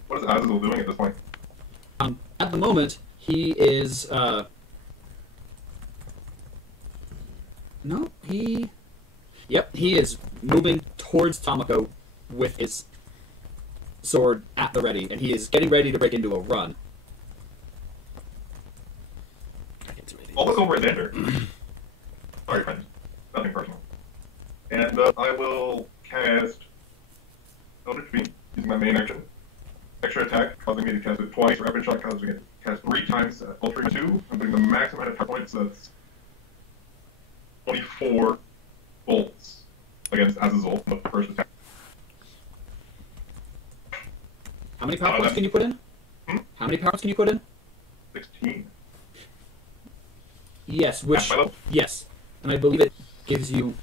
What is Azazel doing at this point? At the moment, he is. No, he. Yep, he is moving towards Tamako with his sword at the ready, and he is getting ready to break into a run. I'll look over at Xander. Sorry, friend. Nothing personal. And I will cast Eldritch Beam using my main action. Extra attack, causing me to cast it twice. Rapid shot, causing me to cast 3 times. Ultra 2. I'm putting the max amount of power points. That's 24 bolts against Azazel on the first attack. How many power points can you put in? How many power points can you put in? 16. Yes, which... Yes. And I believe it gives you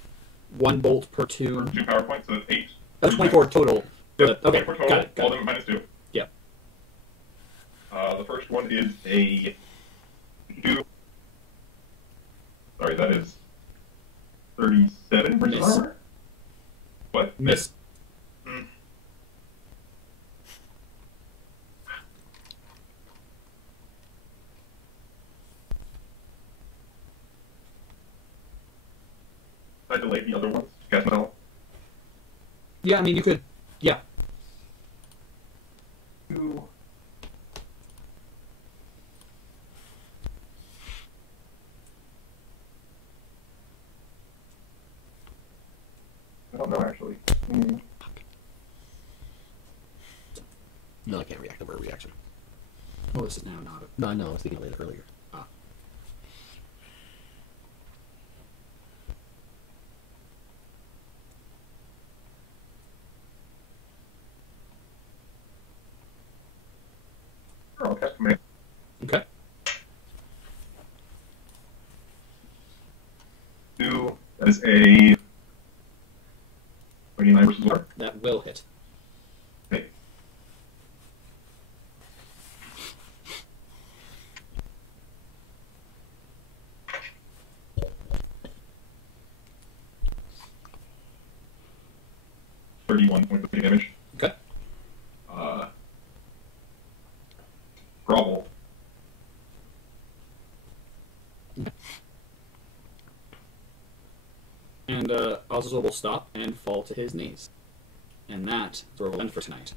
1 bolt per turn. 2 power points, so that's 8. That's 24 total. Yep, Okay, 24 total, got it. all of them minus 2. Yeah. The first one is a 2. Sorry, that is 37 versus Miss. armor? What? Miss. I delayed the other ones to cast metal. Yeah, I mean, you could... Yeah. 2. I don't know, actually. No, I can't react to a reaction. Oh, this is now not... No, I know. I was thinking of it earlier. Ah. I'll cast command. Okay. 2. That is a 29 versus armor. That will hit. Okay. .31 points of damage. Okay. Grovel. And Azazel will stop and fall to his knees. And that is where we'll end for tonight.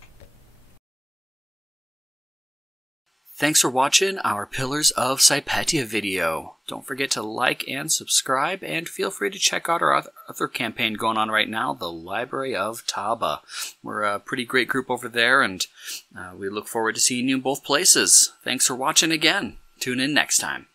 Thanks for watching our Pillars of Sypetia video. Don't forget to like and subscribe, and feel free to check out our other campaign going on right now, the Library of Taba. We're a pretty great group over there, and we look forward to seeing you in both places. Thanks for watching again. Tune in next time.